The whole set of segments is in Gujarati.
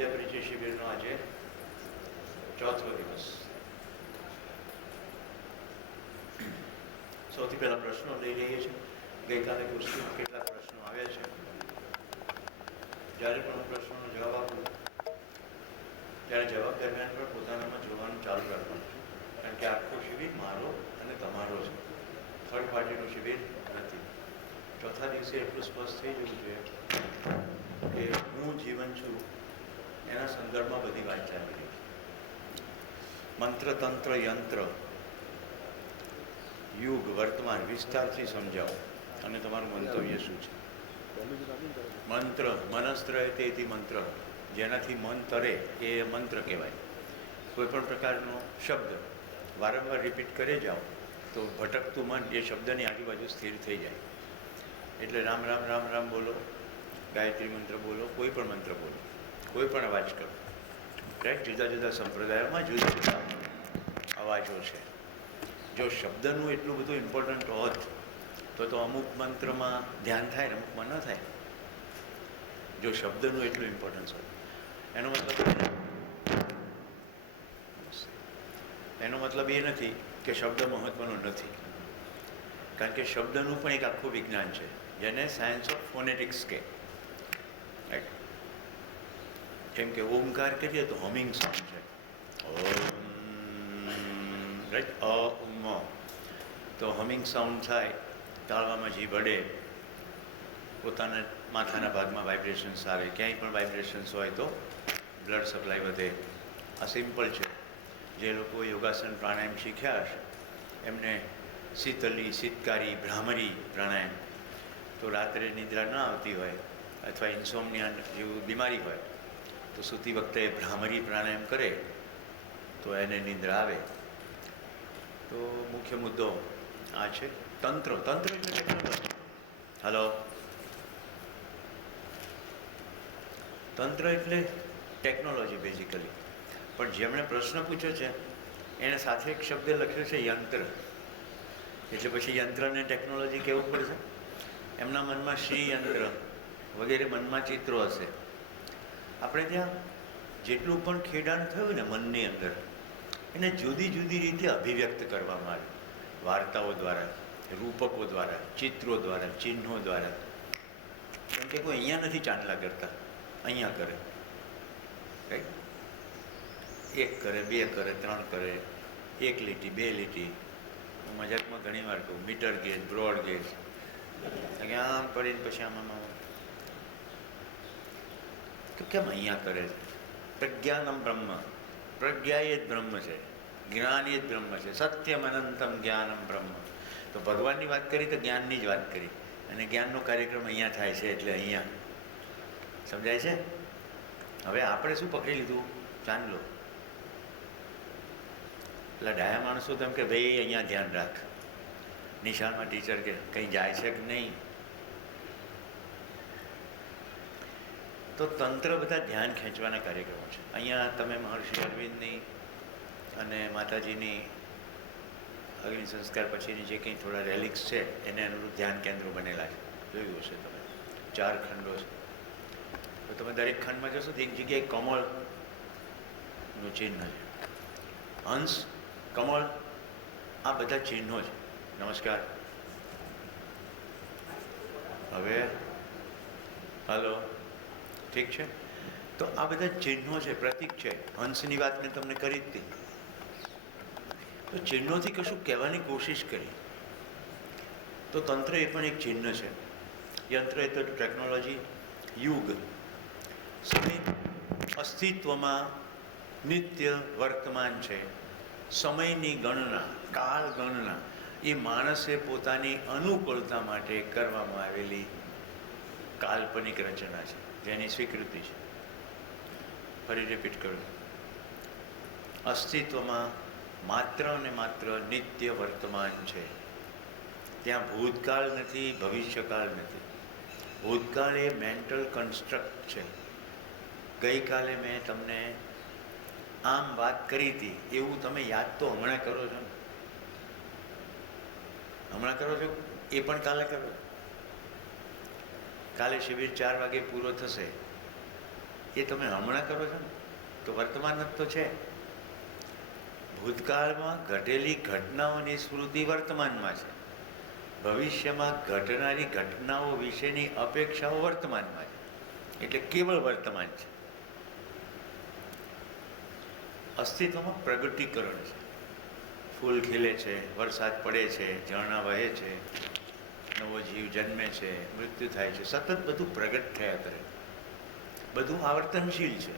વિદ્યા પરિચય શિબિરનો આજે ચોથો દિવસ. સૌથી પહેલા પ્રશ્નો લઈ લઈએ છીએ. ગઈકાલે ગોષ્ઠીમાં કેટલાક પ્રશ્નો આવ્યા છે. જ્યારે પણ હું પ્રશ્નોનો જવાબ આપું ત્યારે જવાબ દરમિયાન પણ પોતાનામાં જોવાનું ચાલુ રાખવાનું છે. કારણ કે આખો શિબિર મારો અને તમારો છે, થર્ડ પાર્ટીનું શિબિર નથી. ચોથા દિવસે એટલું સ્પષ્ટ થઈ જવું જોઈએ કે હું જીવન છું એના સંદર્ભમાં બધી વાત ચાલી રહી છે. મંત્ર, તંત્ર, યંત્ર, યુગ, વર્તમાન વિસ્તારથી સમજાવો અને તમારું મંતવ્ય શું છે. મંત્ર, મનસ્ત્રય તેથી મંત્ર, જેનાથી મન તરે એ મંત્ર કહેવાય. કોઈ પણ પ્રકારનો શબ્દ વારંવાર રિપીટ કરે જાઓ તો ભટકતું મન એ શબ્દની આજુબાજુ સ્થિર થઈ જાય. એટલે રામ રામ રામ રામ બોલો, ગાયત્રી મંત્ર બોલો, કોઈ પણ મંત્ર બોલો, કોઈ પણ અવાજ કરો. રાઈટ? જુદા જુદા સંપ્રદાયોમાં જુદા જુદા અવાજો છે. જો શબ્દનું એટલું બધું ઇમ્પોર્ટન્ટ હોત તો અમુક મંત્રમાં ધ્યાન થાય ને અમુકમાં ન થાય. જો શબ્દનું એટલું ઇમ્પોર્ટન્સ હોય એનો મતલબ એ નથી કે શબ્દ મહત્ત્વનો નથી. કારણ કે શબ્દનું પણ એક આખું વિજ્ઞાન છે જેને સાયન્સ ઓફ ફોનેટિક્સ કહે. રાઈટ? જેમ કે ઓમકાર કરીએ તો હમિંગ સાઉન્ડ છે. રાઈટ? તો હમિંગ સાઉન્ડ થાય, તાળવામાં જીભ અડે, પોતાના માથાના ભાગમાં વાઇબ્રેશન્સ આવે, ક્યાંય પણ વાઇબ્રેશન્સ હોય તો બ્લડ સપ્લાય વધે. આ સિમ્પલ છે. જે લોકો યોગાસન પ્રાણાયામ શીખ્યા હશે એમને શીતલી, શીતકારી, ભ્રામરી પ્રાણાયામ, તો રાત્રે નિદ્રા ન આવતી હોય અથવા ઇન્સોમનિયા જેવું બીમારી હોય તો સૂતી વખતે ભ્રામરી પ્રાણાયામ કરે તો એને નિદ્રા આવે. તો મુખ્ય મુદ્દો આ છે. તંત્ર, તંત્ર એટલે ટેકનોલોજી. હલો, તંત્ર એટલે ટેકનોલોજી બેઝિકલી. પણ જેમણે પ્રશ્ન પૂછ્યો છે એણે સાથે એક શબ્દ લખ્યો છે યંત્ર. એટલે પછી યંત્રને ટેકનોલોજી કહેવું પડશે. એમના મનમાં શ્રી યંત્ર વગેરે મનમાં ચિત્રો હશે. આપણે ત્યાં જેટલું પણ ખેડાણ થયું ને મનની અંદર એને જુદી જુદી રીતે અભિવ્યક્ત કરવામાં આવે. વાર્તાઓ દ્વારા, રૂપકો દ્વારા, ચિત્રો દ્વારા, ચિહ્નો દ્વારા. કેમ કે કોઈ અહીંયા નથી ચાંદલા કરતા, અહીંયા કરે. રાઈટ? એક કરે, બે કરે, ત્રણ કરે, એક લીટી, બે લીટી. હું મજાકમાં ઘણી વાર કહું મીટર ગેજ, બ્રોડ ગેજ. આમ કરીને પછી આમાં તો કેમ અહીંયા કરે છે? પ્રજ્ઞાનમ બ્રહ્મ, પ્રજ્ઞા એ જ બ્રહ્મ છે, જ્ઞાન એ જ બ્રહ્મ છે. સત્યમ અનંતમ જ્ઞાનમ બ્રહ્મ. તો ભગવાનની વાત કરી તો જ્ઞાનની જ વાત કરી, અને જ્ઞાનનો કાર્યક્રમ અહીંયા થાય છે એટલે અહીંયા. સમજાય છે? હવે આપણે શું પકડી લીધું? ચાંદલો. એટલે ડાયા માણસો તો એમ કે ભાઈ અહીંયા ધ્યાન રાખ. નિશાળમાં ટીચર કે કંઈ જાય છે કે નહીં. તો તંત્ર બધા ધ્યાન ખેંચવાના કાર્યક્રમો છે. અહીંયા તમે મહર્ષિ અરવિંદની અને માતાજીની અગ્નિ સંસ્કાર પછીની જે કંઈ થોડા રેલિક્સ છે એને અનુરૂપ ધ્યાન કેન્દ્રો બનેલા છે. જોયું હશે તમે. 4 ખંડો છે. તો તમે દરેક ખંડમાં જશો તો એક જગ્યાએ કમળનું ચિહ્ન છે. હંસ, કમળ, આ બધા ચિહ્નો છે. નમસ્કાર. હવે હલો, ઠીક છે? તો આ બધા ચિહ્નો છે, પ્રતીક છે. હંસની વાત મેં તમને કરી જ હતી. તો ચિહ્નોથી કશું કહેવાની કોશિશ કરી. તો તંત્ર એ પણ એક ચિહ્ન છે. યંત્ર એ તો ટેકનોલોજી. યુગ, સમય અસ્તિત્વમાં નિત્ય વર્તમાન છે. સમયની ગણના, કાળ ગણના એ માણસે પોતાની અનુકૂળતા માટે કરવામાં આવેલી કાલ્પનિક રચના છે, જેની સ્વીકૃતિ છે. ફરી રિપીટ કરું. અસ્તિત્વમાં માત્ર ને માત્ર નિત્ય વર્તમાન છે. ત્યાં ભૂતકાળ નથી, ભવિષ્યકાળ નથી. ભૂતકાળ એ મેન્ટલ કન્સ્ટ્રક્ટ છે. ગઈકાલે મેં તમને આમ વાત કરી હતી એવું તમે યાદ તો હમણાં કરો છો ને? હમણાં કરો છો એ પણ કાલે કરો. કાલે શિબિર 4 વાગે પૂરો થશે એ તમે હમણાં કરો છો ને, તો વર્તમાન જ તો છે. ભૂતકાળમાં ઘટેલી ઘટનાઓની સ્મૃતિ વર્તમાનમાં છે, ભવિષ્યમાં ઘટનારી ઘટનાઓ વિશેની અપેક્ષાઓ વર્તમાનમાં છે, એટલે કેવળ વર્તમાન છે. અસ્તિત્વમાં પ્રગટીકરણ છે. ફૂલ ખીલે છે, વરસાદ પડે છે, ઝરણા વહે છે, નવો જીવ જન્મે છે, મૃત્યુ થાય છે, સતત બધું પ્રગટ થયા કરે, બધું આવર્તનશીલ છે.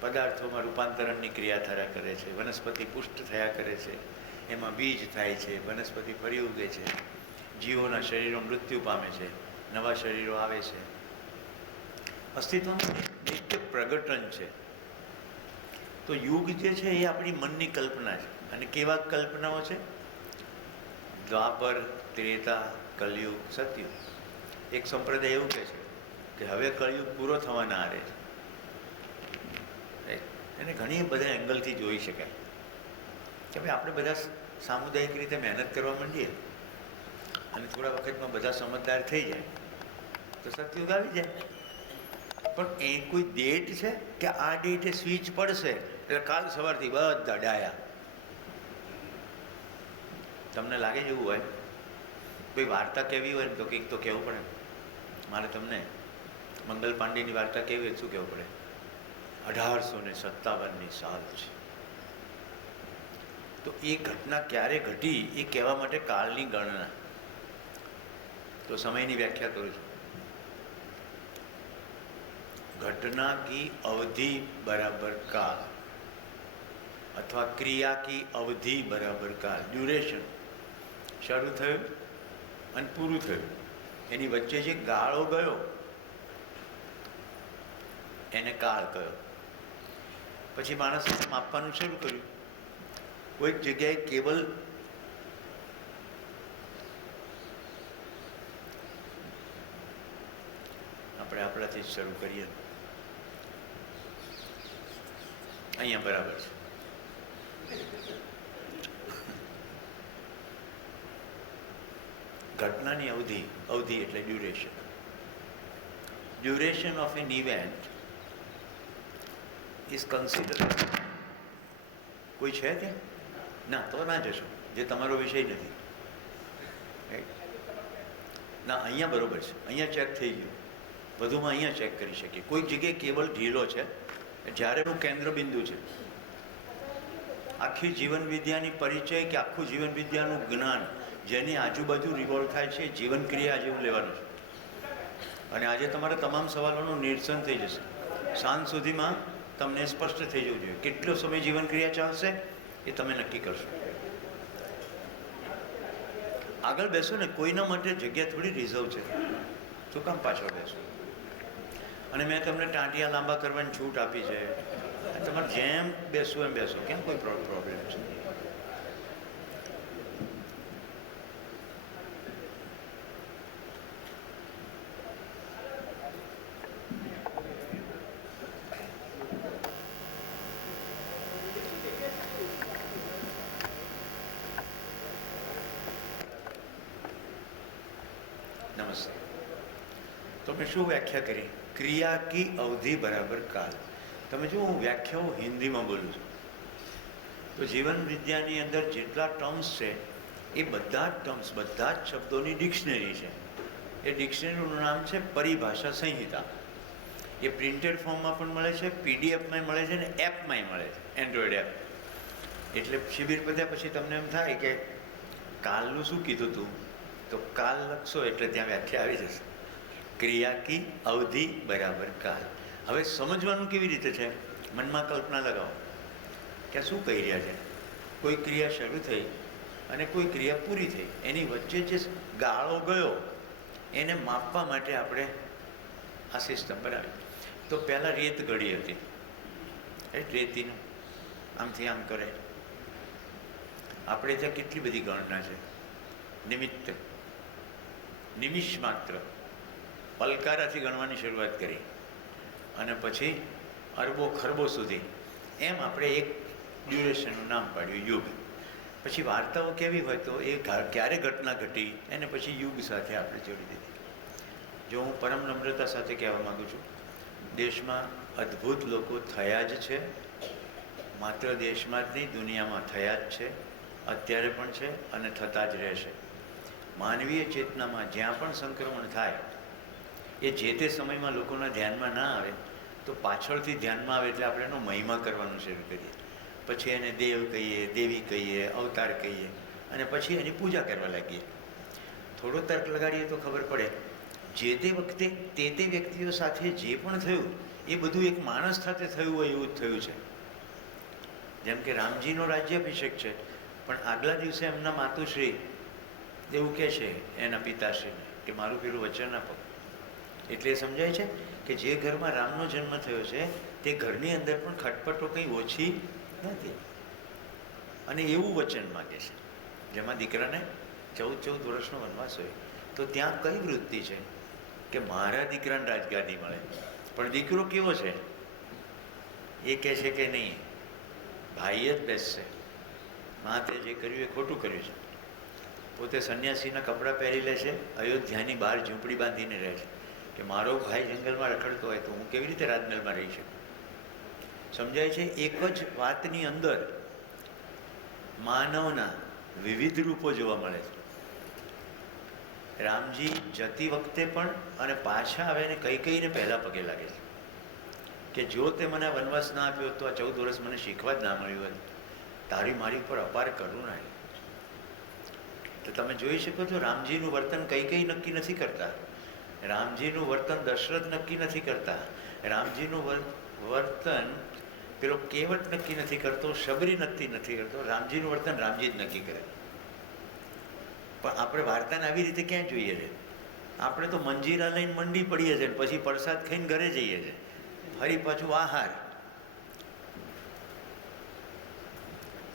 પદાર્થોમાં રૂપાંતરણની ક્રિયા થયા કરે છે, વનસ્પતિ પુષ્ટ થયા કરે છે, એમાં બીજ થાય છે, વનસ્પતિ ફરી ઉગે છે, જીવોના શરીરો મૃત્યુ પામે છે, નવા શરીરો આવે છે. અસ્તિત્વનું નિત્ય પ્રગટન છે. તો યુગ જે છે એ આપણી મનની કલ્પના છે. અને કેવા કલ્પનાઓ છે? દ્વાપર, ત્રેતા, કલયુગ, સતયુગ. એક સંપ્રદાય એવું કહે છે કે હવે કલયુગ પૂરો થવાના આરે છે. એને ઘણી બધા એંગલથી જોઈ શકાય કે ભાઈ આપણે બધા સામુદાયિક રીતે મહેનત કરવા માંડીએ અને થોડા વખતમાં બધા સમજદાર થઈ જાય તો સતયુગ આવી જાય. પણ એ કોઈ ડેટ છે કે આ ડેટે સ્વિચ પડશે એટલે કાલ સવારથી બધા ડાયા? તમને લાગે છે એવું હોય? કોઈ વાર્તા કહેવી હોય ને તો કંઈક તો કહેવું પડે. મારે તમને મંગલ પાંડેની વાર્તા કેવી હોય શું કહેવું પડે? 1857ની સાલ છે. તો એ ઘટના ક્યારે ઘટી એ કહેવા માટે કાળની ગણના. તો સમયની વ્યાખ્યા કરું છું. घटना की अवधि बराबर काल अथवा क्रिया की अवधि बराबर काल. ડ્યુરેશન શરૂ થયું અને પૂરું થયું, એની વચ્ચે જે ગાળો ગયો એને કાળ કયો. પછી માણસે માપવાનું શરૂ કર્યું. કોઈક જગ્યાએ કેવલ આપણે આપણાથી જ શરૂ કરીએ. અહીંયા બરાબર છે. ઘટનાની અવધિ, અવધિ એટલે duration. Duration of N event is considered. કોઈ છે ત્યાં? ના, તો ના જશો, જે તમારો વિષય નથી. ના, અહીંયા બરોબર છે, અહીંયા ચેક થઈ ગયું. વધુમાં અહીંયા ચેક કરી શકીએ. કોઈક જગ્યાએ કેવલ ઢીલો છે, જ્યારે એનું કેન્દ્ર બિંદુ છે. આખી જીવન વિદ્યાની પરિચય કે આખું જીવન વિદ્યાનું જ્ઞાન જેની આજુબાજુ રિવોલ્વ થાય છે જીવન ક્રિયા જેવું લેવાનું છે. અને આજે તમારા તમામ સવાલોનું નિરસન થઈ જશે. સાંજ સુધીમાં તમને સ્પષ્ટ થઈ જવું જોઈએ. કેટલો સમય જીવન ક્રિયા ચાલશે એ તમે નક્કી કરશો. આગળ બેસો ને, કોઈના માટે જગ્યા થોડી રિઝર્વ છે. શું કામ પાછળ બેસો? અને મેં તમને ટાંટિયા લાંબા કરવાની છૂટ આપી છે. તમારે જેમ બેસવું એમ બેસો, કેમ કોઈ પ્રોબ્લેમ છે? નમસ્તે. તો મેં શું વ્યાખ્યા કરી? ક્રિયા કી અવધિ બરાબર કાલ. તમે જો હું વ્યાખ્યાઓ હિન્દીમાં બોલું છું તો જીવન વિદ્યાની અંદર જેટલા ટર્મ્સ છે એ બધા જ ટર્મ્સ, બધા જ શબ્દોની ડિક્શનરી છે. એ ડિક્શનરીનું નામ છે પરિભાષા સંહિતા. એ પ્રિન્ટેડ ફોર્મમાં પણ મળે છે, પીડીએફમાં મળે છે ને એપમાંય મળે છે, એન્ડ્રોઈડ એપ. એટલે શિબિર પત્યા પછી તમને એમ થાય કે કાલનું શું કીધું હતું, તો કાલ લખશો એટલે ત્યાં વ્યાખ્યા આવી જશે. ક્રિયા કી અવધિ બરાબર કાલ. હવે સમજવાનું કેવી રીતે છે? મનમાં કલ્પના લગાવો કે શું કહી રહ્યા છે. કોઈ ક્રિયા શરૂ થઈ અને કોઈ ક્રિયા પૂરી થઈ, એની વચ્ચે જે ગાળો ગયો એને માપવા માટે આપણે આ સિસ્ટમ બનાવી. તો પહેલાં રેત ઘડી હતી, રેતીનું આમથી આમ કરે. આપણે ત્યાં કેટલી બધી ગણના છે. નિમિત્ત, નિમિષ માત્ર, પલકારાથી ગણવાની શરૂઆત કરી અને પછી અરબો ખરબો સુધી, એમ આપણે એક ડ્યુરેશનનું નામ પાડ્યું, યુગ. પછી વાર્તાઓ કેવી હોય તો એ ક્યારે ઘટના ઘટી એને પછી યુગ સાથે આપણે જોડી દીધી. જો હું પરમ નમ્રતા સાથે કહેવા માગું છું દેશમાં અદ્ભુત લોકો થયા જ છે, માત્ર દેશમાં જ નહીં દુનિયામાં થયા જ છે, અત્યારે પણ છે અને થતા જ રહેશે. માનવીય ચેતનામાં જ્યાં પણ સંક્રમણ થાય એ જે તે સમયમાં લોકોના ધ્યાનમાં ના આવે તો પાછળથી ધ્યાનમાં આવે એટલે આપણે એનો મહિમા કરવાનું શરૂ કરીએ. પછી એને દેવ કહીએ, દેવી કહીએ, અવતાર કહીએ અને પછી એની પૂજા કરવા લાગીએ. થોડો તર્ક લગાડીએ તો ખબર પડે જે તે વખતે તે વ્યક્તિઓ સાથે જે પણ થયું એ બધું એક માણસ સાથે થયું હોય એવું જ થયું છે. જેમ કે રામજીનો રાજ્યાભિષેક છે, પણ આગલા દિવસે એમના માતુશ્રી એવું કહે છે એના પિતાશ્રીને કે મારું પેલું વચન આપો. એટલે સમજાય છે કે જે ઘરમાં રામનો જન્મ થયો છે તે ઘરની અંદર પણ ખટપટો કંઈ ઓછી નથી. અને એવું વચન માગે છે જેમાં દીકરાને 14 વર્ષનો વનવાસ હોય તો ત્યાં કઈ વૃત્તિ છે કે મારા દીકરાને રાજગાદી મળે. પણ દીકરો કેવો છે એ કહે છે કે નહીં, ભાઈ જ બેસશે, માતે જે કર્યું એ ખોટું કર્યું છે. પોતે સંન્યાસીના કપડાં પહેરી લે છે, અયોધ્યાની બહાર ઝૂંપડી બાંધીને રહે છે કે મારો ભાઈ જંગલમાં રખડતો હોય તો હું કેવી રીતે રાજમહેલમાં રહી શકું. સમજાય છે એક જ વાતની અંદર માનવના વિવિધ રૂપો જોવા મળે છે. રામજી જતી વખતે પણ અને પાછા આવે ને કઈને પહેલા પગે લાગે છે કે જો તે મને વનવાસ ના આપ્યો તો આ 14 વર્ષ મને શીખવા જ ના મળ્યું હોત. તારી મારી ઉપર અપાર કરુણા. તો તમે જોઈ શકો છો રામજીનું વર્તન કઈ નક્કી નથી કરતા, રામજીનું વર્તન દશરથ નક્કી નથી કરતા, રામજીનું વર્તન પેલો કેવટ નક્કી નથી કરતો, શબરી નક્કી નથી કરતો. રામજીનું વર્તન રામજી જ નક્કી કરે. પણ આપણે વાર્તાને આવી રીતે ક્યાં જોઈએ છે? આપણે તો મંજીરા લઈને મંડી પડીએ છીએ, પછી પ્રસાદ ખાઈને ઘરે જઈએ છીએ, ફરી પાછું આહાર.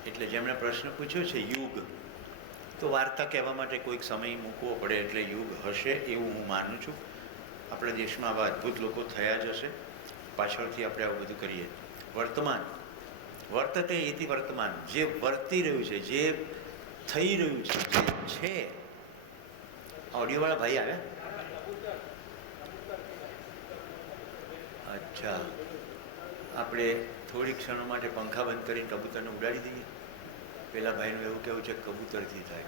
એટલે જેમણે પ્રશ્ન પૂછ્યો છે યુગ, તો વાર્તા કહેવા માટે કોઈક સમય મૂકવો પડે એટલે યુગ હશે એવું હું માનું છું. આપણા દેશમાં આવા અદ્ભુત લોકો થયા જ હશે, પાછળથી આપણે આવું બધું કરીએ. વર્તમાન, વર્તતે ઇતિ વર્તમાન, જે વર્તી રહ્યું છે, જે થઈ રહ્યું છે, જે છે. ઓડિયોવાળા ભાઈ આવ્યા? અચ્છા, આપણે થોડી ક્ષણો માટે પંખા બંધ કરીને કબૂતરને ઉડાડી દઈએ. પેલા ભાઈનું એવું કહેવું છે કબૂતરથી થાય.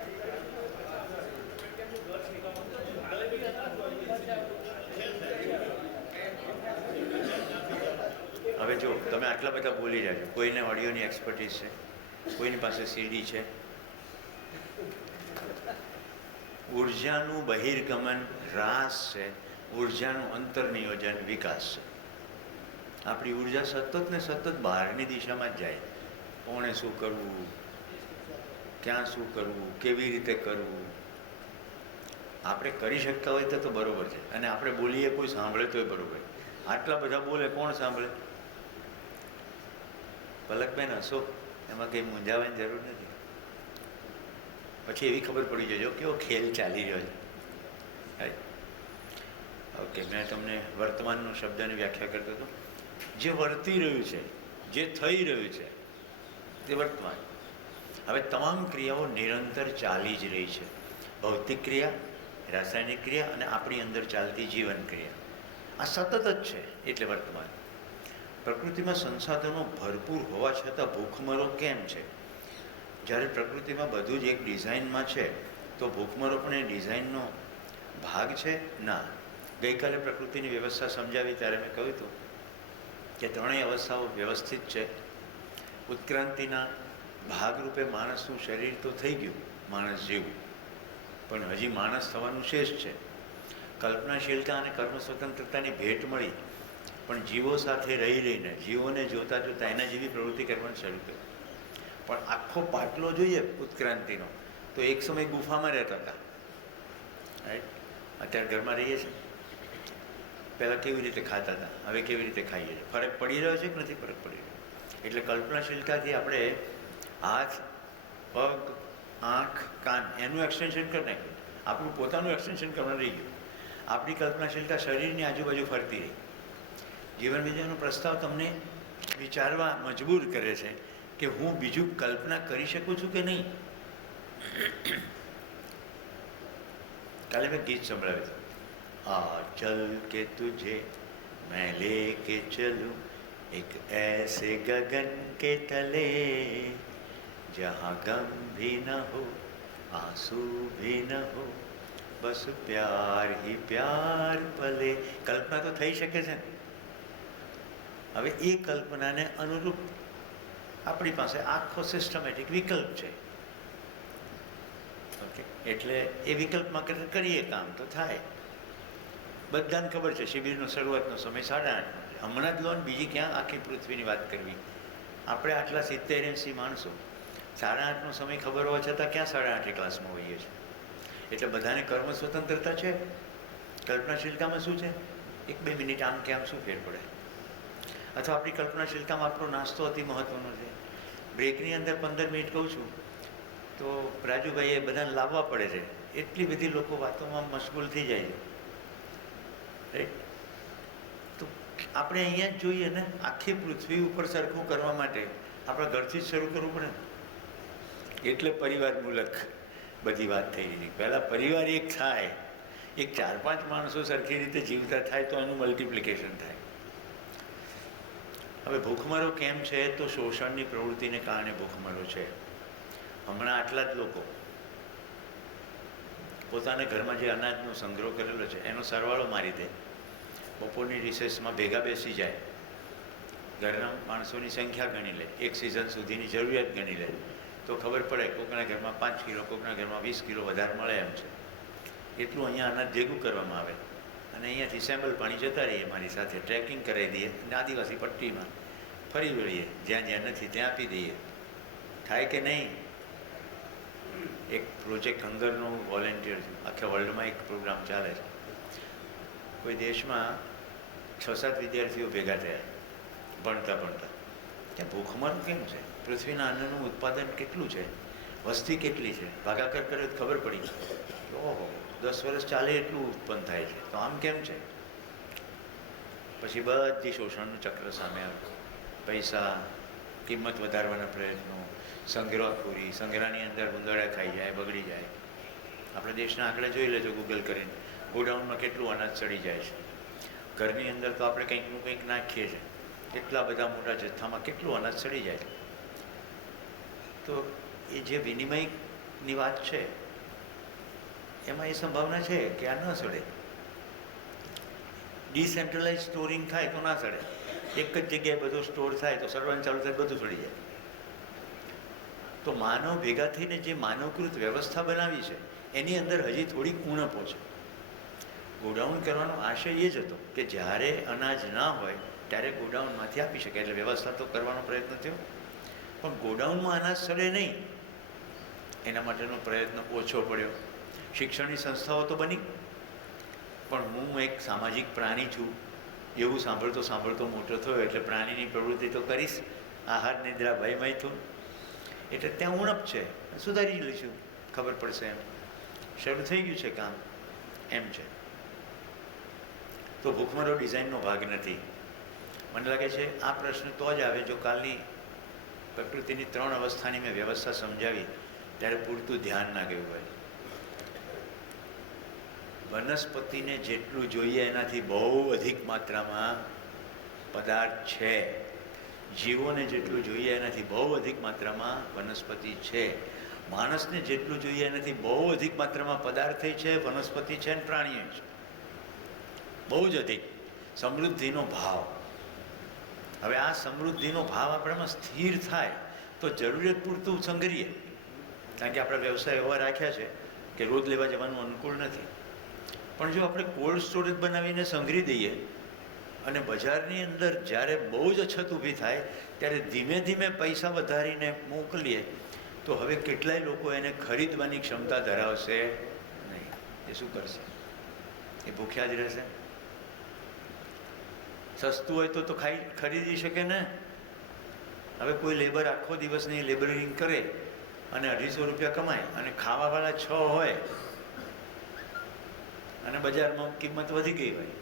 હવે જો તમે આટલા બધા બોલી રહ્યા છો, કોઈને ઓડિયોની એક્સપર્ટીઝ છે, કોઈની પાસે સીડી છે. ઉર્જાનું બહિર્ગમન રાસ છે, ઉર્જાનું અંતર્નિયોજન વિકાસ છે. આપણી ઉર્જા સતત ને સતત બહારની દિશામાં જ જાય. કોણે શું કરવું, ક્યાં શું કરવું, કેવી રીતે કરવું. આપણે કરી શકતા હોય તો બરોબર છે, અને આપણે બોલીએ કોઈ સાંભળે તોય બરોબર. આટલા બધા બોલે કોણ સાંભળે? પલકબેન હસો, એમાં કંઈ મૂંઝાવાની જરૂર નથી. પછી એવી ખબર પડી જજો કેવો ખેલ ચાલી રહ્યો છે. ઓકે, મેં તમને વર્તમાનનો શબ્દની વ્યાખ્યા કરતો હતો. જે વર્તી રહ્યું છે, જે થઈ રહ્યું છે તે વર્તમાન. હવે તમામ ક્રિયાઓ નિરંતર ચાલી જ રહી છે. ભૌતિક ક્રિયા, રાસાયણિક ક્રિયા અને આપણી અંદર ચાલતી જીવન ક્રિયા, આ સતત જ છે, એટલે વર્તમાન. પ્રકૃતિમાં સંસાધનો ભરપૂર હોવા છતાં ભૂખમરો કેમ છે? જ્યારે પ્રકૃતિમાં બધું જ એક ડિઝાઇનમાં છે તો ભૂખમરો પણ એ ડિઝાઇનનો ભાગ છે? ના. ગઈકાલે પ્રકૃતિની વ્યવસ્થા સમજાવી ત્યારે મેં કહ્યું હતું કે ત્રણેય અવસ્થાઓ વ્યવસ્થિત છે. ઉત્ક્રાંતિના ભાગરૂપે માણસનું શરીર તો થઈ ગયું માણસ જેવું, પણ હજી માણસ થવાનું શેષ છે. કલ્પનાશીલતા અને કર્મ સ્વતંત્રતાની ભેટ મળી, પણ જીવો સાથે રહીને જીવોને જોતા જોતા એના જેવી પ્રવૃત્તિ કરવાની શરૂ કરી. પણ આખો પાટલો જોઈએ ઉત્ક્રાંતિનો તો એક સમય ગુફામાં રહેતા હતા, રાઈટ? અત્યારે ઘરમાં રહીએ છીએ. પહેલાં કેવી રીતે ખાતા હતા, હવે કેવી રીતે ખાઈએ છીએ? ફરક પડી રહ્યો છે કે નથી ફરક પડી રહ્યો? એટલે કલ્પનાશીલતાથી આપણે હાથ, પગ, આંખ, કાન એનું એક્સટેન્શન કરી નાખ્યું, આપણું પોતાનું એક્સટેન્શન કરવાનું રહી ગયું. આપણી કલ્પનાશીલતા શરીરની આજુબાજુ ફરતી રહી. જીવન વિજયનો પ્રસ્તાવ તમને વિચારવા મજબૂર કરે છે કે હું બીજું કલ્પના કરી શકું છું કે નહીં. કાલે મેં ગીત સંભળાવ્યું હતું, આ ચલ કે તુજે मैं लेके चलूं एक ऐसे गगन के तले जहाँ गम भी न हो आंसू भी न हो બસ પ્યાર હી પ્યાર પલે. કલ્પના તો થઈ શકે છે ને. હવે એ કલ્પનાને અનુરૂપ આપણી પાસે આખો સિસ્ટમેટિક વિકલ્પ છે. ઓકે, એટલે એ વિકલ્પમાં કરીએ કામ તો થાય. બધાને ખબર છે શિબિરનો શરૂઆતનો સમય 8:30. હમણાં જ લો ને, બીજી ક્યાં આખી પૃથ્વીની વાત કરવી. આપણે આટલા 70-80 માણસો 8:30નો સમય ખબર હોવા છતાં ક્યાં 8:30 ક્લાસમાં હોઈએ છીએ. એટલે બધાને કર્મ સ્વતંત્રતા છે. કલ્પનાશીલતામાં શું છે? 1-2 મિનિટ આમ કે આમ શું ફેર પડે? અથવા આપણી કલ્પનાશીલતામાં આપણો નાસ્તો અતિ મહત્ત્વનો છે. બ્રેકની અંદર 15 મિનિટ કહું છું તો રાજુભાઈએ બધાને લાવવા પડે છે. એટલી બધી લોકો વાતોમાં મશગુલ થઈ જાય છે. તો આપણે અહીંયા જ જોઈએ ને, આખી પૃથ્વી ઉપર સરખું કરવા માટે આપણા ઘરથી જ શરૂ કરવું પડે ને. એટલે પરિવાર મૂલક બધી વાત થઈ રહી. પહેલાં પરિવાર એક થાય, એક 4-5 માણસો સરખી રીતે જીવતા થાય તો એનું મલ્ટિપ્લિકેશન થાય. હવે ભૂખમરો કેમ છે? તો શોષણની પ્રવૃત્તિને કારણે ભૂખમરો છે. હમણાં આટલા જ લોકો પોતાના ઘરમાં જે અનાજનો સંગ્રહ કરેલો છે એનો સરવાળો મારી દે, બપોરની રિસેસમાં ભેગા બેસી જાય, ઘરના માણસોની સંખ્યા ગણી લે, એક સિઝન સુધીની જરૂરિયાત ગણી લે, તો ખબર પડે કોકના ઘરમાં 5 કિલો, કોકના ઘરમાં 20 કિલો વધારે મળે એમ છે. એટલું અહીંયા અનાજ ભેગું કરવામાં આવે અને અહીંયાથી સેમ્પલ પાણી જતા રહીએ, મારી સાથે ટ્રેકિંગ કરાવી દઈએ અને આદિવાસી પટ્ટીમાં ફરી વળીએ, જ્યાં જ્યાં નથી ત્યાં આપી દઈએ. થાય કે નહીં? એક પ્રોજેક્ટ હંગરનો વોલેન્ટિયર છું. આખા વર્લ્ડમાં એક પ્રોગ્રામ ચાલે છે. કોઈ દેશમાં 6-7 વિદ્યાર્થીઓ ભેગા થયા ભણતા કે ભૂખમરો કેમ છે, પૃથ્વીના અન્નનું ઉત્પાદન કેટલું છે, વસ્તી કેટલી છે, ભાગાકાર કરે તો ખબર પડી. ઓહો, 10 વર્ષ ચાલે એટલું ઉત્પન્ન થાય છે, તો આમ કેમ છે? પછી બધી શોષણનું ચક્ર સામે આવ્યું. પૈસા, કિંમત વધારવાના પ્રયત્નો, સંગ્રહખોરી, સંગ્રહની અંદર ઉંદરડા ખાઈ જાય, બગડી જાય. આપણે દેશના આંકડા જોઈ લેજો ગૂગલ કરીને, ગોડાઉનમાં કેટલું અનાજ ચડી જાય છે. ઘરની અંદર તો આપણે કંઈકનું કંઈક નાખીએ છીએ, એટલા બધા મોટા જથ્થામાં કેટલું અનાજ ચડી જાય. તો એ જે વિનિમયની વાત છે એમાં એ સંભાવના છે કે આ ન સડે. ડિસેન્ટ્રલાઇઝ સ્ટોરિંગ થાય તો ના સડે. એક જ જગ્યાએ બધું સ્ટોર થાય તો સડવાનું ચાલુ થાય બધું સડી જાય. તો માનવ ભેગા થઈને જે માનવકૃત વ્યવસ્થા બનાવી છે એની અંદર હજી થોડીક ઉણપો છે. ગોડાઉન કરવાનો આશય એ જ હતો કે જ્યારે અનાજ ના હોય ત્યારે ગોડાઉનમાંથી આપી શકે, એટલે વ્યવસ્થા તો કરવાનો પ્રયત્ન થયો. પણ ગોડાઉનમાં અનાજ સડે નહીં એના માટેનો પ્રયત્ન ઓછો પડ્યો. શિક્ષણની સંસ્થાઓ તો બની, પણ હું એક સામાજિક પ્રાણી છું એવું સાંભળતો સાંભળતો મોટો થયો, એટલે પ્રાણીની પ્રવૃત્તિ તો કરીશ. આહાર નિદ્રા ભય મૈથુન, એટલે ત્યાં ઉણપ છે, સુધારી લઈશું, ખબર પડશે એમ. શરૂ થઈ ગયું છે કામ, એમ છે. તો ભૂખમરો ડિઝાઇનનો ભાગ નથી. મને લાગે છે આ પ્રશ્ન તો જ આવે જો કાલની પ્રકૃતિની 3 અવસ્થાની મેં વ્યવસ્થા સમજાવી ત્યારે પૂરતું ધ્યાન ના ગયું હોય. વનસ્પતિને જેટલું જોઈએ એનાથી બહુ અધિક માત્રામાં પદાર્થ છે. જીવોને જેટલું જોઈએ એનાથી બહુ અધિક માત્રામાં વનસ્પતિ છે. માણસને જેટલું જોઈએ એનાથી બહુ અધિક માત્રામાં પદાર્થ છે, વનસ્પતિ છે અને પ્રાણીઓ છે. બહુ જ અધિક સમૃદ્ધિનો ભાવ. હવે આ સમૃદ્ધિનો ભાવ આપણામાં સ્થિર થાય તો જરૂરિયાત પૂરતું સંગ્રહીએ. કારણ કે આપણા વ્યવસાય એવા રાખ્યા છે કે રોજ લેવા જવાનું અનુકૂળ નથી. પણ જો આપણે કોલ્ડ સ્ટોરેજ બનાવીને સંગ્રહી દઈએ અને બજારની અંદર જ્યારે બહુ જ અછત ઊભી થાય ત્યારે ધીમે ધીમે પૈસા વધારીને મોકલીએ તો હવે કેટલાય લોકો એને ખરીદવાની ક્ષમતા ધરાવશે નહીં. એ શું કરશે? એ ભૂખ્યા જ રહેશે. સસ્તું હોય તો ખરીદી શકે ને. હવે કોઈ લેબર આખો દિવસની લેબરિંગ કરે અને 250 રૂપિયા કમાય અને ખાવાવાળા 6 હોય અને બજારમાં કિંમત વધી ગઈ હોય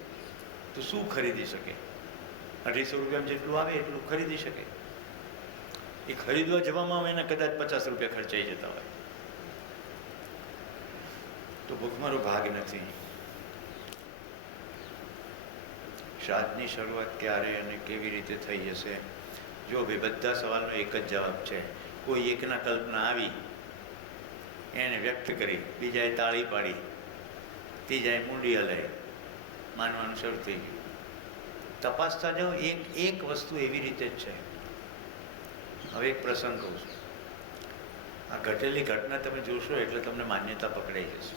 તો શું ખરીદી શકે? 250 રૂપિયામાં જેટલું આવે એટલું ખરીદી શકે. એ ખરીદવા જવામાં એને કદાચ 50 રૂપિયા ખર્ચાઈ જતા હોય. તો ભૂખમરો ભાગ નથી. શ્રાદ્ધની શરૂઆત ક્યારે અને કેવી રીતે થઈ જશે? જો ભાઈ બધા સવાલનો એક જ જવાબ છે. કોઈ એકના કલ્પના આવી, એને વ્યક્ત કરી, બીજાએ તાળી પાડી, ત્રીજાએ મૂંડી હલાવી, માનવાનું શરૂ થઈ ગયું. તપાસતા જાઓ, એક વસ્તુ એવી રીતે જ છે. હવે એક પ્રસંગ કહું છું. આ ઘટેલી ઘટના તમે જોશો એટલે તમને માન્યતા પકડાઈ જશે.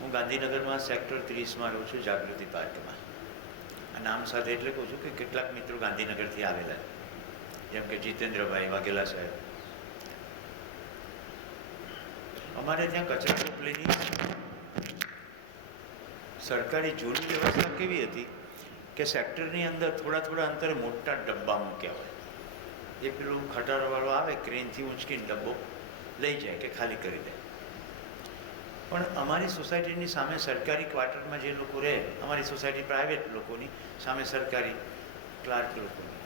હું ગાંધીનગરમાં સેક્ટર 30માં રહું છું, જાગૃતિ પાર્કમાં. આ નામ સાથે એટલે કહું છું કે કેટલાક મિત્રો ગાંધીનગરથી આવેલા, જેમ કે જીતેન્દ્રભાઈ વાઘેલા સાહેબ. અમારે ત્યાં કચરા ટોપલીની સરકારી જૂની વ્યવસ્થા કેવી હતી કે સેક્ટરની અંદર થોડા અંતરે મોટા ડબ્બા મૂક્યા હોય. એ પેલું ખટારાવાળો આવે, ક્રેનથી ઊંચકીને ડબ્બો લઈ જાય કે ખાલી કરી દે. પણ અમારી સોસાયટીની સામે સરકારી ક્વાર્ટરમાં જે લોકો રહે, અમારી સોસાયટી પ્રાઇવેટ લોકોની સામે સરકારી ક્લાર્ક લોકોની,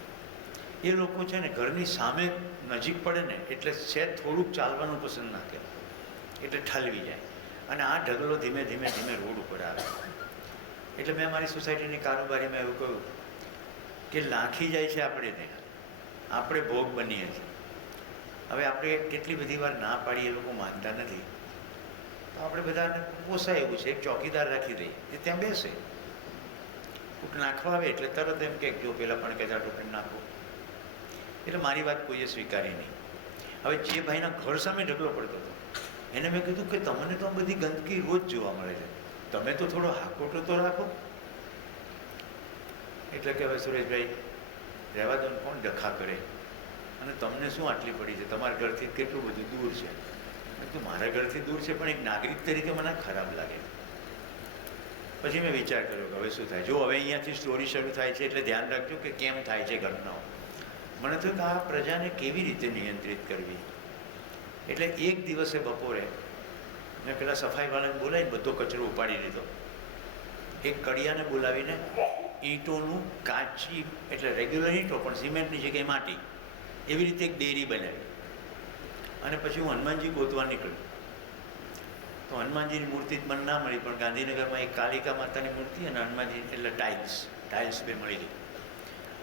એ લોકો છે ને ઘરની સામે નજીક પડે ને એટલે છે થોડુંક ચાલવાનું પસંદ ના કરે, એટલે ઠલવી જાય અને આ ઢગલો ધીમે ધીમે રોડ ઉપર આવે. એટલે મેં મારી સોસાયટીની કારોબારીમાં એવું કહ્યું કે લાખી જાય છે આપણે ત્યાં, આપણે ભોગ બનીએ છીએ. હવે આપણે કેટલી બધી વાર ના પાડીએ, એ લોકો માનતા નથી. તો આપણે બધાને પોસાય એવું છે, એક ચોકીદાર રાખી દઈએ, એ ત્યાં બેસે, ફૂટ નાખવા આવે એટલે તરત એમ કે જો પેલા પણ કહેતા ટોપી નાખો. એટલે મારી વાત કોઈએ સ્વીકારી નહીં. હવે જે ભાઈના ઘર સામે ઢગલો પડતો હતો એને મેં કીધું કે તમને તો બધી ગંદકી રોજ જોવા મળે છે, તમે તો થોડો હાકોટો તો રાખો. એટલે કે હવે સુરેશભાઈ રહેવા દો, કોણ ડખા કરે, અને તમને શું આટલી પડી છે, તમારા ઘરથી કેટલું બધું દૂર છે. તો મારા ઘરથી દૂર છે પણ એક નાગરિક તરીકે મને ખરાબ લાગે. પછી મેં વિચાર કર્યો કે હવે શું થાય. જો હવે અહીંયાથી સ્ટોરી શરૂ થાય છે એટલે ધ્યાન રાખજો કે કેમ થાય છે ઘટનાઓ. મને થયું કે આ પ્રજાને કેવી રીતે નિયંત્રિત કરવી. એટલે એક દિવસે બપોરે મેં પેલા સફાઈવાળાને બોલાવીને બધો કચરો ઉપાડી લીધો. એક કડિયાને બોલાવીને ઈંટોનું કાચી, એટલે રેગ્યુલર ઈંટો પણ સિમેન્ટની જગ્યાએ માટી, એવી રીતે એક ડેરી બનાવી. અને પછી હું હનુમાનજી ગોતવા નીકળ્યો. તો હનુમાનજીની મૂર્તિ જ મને ના મળી, પણ ગાંધીનગરમાં એક કાલિકા માતાની મૂર્તિ અને હનુમાનજી એટલે ટાઇલ્સ બે મળી ગઈ.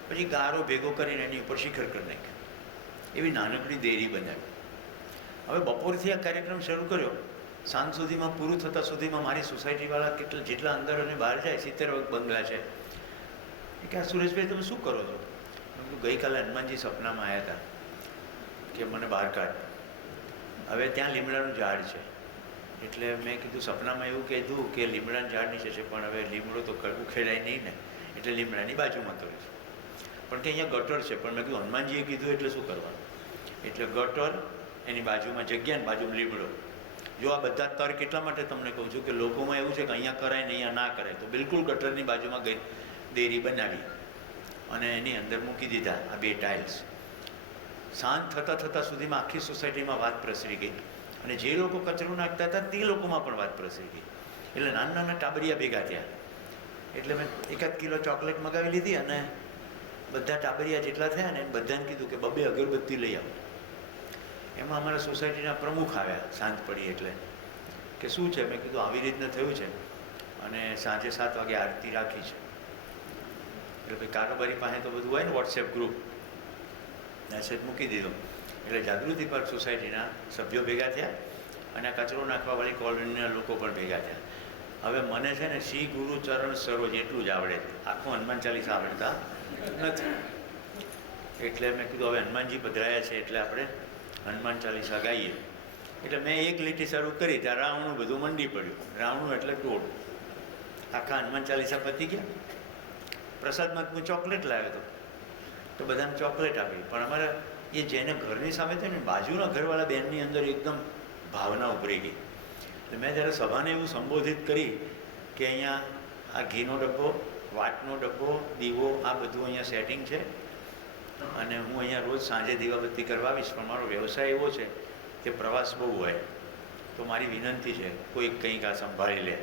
પછી ગારો ભેગો કરીને એની ઉપર શિખર કરી નાખ્યો, એવી નાનકડી ડેરી બનાવી. હવે બપોરથી આ કાર્યક્રમ શરૂ કર્યો, સાંજ સુધીમાં પૂરું થતાં સુધીમાં મારી સોસાયટીવાળા જેટલા અંદર અને બહાર જાય, 70 બંગલા છે, કે આ સુરેશભાઈ તમે શું કરો છો? ગઈકાલે હનુમાનજી સપનામાં આવ્યા હતા કે મને બહાર કાઢ. હવે ત્યાં લીમડાનું ઝાડ છે, એટલે મેં કીધું સપનામાં એવું કીધું કે લીમડાનું ઝાડ નીચે છે, પણ હવે લીમડો તો ઉખેડાય નહીં ને, એટલે લીમડાની બાજુમાં કરું છું. પણ કે અહીંયા ગટર છે, પણ મેં કીધું હનુમાનજીએ કીધું એટલે શું કરવાનું. એટલે ગટર, એની બાજુમાં જગ્યા ને બાજુમાં લીમડો. જો આ બધા તર્ક એટલા માટે તમને કહું છું કે લોકોમાં એવું છે કે અહીંયા કરાય ને અહીંયા ના કરાય, તો બિલકુલ ગટરની બાજુમાં ગઈ ડેરી બનાવી અને એની અંદર મૂકી દીધા આ બે ટાઇલ્સ. સાંજ થતાં સુધીમાં આખી સોસાયટીમાં વાત પ્રસરી ગઈ, અને જે લોકો કચરો નાખતા હતા તે લોકોમાં પણ વાત પ્રસરી ગઈ. એટલે નાના ટાબરિયા ભેગા થયા. એટલે મેં 1 કિલો ચોકલેટ મગાવી લીધી અને બધા ટાબરિયા જેટલા થયા ને બધાને કીધું કે 2 અગરબત્તી લઈ આવો. એમાં અમારા સોસાયટીના પ્રમુખ આવ્યા સાંજ પડી એટલે, કે શું છે? મેં કીધું આવી રીતના થયું છે અને સાંજે 7 વાગે આરતી રાખી છે. એટલે ભાઈ કારોબારી પાસે તો બધું હોય ને, વોટ્સએપ ગ્રુપ મેસેજ મૂકી દીધો. એટલે જાગૃતિ પાર્ક સોસાયટીના સભ્યો ભેગા થયા અને આ કચરો નાખવાવાળી કોલોનીના લોકો પણ ભેગા થયા. હવે મને છે ને શ્રી ગુરુ ચરણ સરોજ એટલું જ આવડે, આખું હનુમાન ચાલીસા આવડતા નથી. એટલે મેં કીધું હવે હનુમાનજી પધરાયા છે એટલે આપણે હનુમાન ચાલીસા ગાઈએ. એટલે મેં એક લીટી શરૂ કરી, ત્યાં રાવણું બધું મંડી પડ્યું. રાવણું એટલે ટોળ. આખા હનુમાન ચાલીસા પતી ગયા. પ્રસાદમાં હું ચોકલેટ લાવ્યો હતો, તો બધાને ચોકલેટ આપી. પણ અમારા એ જેને ઘરની સામે થાય ને બાજુના ઘરવાળા બેનની અંદર એકદમ ભાવના ઉભરી ગઈ. એટલે મેં જ્યારે સભાને એવું સંબોધિત કરી કે અહીંયા આ ઘીનો ડબ્બો, વાટનો ડબ્બો, દીવો, આ બધું અહીંયા સેટિંગ છે અને હું અહીંયા રોજ સાંજે દીવાબત્તી કરવા આવીશ, પણ મારો વ્યવસાય એવો છે કે પ્રવાસ બહુ હોય, તો મારી વિનંતી છે કોઈ કંઈક આ સંભાળી લે.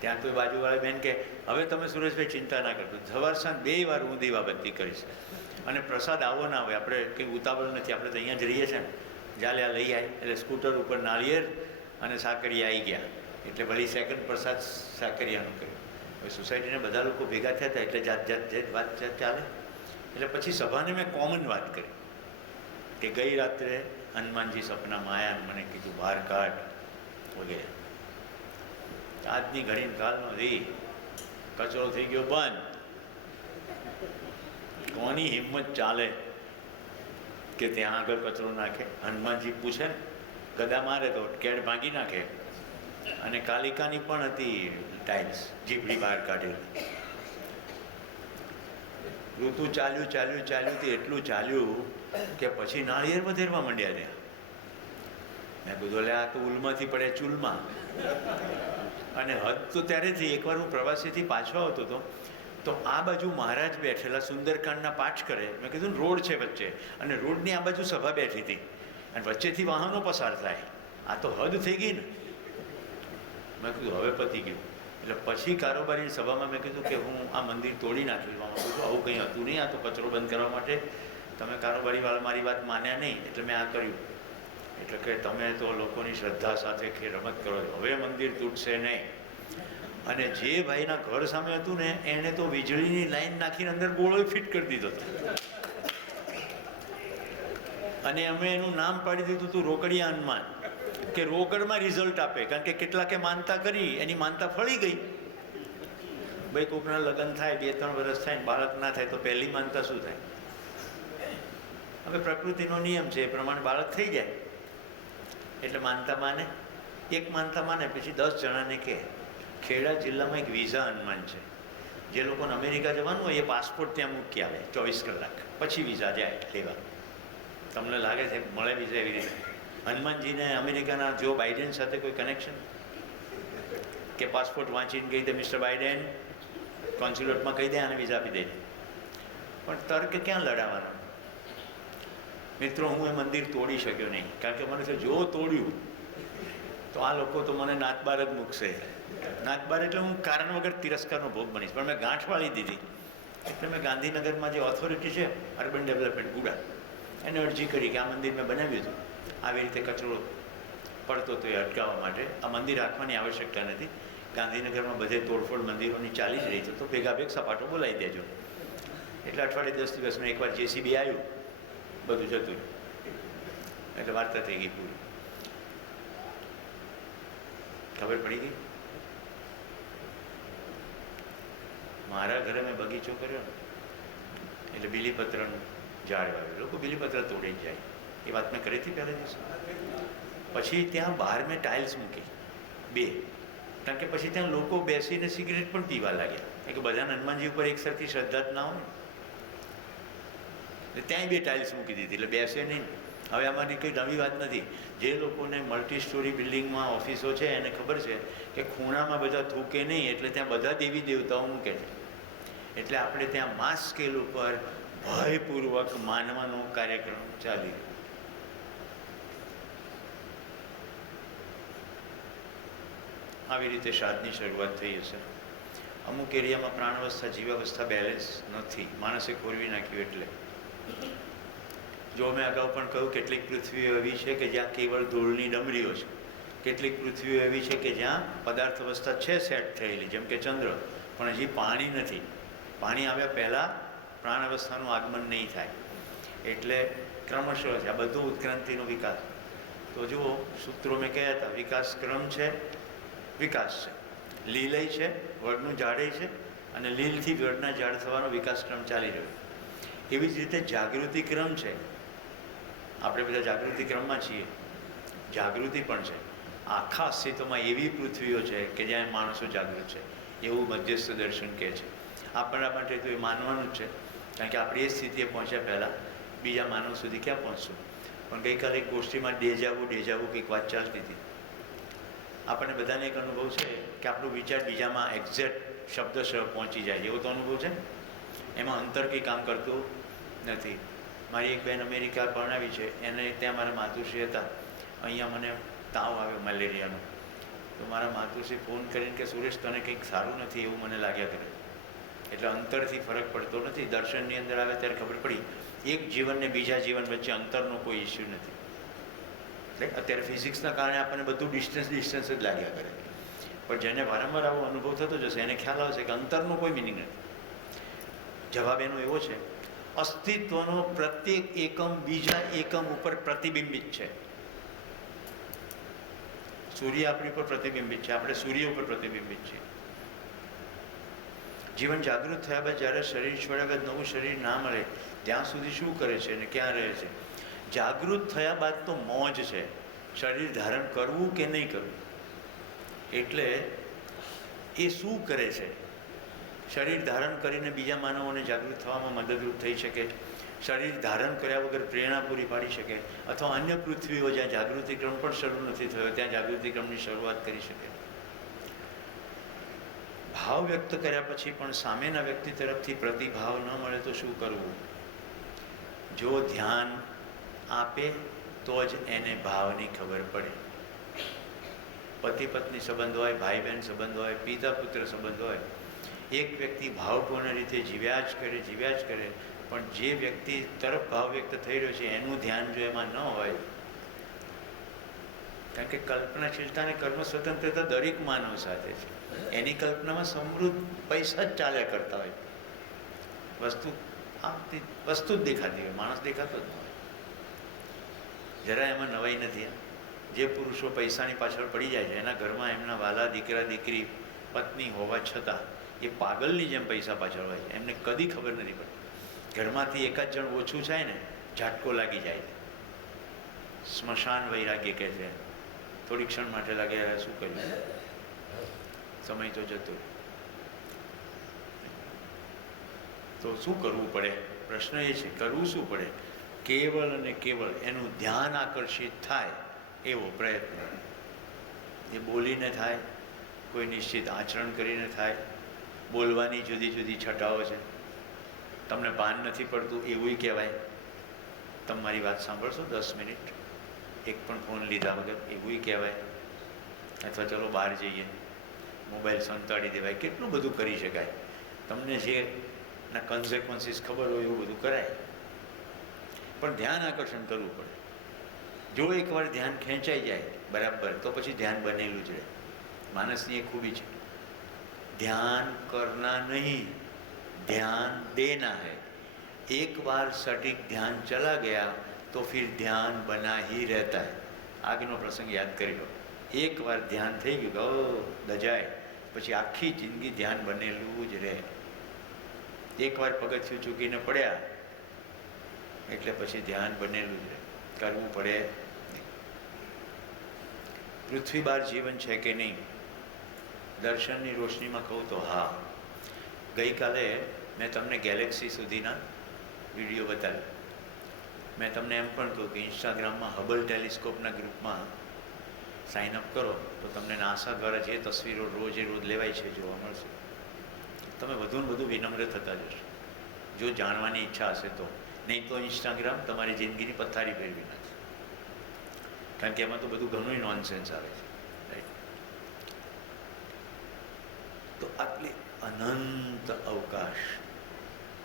ત્યાં તો બાજુવાળા બેન કે હવે તમે સુરેશભાઈ ચિંતા ના કરતો, સવાર સાંજ 2 વાર હું દીવાબત્તી કરીશ. અને પ્રસાદ આવો ના હોય, આપણે કંઈ ઉતાવળ નથી, આપણે તો અહીંયા જ રહીએ છીએ ને, જાલે આ લઈ આવી. એટલે સ્કૂટર ઉપર નાળિયેર અને સાકરિયા આવી ગયા. એટલે ભલે સેકન્ડ પ્રસાદ સાકરિયાનું કર્યું. હવે સોસાયટીના બધા લોકો ભેગા થયા હતા એટલે જાત વાત ચાલે. એટલે પછી સભાને મેં કોમન વાત કરી કે ગઈ રાત્રે હનુમાનજી સપનામાં આવ્યા અને મને કીધું બહાર કાઢ વગેરે. આજની ઘડીને કાલનો રી કચરો થઈ ગયો બંધ. કોની હિંમત ચાલે કે ત્યાં આગળ કચરો નાખે? હનુમાનજી પૂછે ને, ગદા મારે તો કેડ ભાંગી નાખે. અને કાલિકાની પણ હતી ટાઇલ્સ, જીભડી બહાર કાઢેલી. ઋતુ ચાલ્યું તે એટલું ચાલ્યું કે પછી નાળિયેર વધેરવા માંડ્યા ત્યાં. મેં કીધું લે આ તો ઉલમાંથી પડે ચૂલમાં. અને હદ તો ત્યારે થઈ. એકવાર હું પ્રવાસીથી પાછો આવતો હતો તો આ બાજુ મહારાજ બેઠેલા સુંદરકાંડના પાઠ કરે. મેં કીધું રોડ છે વચ્ચે અને રોડની આ બાજુ સભા બેઠી હતી અને વચ્ચેથી વાહનો પસાર થાય. આ તો હદ થઈ ગઈ ને. મેં કીધું હવે પતી ગયું. એટલે પછી કારોબારીની સભામાં મેં કીધું કે હું આ મંદિર તોડી નાખી માંગુ છું. આવું કંઈ હતું નહીં. આ તો કચરો બંધ કરવા માટે તમે કારોબારીવાળા મારી વાત માન્યા નહીં એટલે મેં આ કર્યું. એટલે કે તમે તો લોકોની શ્રદ્ધા સાથે રમત કરો છો. હવે મંદિર તૂટશે નહીં. અને જે ભાઈના ઘર સામે હતું ને એણે તો વીજળીની લાઈન નાખીને અંદર ગોળો ફિટ કરી દીધો હતો. અને અમે એનું નામ પાડી દીધું હતું રોકડિયા હનુમાન, કે રોકડમાં રિઝલ્ટ આપે. કારણ કે કેટલાકે માનતા કરી, એની માનતા ફળી ગઈ. ભાઈ કોકના લગ્ન થાય 2-3 વર્ષ થાય ને બાળક ના થાય તો પહેલી માનતા શું થાય? હવે પ્રકૃતિનો નિયમ છે એ પ્રમાણે બાળક થઈ જાય એટલે માનતા માને. એક માનતા માને પછી 10 જણાને કહે. ખેડા જિલ્લામાં એક વિઝા હનુમાન છે. જે લોકોને અમેરિકા જવાનું હોય એ પાસપોર્ટ ત્યાં મૂકી આવે 24 કલાક પછી વિઝા જાય લેવા. તમને લાગે છે મળે વિઝા એવી રીતે? હનુમાનજીને અમેરિકાના જો બાઇડેન સાથે કોઈ કનેક્શન? કે પાસપોર્ટ વાંચીને કહી દે મિસ્ટર બાઇડેન કોન્સ્યુલેટમાં કહી દે અને વિઝા આપી દે. પણ તર્ક ક્યાં લડાવવાનો? મિત્રો હું એ મંદિર તોડી શક્યો નહીં. કારણ કે મને જો તોડ્યું તો આ લોકો તો મને નાતબાર જ મૂકશે. નાતબાર એટલે હું કારણ વગર તિરસ્કારનો ભોગ બનીશ. પણ મેં ગાંઠ વાળી દીધી. એટલે મેં ગાંધીનગરમાં જે ઓથોરિટી છે અર્બન ડેવલપમેન્ટ ગુડા, એને અરજી કરી કે આ મંદિર મેં બનાવ્યું હતું, આવી રીતે કચરો પડતો તો એ અટકાવવા માટે આ મંદિર રાખવાની આવશ્યકતા નથી. ગાંધીનગરમાં બધે તોડફોડ મંદિરોની ચાલી જ રહી છે તો ભેગા સપાટો બોલાવી દેજો. એટલે અઠવાડિયે 10 દિવસમાં એકવાર જેસીબી આવ્યું, બધું જતું એટલે વાર્તા થઈ ગઈ પૂરી. ખબર પડી ગઈ. મારા ઘરે મેં બગીચો કર્યો ને એટલે બીલીપત્રનું ઝાડ વાવ્યું. લોકો બીલીપત્ર તોડી જાય એ વાત મેં કરી હતી પહેલા દિવસે. પછી ત્યાં બહાર મેં ટાઇલ્સ મૂકી 2. કારણ કે પછી ત્યાં લોકો બેસીને સિગરેટ પણ પીવા લાગ્યા. કારણ કે બધાને હનુમાનજી ઉપર એક સરખી શ્રદ્ધા જ ના હોય. એટલે ત્યાંય 2 ટાઇલ્સ મૂકી દીધી એટલે બેસે નહીં. હવે આમાંની કંઈ નવી વાત નથી. જે લોકોને મલ્ટી સ્ટોરી બિલ્ડિંગમાં ઓફિસો છે એને ખબર છે કે ખૂણામાં બધા થૂકે નહીં એટલે ત્યાં બધા દેવી દેવતાઓ મૂકે છે. એટલે આપણે ત્યાં માસ સ્કેલ ઉપર ભયપૂર્વક માનવાનો કાર્યક્રમ ચાલી. આવી રીતે શ્રાદ્ધની શરૂઆત થઈ હશે. અમુક એરિયામાં પ્રાણવસ્થા જીવાવસ્થા બેલેન્સ નથી, માણસે ખોરવી નાખ્યું. એટલે જો મેં અગાઉ પણ કહ્યું કેટલીક પૃથ્વીઓ એવી છે કે જ્યાં કેવળ ધૂળની ડમરીઓ છે. કેટલીક પૃથ્વીઓ એવી છે કે જ્યાં પદાર્થ અવસ્થા છે સેટ થયેલી, જેમ કે ચંદ્ર, પણ હજી પાણી નથી. પાણી આવ્યા પહેલાં પ્રાણ અવસ્થાનું આગમન નહીં થાય. એટલે ક્રમશઃ છે આ બધું ઉત્ક્રાંતિનો વિકાસ. તો જુઓ સૂત્રો મેં કહ્યા હતા, વિકાસ ક્રમ છે, વિકાસ છે, લીલય છે, વડનું ઝાડે છે અને લીલથી વડના ઝાડ થવાનો વિકાસ ક્રમ ચાલી રહ્યો. એવી જ રીતે જાગૃતિ ક્રમ છે. આપણે બધા જાગૃતિ ક્રમમાં છીએ. જાગૃતિ પણ છે. આખા અસ્તિત્વમાં એવી પૃથ્વીઓ છે કે જ્યાં માણસો જાગૃત છે એવું મધ્યસ્થ દર્શન કહે છે. આપણા માટે તો એ માનવાનું જ છે. કારણ કે આપણે એ સ્થિતિએ પહોંચ્યા પહેલાં બીજા માનવ સુધી ક્યાં પહોંચશું. પણ ગઈકાલે એક ગોષ્ઠીમાં ડેજાવું કંઈક વાત ચાલતી હતી. આપણને બધાને એક અનુભવ છે કે આપણો વિચાર બીજામાં એક્ઝેક્ટ શબ્દશઃ પહોંચી જાય એવો તો અનુભવ છે. એમાં અંતર કંઈ કામ કરતું નથી. મારી એક બેન અમેરિકા પરણાવી છે, એને ત્યાં મારા માતુશ્રી હતા. અહીંયા મને તાવ આવ્યો મેલેરિયાનો. તો મારા માતુશ્રી ફોન કરીને કે સુરેશ તને કંઈક સારું નથી એવું મને લાગ્યા કરે. એટલે અંતરથી ફરક પડતો નથી. દર્શનની અંદર આવે ત્યારે ખબર પડી એક જીવનને બીજા જીવન વચ્ચે અંતરનો કોઈ ઇસ્યુ નથી. એટલે અત્યારે ફિઝિક્સના કારણે આપણને બધું ડિસ્ટન્સ જ લાગ્યા કરે. પણ જેને વારંવાર આવો અનુભવ થતો જશે એને ખ્યાલ આવશે કે અંતરનો કોઈ મિનિંગ નથી. જવાબ એનો એવો છે, અસ્તિત્વનો પ્રત્યેક એકમ બીજા એકમ ઉપર પ્રતિબિંબિત છે. સૂર્ય આપણી ઉપર પ્રતિબિંબિત છે, આપણે સૂર્ય ઉપર પ્રતિબિંબિત છીએ. જીવન જાગૃત થયા બાદ જ્યારે શરીર છોડ્યા બાદ નવું શરીર ના મળે ત્યાં સુધી શું કરે છે અને ક્યાં રહે છે? જાગૃત થયા બાદ તો મોજ છે, શરીર ધારણ કરવું કે નહીં કરવું. એટલે એ શું કરે છે? શરીર ધારણ કરીને બીજા માનવોને જાગૃત થવામાં મદદરૂપ થઈ શકે, શરીર ધારણ કર્યા વગર પ્રેરણા પૂરી પાડી શકે, અથવા અન્ય પૃથ્વીઓ જ્યાં જાગૃતિક્રમ પણ શરૂ નથી થયો ત્યાં જાગૃતિક્રમની શરૂઆત કરી શકે. ભાવ વ્યક્ત કર્યા પછી પણ સામેના વ્યક્તિ તરફથી પ્રતિભાવ ન મળે તો શું કરવું? જો ધ્યાન આપે તો જ એને ભાવની ખબર પડે. પતિ પત્ની સંબંધ હોય, ભાઈ બહેન સંબંધ હોય, પિતા પુત્ર સંબંધ હોય, એક વ્યક્તિ ભાવપૂર્ણ રીતે જીવ્યા જ કરે, પણ જે વ્યક્તિ તરફ ભાવ વ્યક્ત થઈ રહ્યો છે એનું ધ્યાન જો એમાં ન હોય, કારણ કે કલ્પનાશીલતા અને કર્મ સ્વતંત્રતા દરેક માનવ સાથે છે. એની કલ્પનામાં સમૃદ્ધ પૈસા જ ચાલ્યા કરતા હોય, વસ્તુ જ દેખાતી હોય, માણસ દેખાતો જ ન હોય. જરા એમાં નવાઈ નથી. જે પુરુષો પૈસાની પાછળ પડી જાય છે એના ઘરમાં એમના વાલા દીકરા દીકરી પત્ની હોવા છતાં એ પાગલની જેમ પૈસા પાછળ હોય છે, એમને કદી ખબર નથી પડતી. ઘરમાંથી એકાદ જણ ઓછું થાય ને ઝાટકો લાગી જાય છે. સ્મશાન વૈરાગ્ય કહે છે. થોડી ક્ષણ માટે લાગે શું કર્યું, સમય તો જતો. તો શું કરવું પડે? પ્રશ્ન એ છે, કરવું શું પડે? કેવળ અને કેવળ એનું ધ્યાન આકર્ષિત થાય એવો પ્રયત્ન. એ બોલીને થાય, કોઈ નિશ્ચિત આચરણ કરીને થાય. બોલવાની જુદી જુદી છટાઓ છે. તમને ભાન નથી પડતું એવું કહેવાય. તમે મારી વાત સાંભળશો 10 મિનિટ એક પણ ફોન લીધા વગર, એવું કહેવાય. અથવા ચલો બહાર જઈએ, મોબાઈલ સંતાડી દેવાય, કેટલું બધું કરી શકાય. તમને જેના કન્સિક્વન્સીસ ખબર હોય એવું બધું કરાય. પણ ધ્યાન આકર્ષણ કરવું પડે. જો એકવાર ધ્યાન ખેંચાઈ જાય બરાબર તો પછી ધ્યાન બનેલું જ રહે. માણસની એ ખૂબી છે, ध्यान करना नहीं, ध्यान देना है. एक बार सटीक ध्यान चला गया तो फिर ध्यान बना ही रहता है. આગનો પ્રસંગ યાદ કરી લો. એક વાર ધ્યાન થઈ ગયું દજાય પછી આખી જિંદગી ધ્યાન બનેલું જ રહે. એકવાર પગથિયું ચૂકીને પડ્યા એટલે પછી ધ્યાન બનેલું જ રહે, કરવું પડે. પૃથ્વી બહાર જીવન છે કે નહીં? દર્શનની રોશનીમાં કહું તો હા. ગઈકાલે મેં તમને ગેલેક્સી સુધીના વિડીયો બતાવ્યા. મેં તમને એમ પણ કહ્યું કે ઇન્સ્ટાગ્રામમાં હબલ ટેલિસ્કોપના ગ્રુપમાં સાઇન અપ કરો તો તમને નાસા દ્વારા જે તસવીરો રોજે રોજ લેવાય છે જોવા મળશે. તમે વધુને વધુ વિનમ્ર થતા જશો જો જાણવાની ઈચ્છા હશે તો. નહીં તો ઇન્સ્ટાગ્રામ તમારી જિંદગીની પથારી ફેરવી નાખશે, કારણ કે એમાં તો બધું ઘણું નોનસેન્સ આવે છે. રાઈટ? તો આટલી અનંત અવકાશ,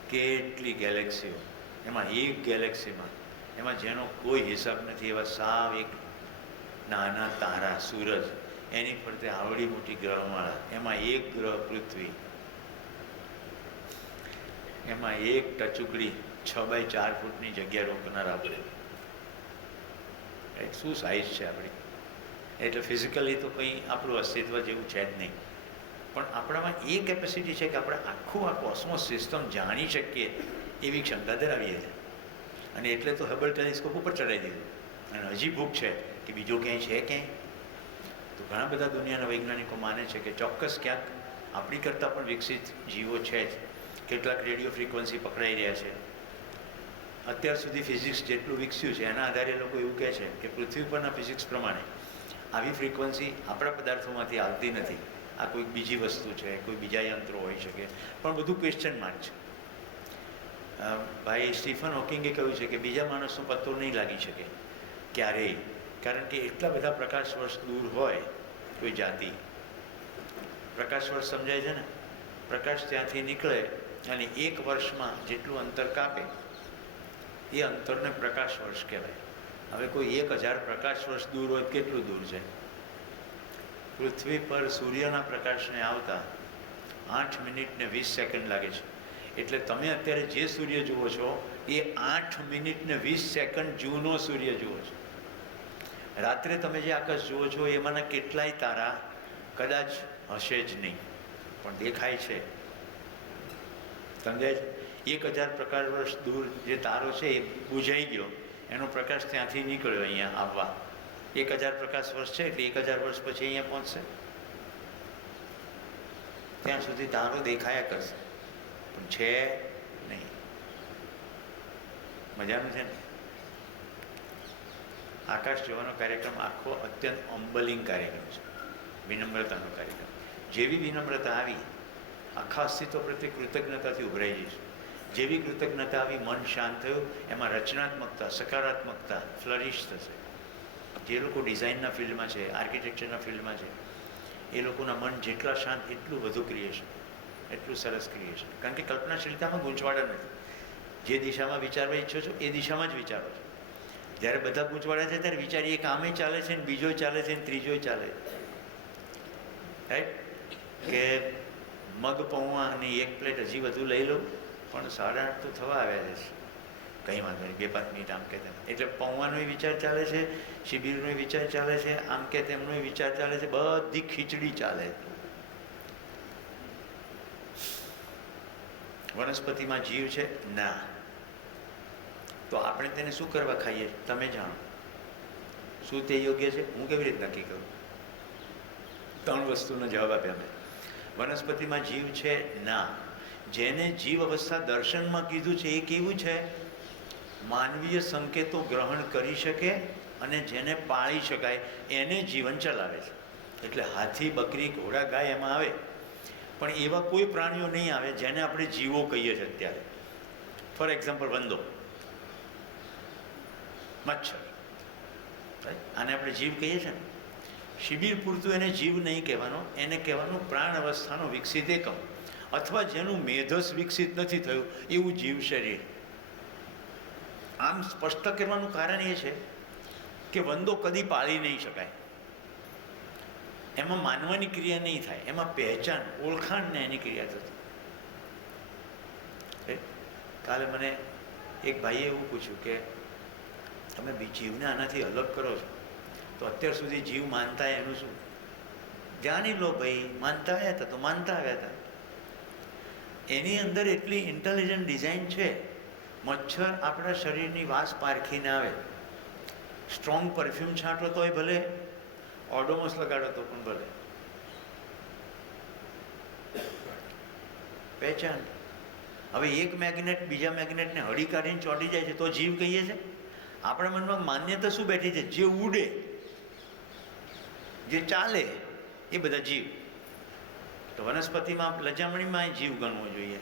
કેટલી ગેલેક્સીઓ, એમાં એક ગેલેક્સીમાં એમાં જેનો કોઈ હિસાબ નથી એવા સાવ એક નાના તારા સૂરજ, એની ફરતે આવડી મોટી ગ્રહમાળા, એમાં એક ગ્રહ પૃથ્વી, એમાં એક ટચુકડી 6x4 ફૂટની જગ્યા રોકનાર આપણે. શું સાઇઝ છે આપણી! એટલે ફિઝિકલી તો કંઈ આપણું અસ્તિત્વ જેવું છે જ નહીં, પણ આપણામાં એ કેપેસિટી છે કે આપણે આખું આ કોસ્મોસ સિસ્ટમ જાણી શકીએ એવી ક્ષમતા ધરાવીએ છીએ. અને એટલે તો હબલ ટેલિસ્કોપ ઉપર ચડાવી દીધું. અને હજી ભૂખ છે કે બીજો ક્યાંય છે ક્યાંય. તો ઘણા બધા દુનિયાના વૈજ્ઞાનિકો માને છે કે ચોક્કસ ક્યાંક આપણી કરતાં પણ વિકસિત જીવો છે જ. કેટલાક રેડિયો ફ્રીક્વન્સી પકડાઈ રહ્યા છે. અત્યાર સુધી ફિઝિક્સ જેટલું વિકસ્યું છે એના આધારે લોકો એવું કહે છે કે પૃથ્વી પરના ફિઝિક્સ પ્રમાણે આવી ફ્રીક્વન્સી આપણા પદાર્થોમાંથી આવતી નથી. આ કોઈક બીજી વસ્તુ છે, કોઈ બીજા યંત્રો હોઈ શકે, પણ બધું ક્વેશ્ચન માર્ક છે. ભાઈ સ્ટીફન હોકિંગે કહ્યું છે કે બીજા માણસનો પત્તો નહીં લાગી શકે ક્યારેય, કારણ કે એટલા બધા પ્રકાશ વર્ષ દૂર હોય કોઈ જાતિ. પ્રકાશ વર્ષ સમજાય છે ને? પ્રકાશ ત્યાંથી નીકળે અને 1 વર્ષમાં જેટલું અંતર કાપે એ અંતરને પ્રકાશ વર્ષ કહેવાય. હવે કોઈ 1000 પ્રકાશ વર્ષ દૂર હોય કેટલું દૂર છે? પૃથ્વી પર સૂર્યના પ્રકાશને આવતા 8 મિનિટ ને 20 સેકન્ડ લાગે છે. એટલે તમે અત્યારે જે સૂર્ય જુઓ છો એ 8 મિનિટ ને 20 સેકન્ડ જૂનો સૂર્ય જુઓ છો. રાત્રે તમે જે આકાશ જુઓ છો એમાંના કેટલાય તારા કદાચ હશે જ નહીં, પણ દેખાય છે. સમજાય છે? 1000 પ્રકાશ વર્ષ દૂર જે તારો છે એ બુઝાઈ ગયો, એનો પ્રકાશ ત્યાંથી નીકળ્યો અહીંયા આવવા. 1000 પ્રકાશ વર્ષ છે એટલે 1000 વર્ષ પછી અહીંયા પહોંચશે. ત્યાં સુધી તારો દેખાયા કરશે, પણ છે નહીં. મજાનું છે ને? આકાશ જોવાનો કાર્યક્રમ આખો અત્યંત અમ્બલિંગ કાર્યક્રમ છે, વિનમ્રતાનો કાર્યક્રમ. જેવી વિનમ્રતા આવી, આખા અસ્તિત્વ પ્રત્યે કૃતજ્ઞતાથી ઉભરાઈ જઈશું. જેવી કૃતજ્ઞતા આવી, મન શાંત થયું, એમાં રચનાત્મકતા, સકારાત્મકતા ફ્લરિશ થશે. જે લોકો ડિઝાઇનના ફિલ્ડમાં છે, આર્કિટેક્ચરના ફિલ્ડમાં છે, એ લોકોના મન જેટલા શાંત એટલું વધુ ક્રિએશન, એટલું સરસ ક્રિએશન. કારણ કે કલ્પનાશીલતામાં ગૂંચવાડા નથી. જે દિશામાં વિચારવા ઈચ્છો છો એ દિશામાં જ વિચારો છો. જ્યારે બધા ગૂંચવાડા છે ત્યારે વિચારીએ એક આમે ચાલે છે ને બીજો ચાલે છે ને ત્રીજો ચાલે, રાઈટ? કે મગ પૌવાની 1 પ્લેટ હજી વધુ લઈ લો, પણ 8:30 તો થવા આવ્યા છે. કંઈ વાંધો નહીં, 2-5 મિનિટ આમ કે તેમ. એટલે પૌવાનો વિચાર ચાલે છે, શિબિરનો વિચાર ચાલે છે, આમ કે તેમનો વિચાર ચાલે છે, બધી ખીચડી ચાલે. વનસ્પતિમાં જીવ છે? ના. તો આપણે તેને શું કરવા ખાઈએ? તમે જાણો. શું તે યોગ્ય છે? હું કેવી રીતે નક્કી કરું? 3 વસ્તુનો જવાબ આપ્યા મેં. વનસ્પતિમાં જીવ છે? ના. જેને જીવ અવસ્થા દર્શનમાં કીધું છે એ કેવું છે? માનવીય સંકેતો ગ્રહણ કરી શકે અને જેને પાળી શકાય એને જીવન ચલાવે છે. એટલે હાથી, બકરી, ઘોડા, ગાય એમાં આવે, પણ એવા કોઈ પ્રાણીઓ નહીં આવે જેને આપણે જીવો કહીએ છીએ અત્યારે. ફોર એક્ઝામ્પલ વંદો, મચ્છર, આને આપણે જીવ કહીએ છીએ ને. શિબિર પૂરતું એને જીવ નહીં કહેવાનો, એને કહેવાનું પ્રાણ અવસ્થાનો વિકસિત એકમ, અથવા જેનું મેધસ વિકસિત નથી થયું એવું જીવ શરીર. આમ સ્પષ્ટ કરવાનું કારણ એ છે કે વંદો કદી પાળી નહીં શકાય, એમાં માનવાની ક્રિયા નહીં થાય, એમાં પહેચાન, ઓળખાણને એની ક્રિયા થતી. કાલે મને એક ભાઈએ એવું પૂછ્યું કે તમે જીવને આનાથી અલગ કરો છો, તો અત્યાર સુધી જીવ માનતા એનું શું? જાણી લો ભાઈ, માનતા આવ્યા હતા તો માનતા આવ્યા હતા. એની અંદર એટલી ઇન્ટેલિજન્ટ ડિઝાઇન છે. મચ્છર આપણા શરીરની વાસ પારખીને આવે. સ્ટ્રોંગ પરફ્યુમ છાંટો તોય ભલે, ઓડોમસ લગાડો તો પણ ભલે. પહેચાન. હવે એક મેગ્નેટ બીજા મેગ્નેટને હળી કાઢીને ચોંટી જાય છે તો જીવ કહીએ છીએ. આપણા મનમાં માન્યતા શું બેઠી છે? જે ઉડે, જે ચાલે એ બધા જીવ. તો વનસ્પતિમાં લજામણીમાં જીવ ગણવો જોઈએ.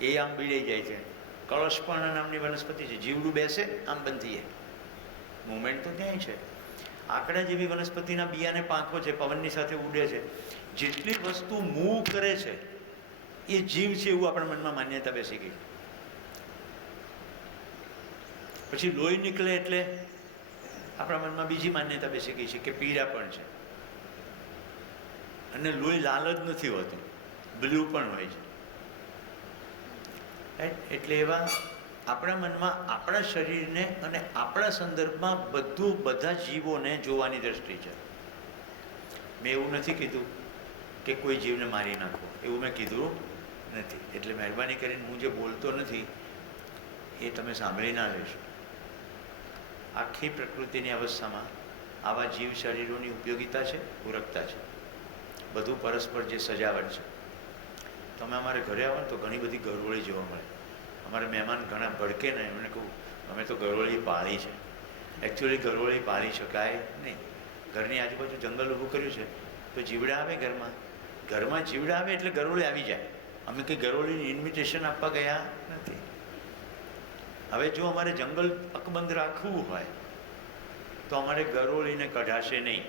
એ આમ બીડાઈ જાય છે. કળશપર્ણ નામની વનસ્પતિ છે, જીવડું બેસે આમ બંધ થઈ જાય, મુવમેન્ટ તો ત્યાંય છે. આંકડા જેવી વનસ્પતિના બિયાને પાંખો છે, પવનની સાથે ઉડે છે. જેટલી વસ્તુ મૂવ કરે છે એ જીવ છે એવું આપણા મનમાં માન્યતા બેસી ગઈ. પછી લોહી નીકળે એટલે આપણા મનમાં બીજી માન્યતા બેસી ગઈ છે કે પીળા પણ છે. અને લોહી લાલ જ નથી હોતું, બ્લુ પણ હોય છે. એટલે એવા આપણા મનમાં આપણા શરીરને અને આપણા સંદર્ભમાં બધા જીવોને જોવાની દ્રષ્ટિ છે. મેં એવું નથી કીધું કે કોઈ જીવને મારી નાખો, એવું મેં કીધું નથી. એટલે મહેરબાની કરીને હું જે બોલતો નથી એ તમે સાંભળી ના લેશો. આખી પ્રકૃતિની અવસ્થામાં આવા જીવ શરીરોની ઉપયોગિતા છે, પૂરકતા છે, બધું પરસ્પર જે સજાવટ છે. તમે અમારે ઘરે આવો ને તો ઘણી બધી ગરોળી જોવા મળે. અમારે મહેમાન ઘણા ભડકે ને એમને કહું અમે તો ગરોળી પાળી છે. એકચ્યુઅલી ગરોળી પાળી શકાય નહીં. ઘરની આજુબાજુ જંગલ ઊભું કર્યું છે તો જીવડા આવે ઘરમાં, ઘરમાં જીવડા આવે એટલે ગરોળી આવી જાય. અમે કંઈ ગરોળીની ઇન્વિટેશન આપવા ગયા નથી. હવે જો અમારે જંગલ અકબંધ રાખવું હોય તો અમારે ગરોળીને કઢાશે નહીં.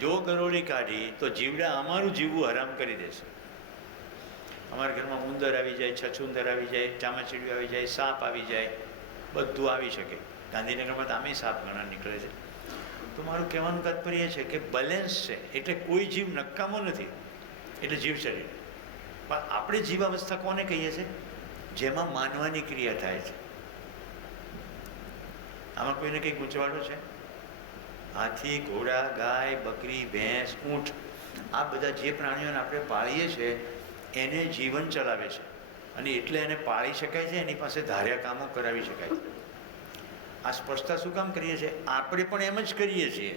જો ગરોળી કાઢી તો જીવડા અમારું જીવવું હરામ કરી દેશે. અમારા ઘરમાં ઉંદર આવી જાય, છછુંદર આવી જાય, ચામાચીડિયું આવી જાય, સાપ આવી જાય, બધું આવી શકે. ગાંધીનગરમાં તો આમે સાપ ઘણા નીકળે છે. તો તો મારું કહેવાનું તાત્પર્ય છે કે બેલેન્સ છે, એટલે કોઈ જીવ નકામો નથી, એટલે જીવ શરીર. પણ આપણે જીવાવસ્થા કોને કહીએ છીએ? જેમાં માનવાની ક્રિયા થાય છે. આમાં કોઈને કંઈ ગૂંચવાડો છે? હાથી, ઘોડા, ગાય, બકરી, ભેંસ, ઊંટ, આ બધા જે પ્રાણીઓને આપણે પાળીએ છીએ એને જીવન ચલાવે છે, અને એટલે એને પાળી શકાય છે, એની પાસે ધાર્યા કામો કરાવી શકાય છે. આ સ્પષ્ટતા શું કામ કરીએ છીએ? આપણે પણ એમ જ કરીએ છીએ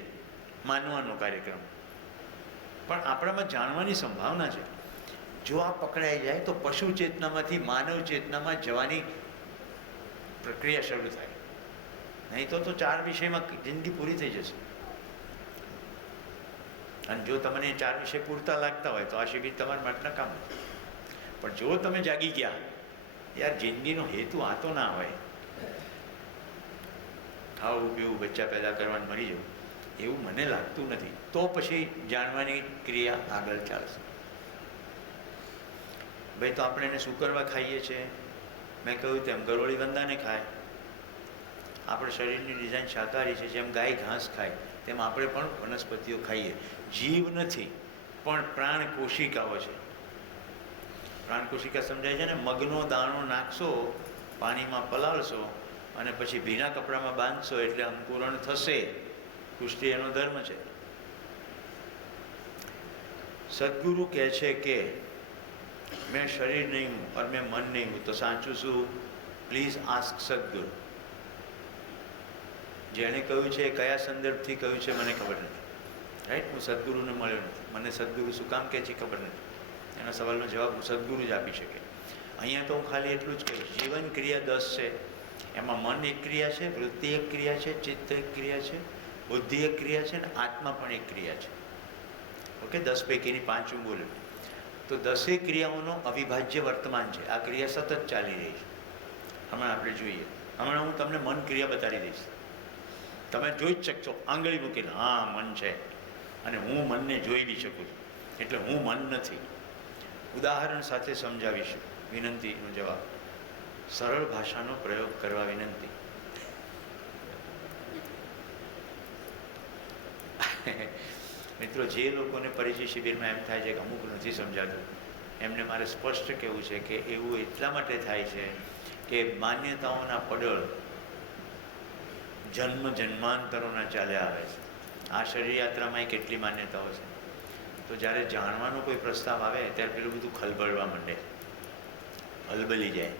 માનવાનો કાર્યક્રમ, પણ આપણામાં જાણવાની સંભાવના છે. જો આ પકડાઈ જાય તો પશુ ચેતનામાંથી માનવ ચેતનામાં જવાની પ્રક્રિયા શરૂ થાય, નહીં તો 4 વિષયમાં જિંદગી પૂરી થઈ જશે. અને જો તમને 4 વિષય પૂરતા લાગતા હોય તો આ શિબિર તમારા માટે કામ. પણ જો તમે જાગી ગયા, યાર જિંદગીનો હેતુ આ તો ના હોય, ખાવું પીવું, બચ્ચા પેદા કરવાનું, મરી જવું, એવું મને લાગતું નથી, તો પછી જાણવાની ક્રિયા આગળ ચાલશે. ભાઈ તો આપણે એને શું કરવા ખાઈએ છીએ? મેં કહ્યું તેમ ગરોળી વંદાને ખાય. આપણે શરીરની ડિઝાઇન શાકાહારી છે, જેમ ગાય ઘાસ ખાય તેમ આપણે પણ વનસ્પતિઓ ખાઈએ. જીવ નથી, પણ પ્રાણ કોશિકાઓ છે. પ્રાણ કોશિકા સમજાય છે ને? મગનો દાણો નાખશો, પાણીમાં પલાળશો અને પછી ભીના કપડામાં બાંધશો એટલે અંકુરણ થશે. પુષ્ટિ એનો ધર્મ છે. સદગુરુ કહે છે કે મેં શરીર નહીં હું और मैं मन नहीं हूँ. તો સાચું શું? પ્લીઝ આસ્ક સદગુરુ. જેણે કહ્યું છે કયા સંદર્ભથી કહ્યું છે મને ખબર નથી, રાઈટ? હું સદગુરુને મળ્યો નથી, મને સદગુરુ શું કામ કહે છે ખબર નથી. એના સવાલનો જવાબ હું સદગુરુ જ આપી શકે. અહીંયા તો હું ખાલી એટલું જ કહીશ, જીવન ક્રિયા 10 છે. એમાં મન એક ક્રિયા છે, વૃત્તિ એક ક્રિયા છે, ચિત્ત એક ક્રિયા છે, બુદ્ધિ એક ક્રિયા છે, અને આત્મા પણ એક ક્રિયા છે. ઓકે, 10 પૈકીની 5 હું બોલું તો 10 ક્રિયાઓનો અવિભાજ્ય વર્તમાન છે. આ ક્રિયા સતત ચાલી રહી છે. હમણાં આપણે જોઈએ, હમણાં હું તમને મન ક્રિયા બતાવી દઈશ, તમે જોઈ જ શકશો આંગળી મૂકીને, હા મન છે, અને હું મનને જોઈ બી શકું છું, એટલે હું મન નથી. ઉદાહરણ સાથે સમજાવીશું. વિનંતીનો જવાબ, સરળ ભાષાનો પ્રયોગ કરવા વિનંતી. મિત્રો, જે લોકોને પરિચય શિબિરમાં એમ થાય છે કે અમુક નથી સમજાતું, એમને મારે સ્પષ્ટ કહેવું છે કે એવું એટલા માટે થાય છે કે માન્યતાઓના પડળ જન્મ જન્માંતરોના ચાલ્યા આવે છે. આ શરીર યાત્રામાં કેટલી માન્યતાઓ છે, તો જ્યારે જાણવાનો કોઈ પ્રસ્તાવ આવે ત્યારે પેલું બધું ખલબળવા માંડે, હલબલી જાય,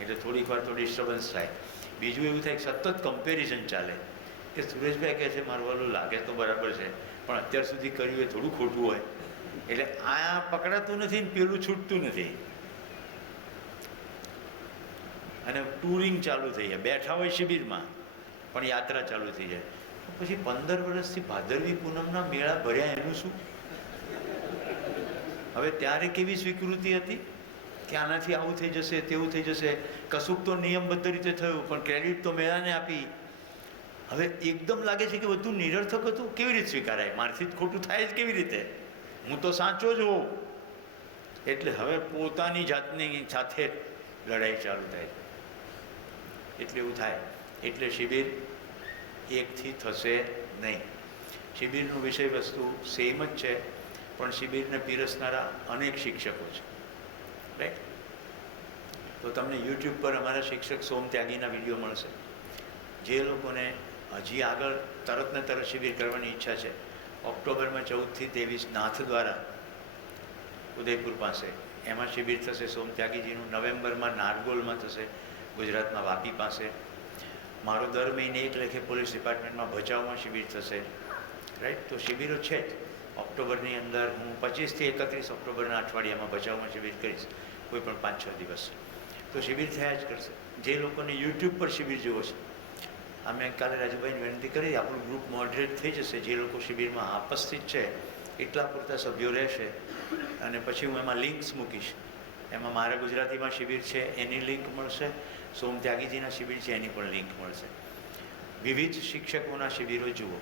એટલે થોડીક વાર તો ડિસ્ટર્બન્સ થાય. બીજું એવું થાય કે સતત કમ્પેરિઝન ચાલે કે સુરેશભાઈ કહે છે મારું વાલું લાગે તો બરાબર છે, પણ અત્યાર સુધી કર્યું એ થોડું ખોટું હોય, એટલે આ પકડાતું નથી ને પેલું છૂટતું નથી, અને ટુરિંગ ચાલુ થઈ જાય. બેઠા હોય શિબિરમાં પણ યાત્રા ચાલુ થઈ જાય. પછી 15 વર્ષથી ભાદરવી પૂનમના મેળા ભર્યા એનું શું? હવે ત્યારે કેવી સ્વીકૃતિ હતી કે આનાથી આવું થઈ જશે, તેવું થઈ જશે, કશુંક તો નિયમબદ્ધ રીતે થયું, પણ ક્રેડિટ તો મેળાને આપી. હવે એકદમ લાગે છે કે બધું નિરર્થક હતું. કેવી રીતે સ્વીકારાય? મારથી જ ખોટું થાય જ કેવી રીતે? હું તો સાચો જ હોઉં. એટલે હવે પોતાની જાતની સાથે લડાઈ ચાલુ થાય, એટલે એવું થાય. એટલે શિબિર એકથી થશે નહીં. શિબિરનું વિષય વસ્તુ સેમ જ છે, પણ શિબિરને પીરસનારા અનેક શિક્ષકો છે, રાઈટ? તો તમને યુટ્યુબ પર અમારા શિક્ષક સોમ ત્યાગીના વિડીયો મળશે. જે લોકોને હજી આગળ તરત ને તરત શિબિર કરવાની ઈચ્છા છે, ઓક્ટોબરમાં 14 થી 23 નાથ દ્વારા ઉદયપુર પાસે એમાં શિબિર થશે સોમ ત્યાગીજીનું. નવેમ્બરમાં નારગોલમાં થશે, ગુજરાતમાં વાપી પાસે. મારો દર મહિને 1 લેખે પોલીસ ડિપાર્ટમેન્ટમાં ભચાઉમાં શિબિર થશે, રાઈટ? તો શિબિરો છે જ. ઓક્ટોબરની અંદર હું 25 થી 31 ઓક્ટોબરના અઠવાડિયામાં ભચાઉમાં શિબિર કરીશ, કોઈ પણ 5-6 દિવસ. તો શિબિર થયા જ કરશે. જે લોકોને યુટ્યુબ પર શિબિર જોવો છે, અમે કાલે રાજુભાઈને વિનંતી કરી, આપણું ગ્રુપ મોડરેટ થઈ જશે. જે લોકો શિબિરમાં ઉપસ્થિત છે એટલા પૂરતા સભ્યો રહેશે, અને પછી હું એમાં લિંક્સ મૂકીશ. એમાં મારા ગુજરાતીમાં શિબિર છે એની લિંક મળશે, સોમ ત્યાગીજીના શિબિર છે એની પણ લિંક મળશે. વિવિધ શિક્ષકોના શિબિરો જુઓ.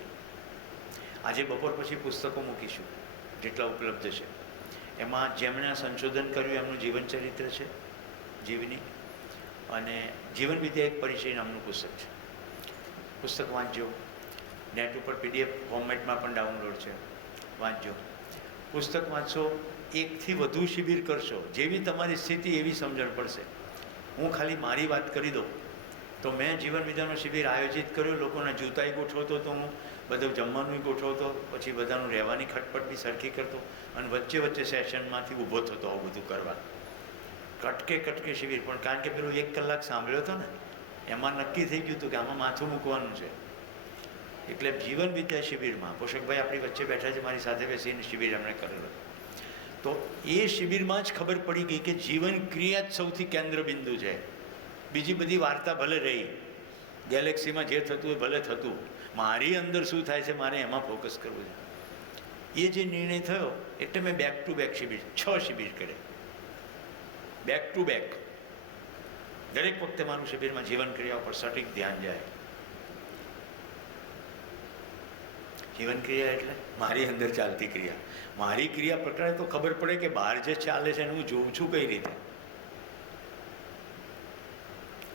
આજે બપોર પછી પુસ્તકો મૂકીશું જેટલા ઉપલબ્ધ છે. એમાં જેમણે સંશોધન કર્યું એમનું જીવન ચરિત્ર છે, જીવની, અને જીવન વિદ્યા એક પરિચય નામનું પુસ્તક છે. પુસ્તક વાંચજો. નેટ ઉપર PDF ફોર્મેટમાં પણ ડાઉનલોડ છે, વાંચજો. પુસ્તક વાંચશો, એકથી વધુ શિબિર કરશો, જેવી તમારી સ્થિતિ એવી સમજણ પડશે. હું ખાલી મારી વાત કરી દઉં તો મેં જીવન વિદ્યાનો શિબિર આયોજિત કર્યો, લોકોના જૂતાઈ ગોઠવતો હતો હું, બધું જમવાનું ગોઠવતો, પછી બધાનું રહેવાની ખટપટ બી સરખી કરતો, અને વચ્ચે વચ્ચે સેશનમાંથી ઊભો થતો આવું બધું કરવા. કટકે શિબિર, પણ કારણ કે પેલું 1 કલાક સાંભળ્યો હતો ને, એમાં નક્કી થઈ ગયું હતું કે આમાં માથું મૂકવાનું છે. એટલે જીવન વિદ્યા શિબિરમાં પોષકભાઈ આપણી વચ્ચે બેઠા છે, મારી સાથે બેસીને શિબિર એમણે કરેલો. તો એ શિબિરમાં જ ખબર પડી ગઈ કે જીવન ક્રિયા જ સૌથી કેન્દ્ર બિંદુ છે. બીજી બધી વાર્તા ભલે રહી, ગેલેક્સીમાં જે થતું હોય ભલે થતું, મારી અંદર શું થાય છે મારે એમાં ફોકસ કરવું છે. એ જે નિર્ણય થયો એટલે મેં બેક ટુ બેક શિબિર 6 શિબિર કરે, બેક ટુ બેક. દરેક વખતે મારું શિબિરમાં જીવન ક્રિયા ઉપર સટીક ધ્યાન જાય. જીવન ક્રિયા એટલે મારી અંદર ચાલતી ક્રિયા. મારી ક્રિયા પ્રકારે તો ખબર પડે કે બહાર જે ચાલે છે એને હું જોઉં છું કઈ રીતે.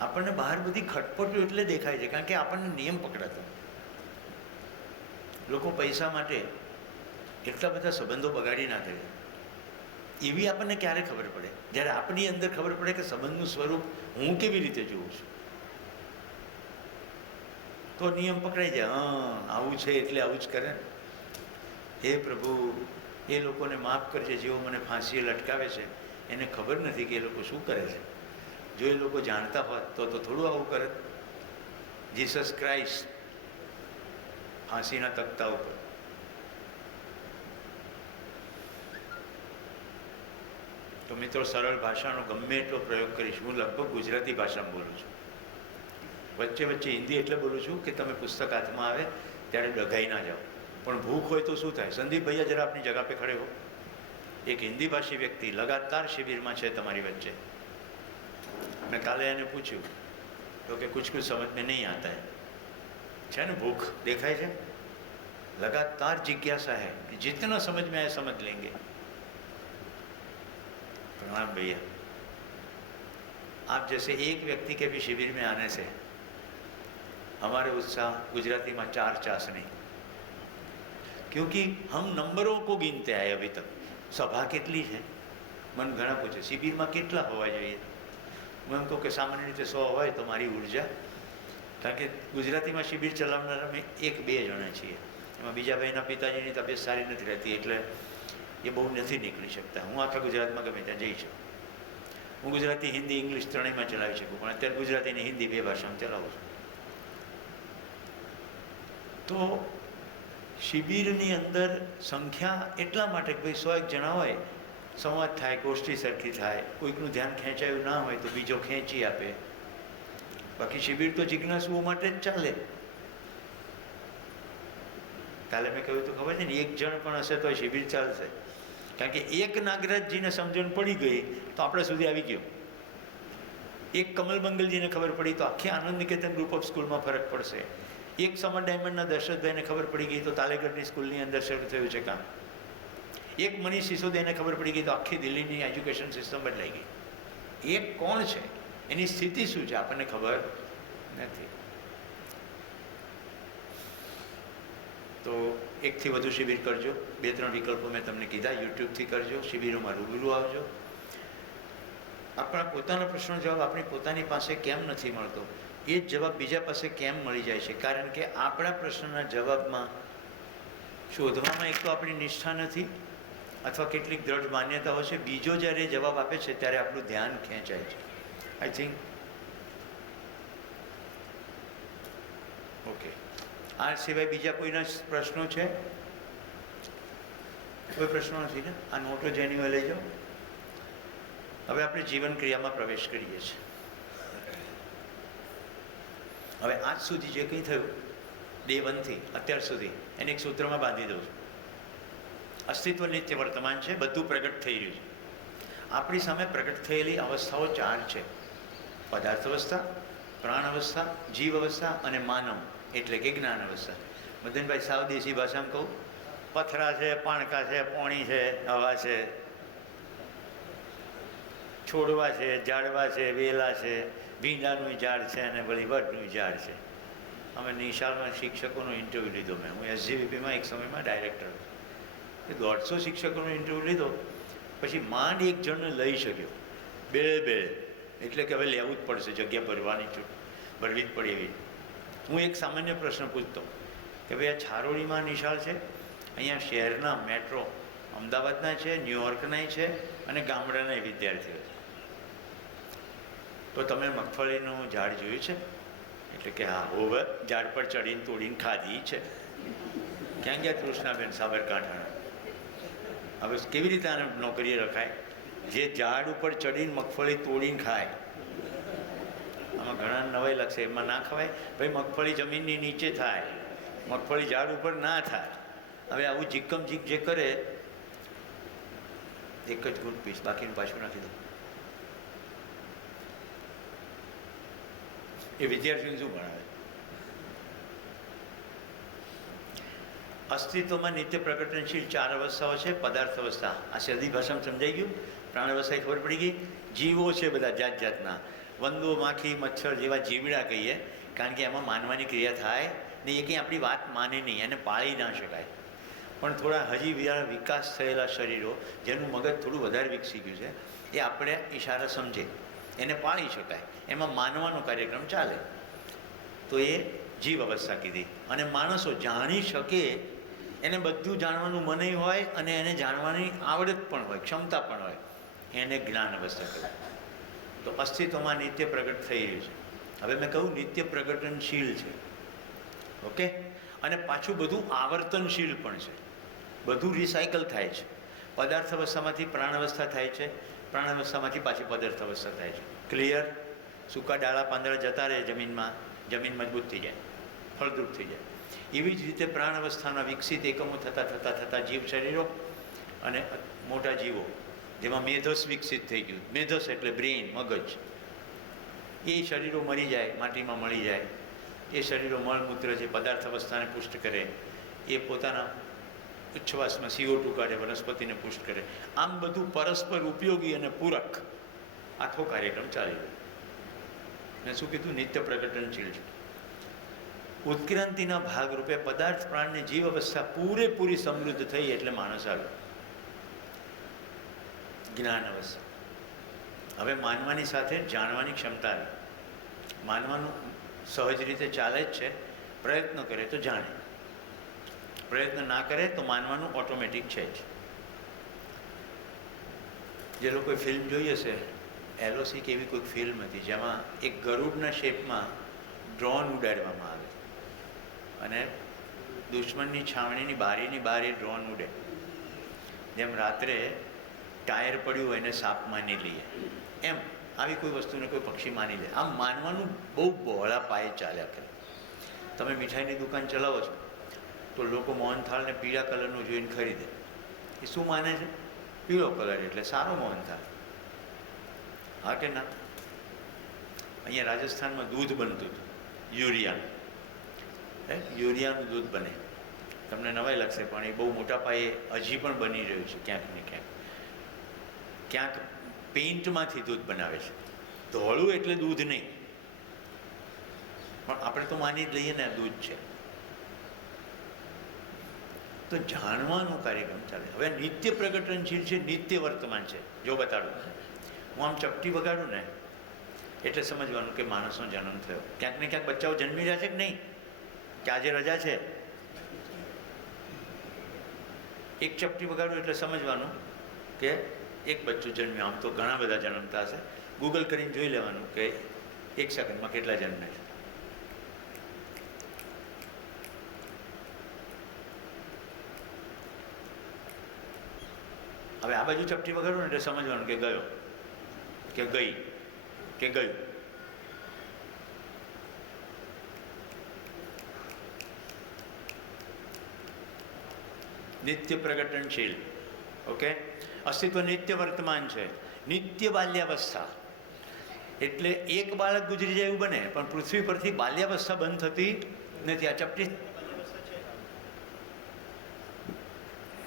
આપણને બહાર બધી ખટપટો એટલે દેખાય છે કારણ કે આપણને નિયમ પકડાતો. લોકો પૈસા માટે એટલા બધા સંબંધો બગાડી નાખે છે, એવી આપણને ક્યારે ખબર પડે? જ્યારે આપણી અંદર ખબર પડે કે સંબંધનું સ્વરૂપ હું કેવી રીતે જોઉં છું, તો નિયમ પકડાઈ જાય. હા, આવું છે એટલે આવું જ કરે. હે પ્રભુ, એ લોકોને માફ કરજે જેઓ મને ફાંસીએ લટકાવે છે. એને ખબર નથી કે એ લોકો શું કરે છે. જો એ લોકો જાણતા હોત તો થોડું આવું કરે. જીસસ ક્રાઇસ્ટ ફાંસીના તખ્તા ઉપર. તો મિત્રો, સરળ ભાષાનો ગમે એટલો પ્રયોગ કરીશ. હું લગભગ ગુજરાતી ભાષામાં બોલું છું, વચ્ચે વચ્ચે હિન્દી એટલે બોલું છું કે તમે પુસ્તક હાથમાં આવે ત્યારે ડઘાઈ ના જાઓ. પણ ભૂખ હોય તો શું થાય? સંદીપ ભૈયા જરા આપની જગા પે ખડે હો. એક હિન્દી ભાષી વ્યક્તિ લગાતાર શિબિરમાં છે તમારી વચ્ચે. મેં કાલે એને પૂછ્યું તો કે કુછ સમજ મેં નહીં આતા હૈ. છે ને ભૂખ દેખાય છે, लगातार जिज्ञासा है कि जितना समझ में आए समझ लेंगे. प्रणाम भैया. आप जैसे एक व्यक्ति के भी शिविर में आने से हमारे उत्साह गुजराती में 4 चाशनी, क्योंकि हम नंबरों को गिनते आए अभी तक. सभा કેટલી છે? મને ઘણા પૂછે શિબિરમાં કેટલા હોવા જોઈએ. હું એમ કહું કે સામાન્ય રીતે 100 હોય તો મારી ઉર્જા, કારણ કે ગુજરાતીમાં શિબિર ચલાવનાર અમે 1-2 જણા છીએ. એમાં બીજા ભાઈના પિતાજીની તબિયત સારી નથી રહેતી એટલે એ બહુ નથી નીકળી શકતા. હું આખા ગુજરાતમાં ગમે ત્યાં જઈ શકું. હું ગુજરાતી, હિન્દી, ઇંગ્લિશ ત્રણેયમાં ચલાવી શકું, પણ અત્યારે ગુજરાતી અને હિન્દી 2 ભાષામાં ચલાવું છું. તો શિબિરની અંદર સંખ્યા એટલા માટે કે ભાઈ 100 જણા હોય, સંવાદ થાય, ગોષ્ઠી સરખી થાય, કોઈકનું ધ્યાન ખેંચાયું ના હોય તો બીજો ખેંચી આપે. બાકી શિબિર તો જિજ્ઞાસુઓ માટે જ ચાલે. કાલે મેં કહ્યું તો ખબર છે ને, 1 જણ પણ હશે તો શિબિર ચાલશે. કારણ કે એક નાગરાજજીને સમજણ પડી ગઈ તો આપણે સુધી આવી ગયો. એક કમલ મંગલજીને ખબર પડી તો આખી આનંદ નિકેતન ગ્રુપ ઓફ સ્કૂલમાં ફરક પડશે. એક સમર ડાયમંડના દશરથભાઈને ખબર પડી ગઈ તો તાલેગઢની સ્કૂલની અંદર શરૂ થયું છે કામ. એક મનીષ સિસોદિયાને ખબર પડી ગઈ તો આખી દિલ્હીની એજ્યુકેશન સિસ્ટમ બદલાઈ ગઈ. એક કોણ છે, એની સ્થિતિ શું છે, આપણને ખબર નથી. તો 1થી વધુ શિબિર કરજો. 2-3 વિકલ્પો મેં તમને કીધા. યુટ્યુબથી કરજો, શિબિરોમાં રૂબરૂ આવજો. આપણા પોતાના પ્રશ્નનો જવાબ આપણી પોતાની પાસે કેમ નથી મળતો, એ જ જવાબ બીજા પાસે કેમ મળી જાય છે? કારણ કે આપણા પ્રશ્નના જવાબમાં શોધવામાં એક તો આપણી નિષ્ઠા નથી, અથવા કેટલીક દ્રઢ માન્યતાઓ છે. બીજો જ્યારે જવાબ આપે છે ત્યારે આપણું ધ્યાન ખેંચાય છે. I think okay. આ સિવાય બીજા કોઈના પ્રશ્નો છે? કોઈ પ્રશ્નો નથી ને? આ નોટો જેની લઈ જાઓ. હવે આપણે જીવન ક્રિયામાં પ્રવેશ કરીએ છીએ. હવે આજ સુધી જે કંઈ થયું ડે 1થી અત્યાર સુધી એને એક સૂત્રમાં બાંધી દઉં છું. અસ્તિત્વ નિત્ય વર્તમાન છે, બધું પ્રગટ થઈ રહ્યું છે. આપણી સામે પ્રગટ થયેલી અવસ્થાઓ 4 છે: પદાર્થ અવસ્થા, પ્રાણ અવસ્થા, જીવ અવસ્થા અને માનવ એટલે કે જ્ઞાન અવસ્થા. મદનભાઈ સાવ દેશી ભાષામાં કહું, પથરા છે, પાણકા છે, પોણી છે, હવા છે, છોડવા છે, ઝાડવા છે, વેલા છે, ભીંડાનું ઝાડ છે અને વળી વડનું ઝાડ છે. અમે નિશાળમાં શિક્ષકોનો ઇન્ટરવ્યૂ લીધો મેં. હું SGVPમાં એક સમયમાં ડાયરેક્ટર હતો. એ 150 શિક્ષકોનો ઇન્ટરવ્યૂ લીધો, પછી માંડ એક જણને લઈ શક્યો. બે એટલે કે હવે લેવું જ પડશે, જગ્યા ભરવી જ પડે એવી. હું એક સામાન્ય પ્રશ્ન પૂછતો કે ભાઈ આ છારોડીમાં નિશાળ છે, અહીંયા શહેરના મેટ્રો અમદાવાદના છે, ન્યુયોર્કના છે અને ગામડાના વિદ્યાર્થીઓ છે, તો તમે મગફળીનું ઝાડ જોયું છે? એટલે કે હા, હવે ઝાડ પર ચડીને તોડીને ખાધી છે. ક્યાં ગયા કૃષ્ણાબેન સાબરકાંઠાના? હવે કેવી રીતે આને નોકરીએ રખાય? જે ઝાડ ઉપર ચડીને મગફળી તોડીને ખાય. આમાં ઘણા નવાઈ લાગશે, એમાં ના ખવાય ભાઈ. મગફળી જમીનની નીચે થાય, મગફળી ઝાડ ઉપર ના થાય. હવે આવું જીકમ જીક જે કરે, એક જ ગુણ પીસ, બાકીનું પાછું નાખી દો. એ વિદ્યાર્થીઓને શું ભણાવે? અસ્તિત્વમાં નિત્ય પ્રકટનશીલ 4 અવસ્થાઓ છે. પદાર્થ અવસ્થા, આ સદી ભાષામાં સમજાઈ ગયું. પ્રાણ અવસ્થા ખબર પડી ગઈ. જીવો છે બધા જાત જાતના, વંદો, માખી, મચ્છર જેવા જીવડા કહીએ, કારણ કે એમાં માનવાની ક્રિયા થાય ને. એ કંઈ આપણી વાત માને નહીં, એને પાળી ના શકાય. પણ થોડા હજી વિકાસ થયેલા શરીરો, જેનું મગજ થોડું વધારે વિકસી ગયું છે, એ આપણે ઈશારા સમજે, એને પાળી શકાય, એમાં માનવાનો કાર્યક્રમ ચાલે, તો એ જીવ અવસ્થા કીધી. અને માણસો જાણી શકે, એને બધું જાણવાનું મન હોય અને એને જાણવાની આવડત પણ હોય, ક્ષમતા પણ હોય, એને જ્ઞાન અવસ્થા કહેવાય. તો અસ્તિત્વમાં નિત્ય પ્રગટ થઈ રહ્યું છે. હવે મેં કહ્યું નિત્ય પ્રગટનશીલ છે, ઓકે. અને પાછું બધું આવર્તનશીલ પણ છે, બધું રિસાયકલ થાય છે. પદાર્થ અવસ્થામાંથી પ્રાણ અવસ્થા થાય છે, પ્રાણ અવસ્થામાંથી પાછી પદાર્થ અવસ્થા થાય છે. ક્લિયર? સૂકા ડાળા પાંદડા જતા રહે જમીનમાં, જમીન મજબૂત થઈ જાય, ફળદ્રુપ થઈ જાય. એવી જ રીતે પ્રાણ અવસ્થાના વિકસિત એકમો થતાં જીવ શરીરો અને મોટા જીવો, જેમાં મેધસ વિકસિત થઈ ગયું. મેધસ એટલે બ્રેઇન, મગજ. એ શરીરો મરી જાય, માટીમાં મળી જાય. એ શરીરો મળમૂત્ર જે પદાર્થ અવસ્થાને પુષ્ટ કરે, એ પોતાના ઉચ્છ્વાસમાં CO2 કાઢે, વનસ્પતિને પુષ્ટ કરે. આમ બધું પરસ્પર ઉપયોગી અને પૂરક આખો કાર્યક્રમ ચાલી રહ્યો. મેં શું કીધું? નિત્ય પ્રગટનશીલ છે. ઉત્ક્રાંતિના ભાગરૂપે પદાર્થ પ્રાણની જીવ અવસ્થા પૂરેપૂરી સમૃદ્ધ થઈ એટલે માણસ આવ્યો, જ્ઞાન અવસ્થા. હવે માનવાની સાથે જાણવાની ક્ષમતા આવી. માનવાનું સહજ રીતે ચાલે જ છે, પ્રયત્ન કરે તો જાણે, પ્રયત્ન ના કરે તો માનવાનું ઓટોમેટિક છે જ. જે લોકોએ ફિલ્મ જોઈ હશે, LOC કે એવી કોઈક ફિલ્મ હતી, જેમાં એક ગરુડના શેપમાં ડ્રોન ઉડાડવામાં આવે અને દુશ્મનની છાવણીની બારીની બહાર એ ડ્રોન ઉડે. જેમ રાત્રે ટાયર પડ્યું હોય એને સાપ માની લઈએ, એમ આવી કોઈ વસ્તુને કોઈ પક્ષી માની લે. આમ માનવાનું બહુ બહોળા પાયે ચાલ્યા કરે. તમે મીઠાઈની દુકાન ચલાવો છો તો લોકો મોહનથાળને પીળા કલરનું જોઈને ખરીદે. એ શું માને છે? પીળો કલર એટલે સારો મોહનથાળ. હા કે ના? અહીંયા રાજસ્થાનમાં દૂધ બનતું હતું, યુરિયાનું. યુરિયાનું દૂધ બને. તમને નવાઈ લાગશે, પણ એ બહુ મોટા પાયે હજી પણ બની રહ્યું છે ક્યાંક ને ક્યાંક. ક્યાંક પેઇન્ટમાંથી દૂધ બનાવે છે. ધોળું એટલે દૂધ નહીં, પણ આપણે તો માની જ લઈએ ને દૂધ છે. તો જાણવાનો કાર્યક્રમ ચાલે. હવે નિત્ય પ્રગટનશીલ છે, નિત્ય વર્તમાન છે. જો બતાડું, હું આમ ચપટી વગાડું ને એટલે સમજવાનું કે માણસનો જન્મ થયો. ક્યાંક ને ક્યાંક બચ્ચાઓ જન્મી રહ્યા છે કે નહીં? કે આજે રજા છે? એક ચપટી વગાડું એટલે સમજવાનું કે એક બચ્ચું જન્મ્યું. આમ તો ઘણા બધા જન્મતા હશે. ગૂગલ કરીને જોઈ લેવાનું કે એક સેકન્ડમાં કેટલા જન્મે છે. હવે આ બાજુ ચપટી વગાડું ને એટલે સમજવાનું કે ગયો, કે ગઈ, કે ગયું. નિત્ય પ્રગટનશીલ, ઓકે. અસ્તિત્વ નિત્ય વર્તમાન છે. નિત્ય બાલ્યાવસ્થા એટલે એક બાળક ગુજરી જાય એવું બને, પણ પૃથ્વી પરથી બાલ્યાવસ્થા બંધ થતી નથી. આ ચપટી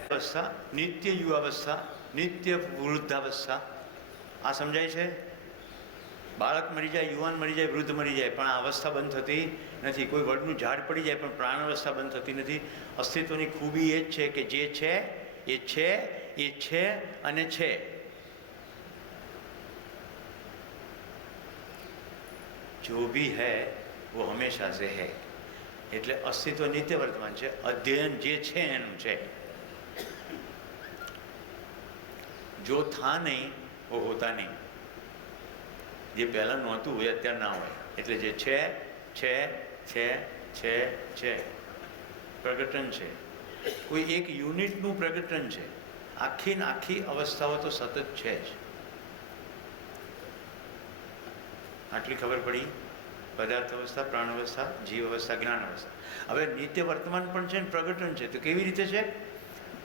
અવસ્થા, નિત્ય યુવાવસ્થા, નિત્ય વૃદ્ધાવસ્થા. આ સમજાય છે? બાળક મરી જાય, યુવાન મરી જાય, વૃદ્ધ મરી જાય, પણ આ અવસ્થા બંધ થતી નથી. કોઈ વડનું ઝાડ પડી જાય પણ પ્રાણ અવસ્થા બંધ થતી નથી. અસ્તિત્વની ખૂબી એ જ છે કે જે છે એ છે, એ છે અને છે. जो भी है वो हमेशा से है. એટલે અસ્તિત્વ નિત્ય વર્તમાન છે. અધ્યયન જે છે એનું છે. જો થા નહીં वो होता नहीं. જે પહેલાં નહોતું હોય અત્યારે ના હોય. એટલે જે છે છે છે છે છે પ્રગટન છે. કોઈ એક યુનિટનું પ્રગટન છે. આખી ને આખી અવસ્થાઓ તો સતત છે જ. આટલી ખબર પડી. પદાર્થ અવસ્થા, પ્રાણ અવસ્થા, જીવ અવસ્થા, જ્ઞાન અવસ્થા. હવે નિત્ય વર્તમાન પણ છે ને પ્રગટન છે. તો કેવી રીતે છે?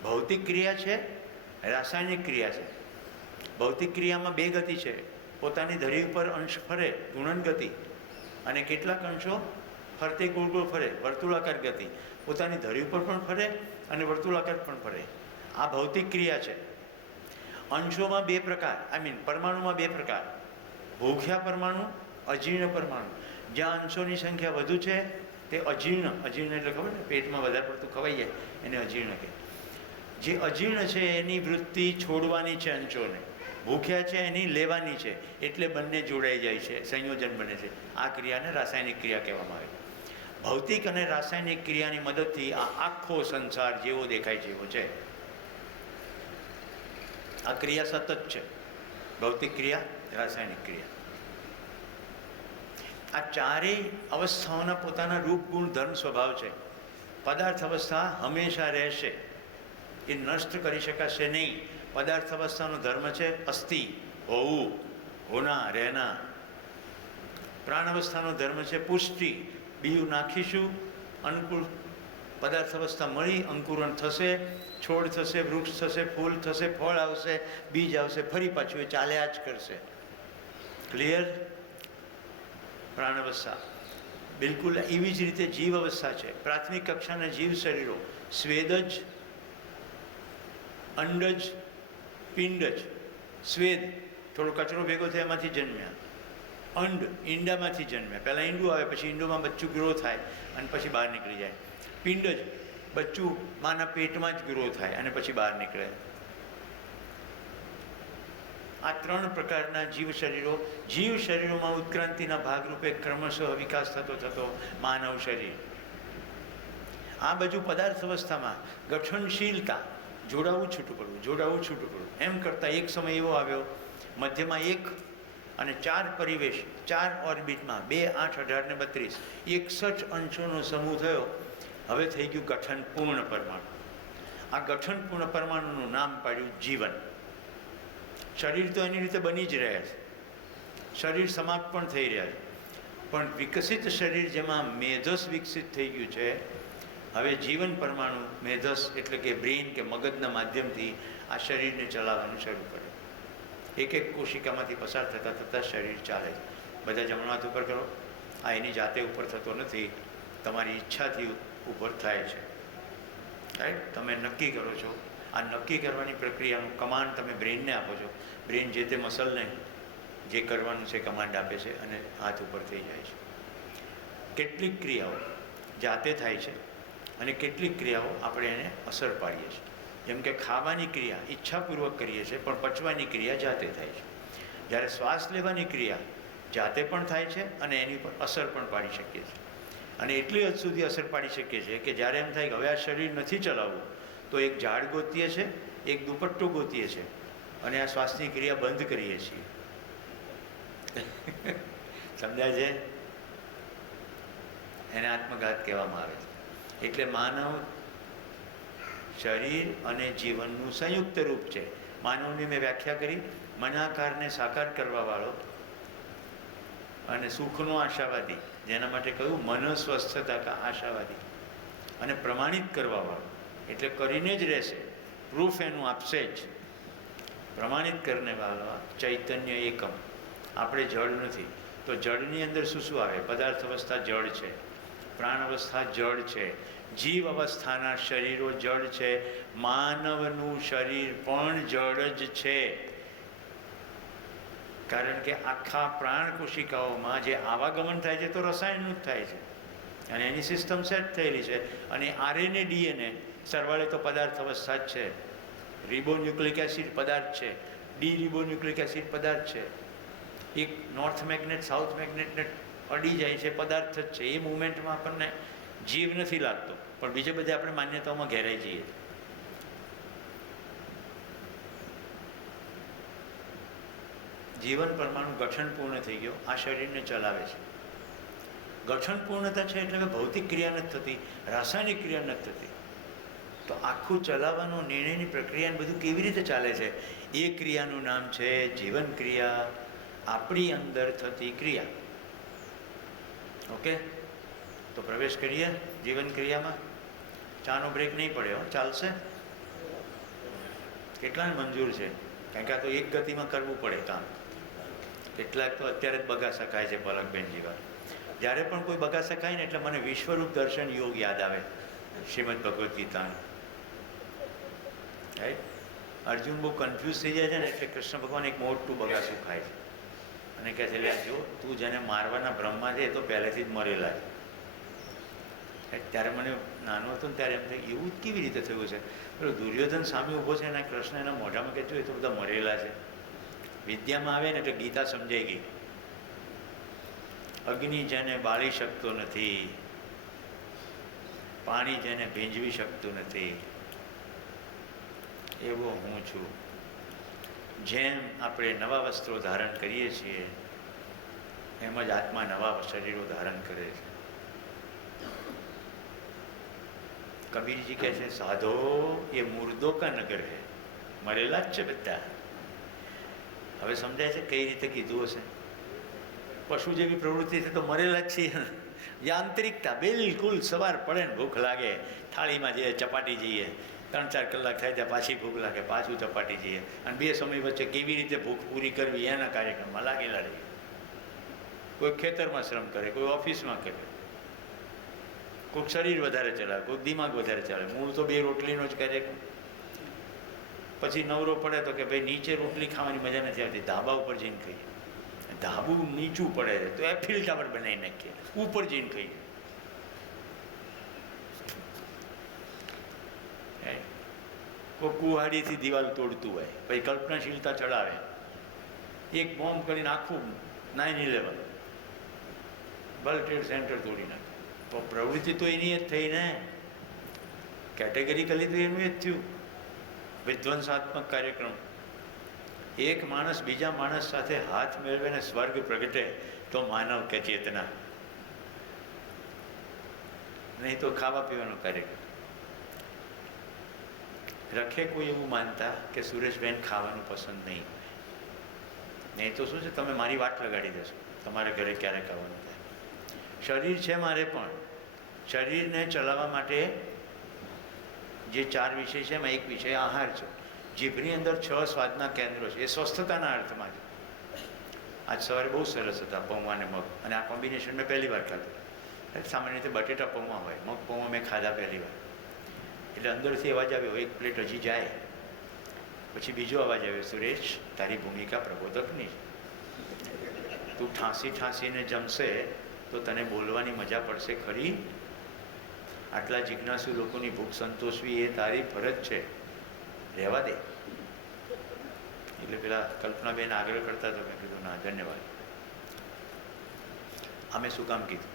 ભૌતિક ક્રિયા છે, રાસાયણિક ક્રિયા છે. ભૌતિક ક્રિયામાં બે ગતિ છે. પોતાની ધરી ઉપર અંશ ફરે, ગુણન ગતિ, અને કેટલાક અંશો ફરતે ગોળ ગોળ ફરે, વર્તુળાકાર ગતિ. પોતાની ધરી ઉપર પણ ફરે અને વર્તુળાકાર પણ ફરે. આ ભૌતિક ક્રિયા છે. અંશોમાં બે પ્રકાર, પરમાણુમાં બે પ્રકાર: ભૂખ્યા પરમાણુ, અજીર્ણ પરમાણુ. જ્યાં અંશોની સંખ્યા વધુ છે તે અજીર્ણ. અજીર્ણ એટલે ખબર ને, પેટમાં વધારે પડતું ખવાઈ જાય એને અજીર્ણ કહે. જે અજીર્ણ છે એની વૃત્તિ છોડવાની છે અંશોને. ભૂખ્યા છે એની લેવાની છે. એટલે બંને જોડાઈ જાય છે, સંયોજન બને છે. આ ક્રિયાને રાસાયણિક ક્રિયા કહેવામાં આવે છે. ભૌતિક અને રાસાયણિક ક્રિયાની મદદથી આ આખો સંસાર જેવો દેખાય છે એવો છે. આ ક્રિયા સતત છે. ભૌતિક ક્રિયા, રાસાયણિક ક્રિયા. આ ચારેય અવસ્થાઓના પોતાના રૂપ, ગુણ, ધર્મ, સ્વભાવ છે. પદાર્થ અવસ્થા હંમેશા રહેશે, એ નષ્ટ કરી શકાશે નહીં. પદાર્થ અવસ્થાનો ધર્મ છે અસ્થિ, હોવું, હોના, રહેના. પ્રાણ અવસ્થાનો ધર્મ છે પુષ્ટિ, બીજું નાખીશું, અનુકૂળ પદાર્થ અવસ્થા મળી, અંકુરણ થશે, છોડ થશે, વૃક્ષ થશે, ફૂલ થશે, ફળ આવશે, બીજ આવશે, ફરી પાછું એ ચાલ્યા જ કરશે. ક્લિયર? પ્રાણ અવસ્થા બિલકુલ એવી જ રીતે જીવ અવસ્થા છે. પ્રાથમિક કક્ષાના જીવ શરીરો સ્વેદજ, અંડજ, પિંડજ. સ્વેદ થોડો કચરો ભેગો થાય એમાંથી જન્મ્યા. અંડ ઈંડામાંથી જન્મ્યા. પહેલાં ઈંડું આવે, પછી ઈંડુમાં બચ્ચું ગ્રો થાય અને પછી બહાર નીકળી જાય. પિંડજ બચ્ચું માના પેટમાં જ ગ્રો થાય અને પછી બહાર નીકળે. આ ત્રણ પ્રકારના જીવ શરીરો. જીવ શરીરોમાં ઉત્ક્રાંતિના ભાગરૂપે ક્રમશઃ વિકાસ થતો થતો માનવ શરીર. આ બાજુ પદાર્થ અવસ્થામાં ગઠનશીલતા, જોડાવું છૂટું પડવું, જોડાવું છૂટું પડવું. એમ કરતાં એક સમય એવો આવ્યો, મધ્યમાં 1 અને 4 પરિવેશ, 4 ઓર્બિટમાં 2, 8, 18 ને 32 61 અંશોનો સમૂહ થયો. હવે થઈ ગયું ગઠન પૂર્ણ પરમાણુ. આ ગઠન પૂર્ણ પરમાણુનું નામ પાડ્યું જીવન. શરીર તો એની રીતે બની જ રહ્યા છે. શરીર સમાપ્ત પણ થઈ રહ્યા છે. પણ વિકસિત શરીર જેમાં મેધસ વિકસિત થઈ ગયું છે, હવે જીવન પરમાણુ મેધસ એટલે કે બ્રેઇન કે મગજના માધ્યમથી આ શરીરને ચલાવવાનું શરૂ કરે. એક એક કોશિકામાંથી પસાર થતાં થતાં શરીર ચાલે છે. બધા જમણો હાથ ઉપર કરો. આ એની જાતે ઉપર થતો નથી, તમારી ઈચ્છાથી ઉપર થાય છે. રાઈટ? તમે નક્કી કરો છો. આ નક્કી કરવાની પ્રક્રિયાનું કમાન્ડ તમે બ્રેઇનને આપો છો. બ્રેઇન જે તે મસલને જે કરવાનું છે કમાન્ડ આપે છે અને હાથ ઉપર થઈ જાય છે. કેટલીક ક્રિયાઓ જાતે થાય છે અને કેટલીક ક્રિયાઓ આપણે એને અસર પાડીએ છીએ. જેમ કે ખાવાની ક્રિયા ઈચ્છાપૂર્વક કરીએ છીએ, પણ પચવાની ક્રિયા જાતે થાય છે. જ્યારે શ્વાસ લેવાની ક્રિયા જાતે પણ થાય છે અને એની પર અસર પણ પાડી શકીએ છીએ. અને એટલી હદ સુધી અસર પાડી શકીએ છીએ કે જ્યારે એમ થાય કે હવે આ શરીર નથી ચલાવવું, તો એક ઝાડ ગોતીએ છીએ, એક દુપટ્ટો ગોતીએ છીએ અને આ શ્વાસની ક્રિયા બંધ કરીએ છીએ. સમજાય છે? એને આત્મઘાત કહેવામાં આવે છે. એટલે માનવ શરીર અને જીવનનું સંયુક્ત રૂપ છે. માનવની મેં વ્યાખ્યા કરી, મનાકારને સાકાર કરવાવાળો અને સુખનો આશાવાદી, જેના માટે કહ્યું મન સ્વસ્થતા કા આશાવાદી, અને પ્રમાણિત કરવાવાળો એટલે કરીને જ રહેશે, પ્રૂફ એનું આપશે જ. પ્રમાણિત કરને વાળા ચૈતન્ય એકમ. આપણે જળ નથી, તો જળની અંદર શું શું આવે? પદાર્થ અવસ્થા જળ છે, પ્રાણ અવસ્થા જળ છે, જીવ અવસ્થાના શરીરો જળ છે, માનવનું શરીર પણ જળ જ છે. કારણ કે આખા પ્રાણ કોશિકાઓમાં જે આવાગમન થાય છે તો રસાયણનું જ થાય છે, અને એની સિસ્ટમ સેટ થયેલી છે. અને આરએનએ ડીએનએ સરવાળે તો પદાર્થ અવસ્થા જ છે. રિબોન્યુક્લિક એસિડ પદાર્થ છે, ડી રિબોન્યુક્લિક એસિડ પદાર્થ છે. એક નોર્થ મેગ્નેટ સાઉથ મેગ્નેટને અડી જાય છે પદાર્થ જ છે. એ મુવમેન્ટમાં આપણને જીવ નથી લાગતો, પણ બીજે બધે આપણે માન્યતાઓમાં ઘેરાઈ જઈએ. જીવન પરમાણુ ગઠન પૂર્ણ થઈ ગયો, આ શરીરને ચલાવે છે. ગઠન પૂર્ણતા છે એટલે કે ભૌતિક ક્રિયા નથી થતી, રાસાયણિક ક્રિયા નથી થતી. તો આખું ચલાવવાનું નિર્ણયની પ્રક્રિયા બધું કેવી રીતે ચાલે છે? એ ક્રિયાનું નામ છે જીવન ક્રિયા, આપણી અંદર થતી ક્રિયા. ઓકે, તો પ્રવેશ કરીએ જીવન ક્રિયામાં. ચાનો બ્રેક નહીં પડે હો, ચાલશે? કેટલાને મંજૂર છે? કારણ કે આ તો એક ગતિમાં કરવું પડે કામ. કેટલાક તો અત્યારે જ બગા શકાય છે પલકબેન જેવા. જ્યારે પણ કોઈ બગા શકાય ને એટલે મને વિશ્વરૂપ દર્શન યોગ યાદ આવે, શ્રીમદ ભગવદ્ ગીતાનું. રાઈટ? અર્જુન બહુ કન્ફ્યુઝ થઈ જાય છે ને એટલે કૃષ્ણ ભગવાન એક મોટું બગાસું ખાય છે અને કહે છે, લે જો તું જેને મારવાના બ્રહ્મા છે એ તો પહેલેથી જ મરેલા છે. ત્યારે મને નાનો હતો ને ત્યારે એમ થાય એવું જ કેવી રીતે થયું છે? પેલો દુર્યોધન સામે ઊભો છે અને કૃષ્ણ એના મોઢામાં કહેતું એ તો બધા મરેલા છે. વિદ્યામાં આવે ને એટલે ગીતા સમજાઈ ગઈ. અગ્નિ જેને બાળી શકતો નથી, પાણી જેને ભીંજવી શકતું નથી, એવો હું છું. જેમ આપણે નવા વસ્ત્રો ધારણ કરીએ છીએ એમ જ આત્મા નવા શરીરો ધારણ કરે છે. કબીરજી કહે છે, સાધો એ મુર્દો કા નગર હે, મરેલા જ છે બધા. હવે સમજાય છે કઈ રીતે કીધું હશે? પશુ જેવી પ્રવૃત્તિ છે તો મરેલા જ છીએ. યાંત્રિકતા બિલકુલ. સવાર પડે ને ભૂખ લાગે, થાળીમાં જઈએ, ચપાટી જઈએ, 3-4 કલાક થાય ત્યાં પાછી ભૂખ લાગે, પાછું ચપાટી જઈએ, અને બે સમય વચ્ચે કેવી રીતે ભૂખ પૂરી કરવી એના કાર્યક્રમમાં લાગેલા રહીએ. કોઈ ખેતરમાં શ્રમ કરે, કોઈ ઓફિસમાં કરે, કોઈક શરીર વધારે ચલાવે, કોઈક દિમાગ વધારે ચાલે. મૂળ તો 2 રોટલીનો જ કાર્યક્રમ. પછી નવરો પડે તો કે ભાઈ નીચે રોટલી ખાવાની મજા નથી આવતી, ધાબા ઉપર જઈને ખાઈએ. ધાબું નીચું પડે છે તો એફિલ ટાવર બનાવી નાખીએ, ઉપર જઈને ખાઈએ. કોઈ કુહાડીથી દિવાલ તોડતું હોય, પછી કલ્પનાશીલતા ચડાવે, એક બોમ્બ કરીને આખું 9/11 વર્લ્ડ ટ્રેડ સેન્ટર તોડી નાખે. તો પ્રવૃત્તિ તો એની જ થઈ ને, કેટેગરીકલી તો એનું જ થયું. વિધ્વંસાત્મક કાર્યક્રમ. એક માણસ બીજા માણસ સાથે હાથ મેળવે ને સ્વર્ગ પ્રગટે તો માનવ કે ચેતના, નહીં તો ખાવા પીવાનો કાર્યક્રમ. રખે કોઈ એવું માનતા કે સુરેશબેન ખાવાનું પસંદ નહીં તો શું છે, તમે મારી વાટ લગાડી દેશો, તમારે ઘરે ક્યારે ખાવાનું થાય. શરીર છે મારે, પણ શરીરને ચલાવવા માટે જે 4 વિષય છે એમાં એક વિષય આહાર છે. જીભની અંદર 6 સ્વાદના કેન્દ્રો છે, એ સ્વસ્થતાના અર્થમાં છે. આજ સવારે બહુ સરસ હતા પૌવા અને મગ, અને આ કોમ્બિનેશન મેં પહેલી વાર ખાધું. સામાન્ય રીતે બટેટા પૌવા હોય, મગ પૌવા મેં ખાધા પહેલી વાર. એટલે અંદરથી અવાજ આવ્યો, એક પ્લેટ હજી જાય. પછી બીજો અવાજ આવ્યો, સુરેશ તારી ભૂમિકા પ્રબોધકની, તું ઠાંસીને જમશે તો તને બોલવાની મજા પડશે ખરી. આટલા જિજ્ઞાસુ લોકોની ભૂખ સંતોષવી એ તારી ફરજ છે, રહેવા દે. એટલે પેલા કલ્પનાબેન આગળ કરતા તો મેં કીધું ના ધન્યવાદ. અમે શું કામ કીધું?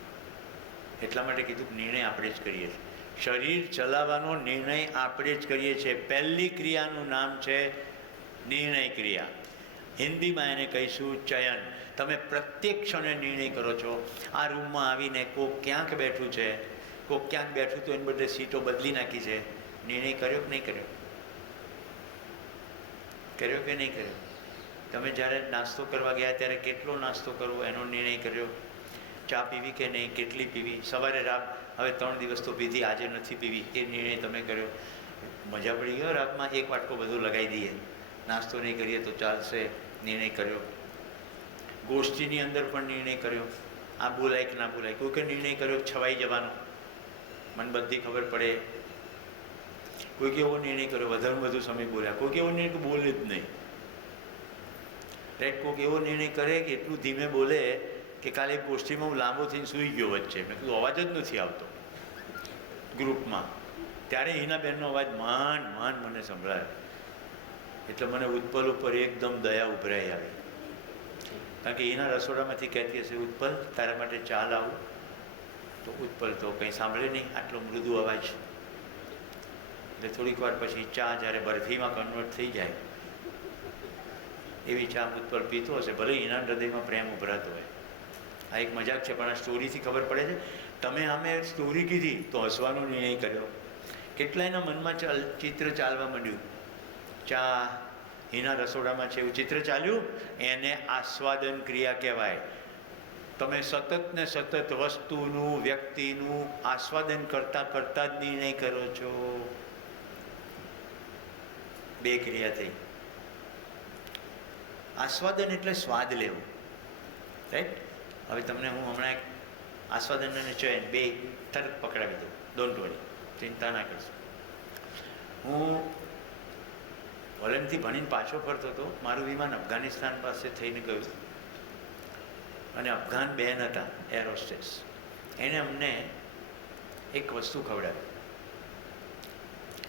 એટલા માટે કીધું કે નિર્ણય આપણે જ કરીએ છીએ. શરીર ચલાવવાનો નિર્ણય આપણે જ કરીએ છીએ. પહેલી ક્રિયાનું નામ છે નિર્ણય ક્રિયા. હિન્દીમાં એને કહીશું ચયન. તમે પ્રત્યેક ક્ષણે નિર્ણય કરો છો. આ રૂમમાં આવીને કોક ક્યાંક બેઠું છે, કોક ક્યાંક બેઠું તો એને બદલે સીટો બદલી નાખી છે. નિર્ણય કર્યો કે નહીં કર્યો? કર્યો કે નહીં કર્યો? તમે જ્યારે નાસ્તો કરવા ગયા ત્યારે કેટલો નાસ્તો કરવો એનો નિર્ણય કર્યો. ચા પીવી કે નહીં, કેટલી પીવી, સવારે હવે 3 દિવસ તો પીધી, આજે નથી પીવી, એ નિર્ણય તમે કર્યો. મજા પડી ગયો રાતમાં, એક વાટકો બધું લગાવી દઈએ, નાસ્તો નહીં કરીએ તો ચાલશે, નિર્ણય કર્યો. ગોષ્ઠીની અંદર પણ નિર્ણય કર્યો, આ બોલાય કે ના બોલાય. કોઈકે નિર્ણય કર્યો છવાઈ જવાનો, મને બધી ખબર પડે. કોઈકે એવો નિર્ણય કર્યો વધારે વધુ સમય બોલ્યા, કોઈકે એવો નિર્ણય બોલે જ નહીં. રાઈટ? કોઈક એવો નિર્ણય કરે કે એટલું ધીમે બોલે કે કાલે એક ગોષ્ઠીમાં હું લાંબો થઈને સૂઈ ગયો વચ્ચે, મેં કીધું અવાજ જ નથી આવતો ગ્રુપમાં, ત્યારે હિનાબેનનો અવાજ માંડ મને સંભળાયો. એટલે મને ઉત્પલ ઉપર એકદમ દયા ઉભરાઈ આવી, કારણ કે એના રસોડામાંથી કહેતી હશે, ઉત્પલ તારા માટે ચા લાવું, તો ઉત્પલ તો કંઈ સાંભળે નહીં, આટલો મૃદુ અવાજ. એટલે થોડીક વાર પછી ચા જ્યારે બરફીમાં કન્વર્ટ થઈ જાય એવી ચા ઉત્પલ પીતો હશે, ભલે એના હૃદયમાં પ્રેમ ઉભરાતો હોય. આ એક મજાક છે, પણ આ સ્ટોરીથી ખબર પડે છે. તમે આમે સ્ટોરી કીધી તો હસવાનો નિર્ણય કર્યો. કેટલાયના મનમાં ચિત્ર ચાલવા માંડ્યું, ચા એના રસોડામાં છે એવું ચિત્ર ચાલ્યું, એને આસ્વાદન ક્રિયા કહેવાય. તમે સતત ને સતત વસ્તુનું, વ્યક્તિનું આસ્વાદન કરતાં કરતાં જ નિર્ણય કરો છો. બે ક્રિયા થઈ. આસ્વાદન એટલે સ્વાદ લેવો, રાઈટ? હવે તમને હું હમણાં એક આસ્વાદન અને ચયન બે તરત પકડાવી દઉં, ડોન્ટ વરી, ચિંતા ના કરશો. હું હોલેન્ડથી ભણીને પાછો ફરતો હતો, મારું વિમાન અફઘાનિસ્તાન પાસે થઈને ગયું, અને અફઘાન બહેન હતા એર હોસ્ટેસ, એણે અમને એક વસ્તુ ખવડાવી,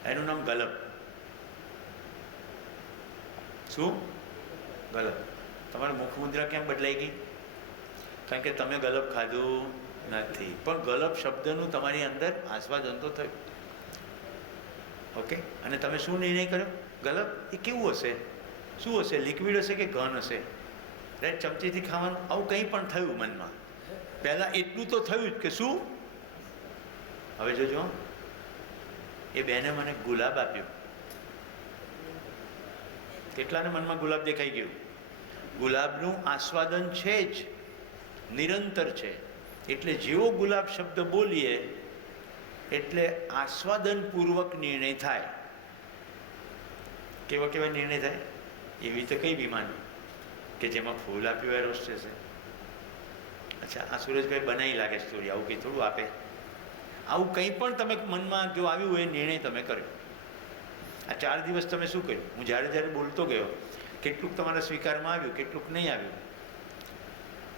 એનું નામ ગલબ. શું? ગલબ. તમારી મુખમુદ્રા કેમ બદલાઈ ગઈ? કારણ કે તમે ગલબ ખાધું નથી, પણ ગલબ શબ્દનું તમારી અંદર આસ્વાદન તો થયું. ઓકે? અને તમે શું નિર્ણય કર્યો? ગલબ એ કેવું હશે, શું હશે, લિક્વિડ હશે કે ઘન હશે, રાઈટ? ચમચીથી ખાવાનું, આવું કંઈ પણ થયું મનમાં. પહેલાં એટલું તો થયું જ કે શું. હવે જોજો, એ બેને મને ગુલાબ આપ્યો. કેટલાને મનમાં ગુલાબ દેખાઈ ગયું? ગુલાબનું આસ્વાદન છે જ, નિરંતર છે. એટલે જેવો ગુલાબ શબ્દ બોલીએ એટલે આસ્વાદનપૂર્વક નિર્ણય થાય. કેવા નિર્ણય થાય? એવી તો કઈ વિમાન કે જેમાં ફૂલ આપ્યું એર હોસ્ટેસે. અચ્છા, આ સુરેશભાઈ બનાવી લાગે સ્ટોરી, આવું કંઈ થોડું આપે. આવું કંઈ પણ તમે મનમાં જો આવ્યું હોય નિર્ણય તમે કર્યો. આ 4 દિવસ તમે શું કર્યું? હું જ્યારે બોલતો ગયો, કેટલુંક તમારા સ્વીકારમાં આવ્યું, કેટલુંક નહીં આવ્યું,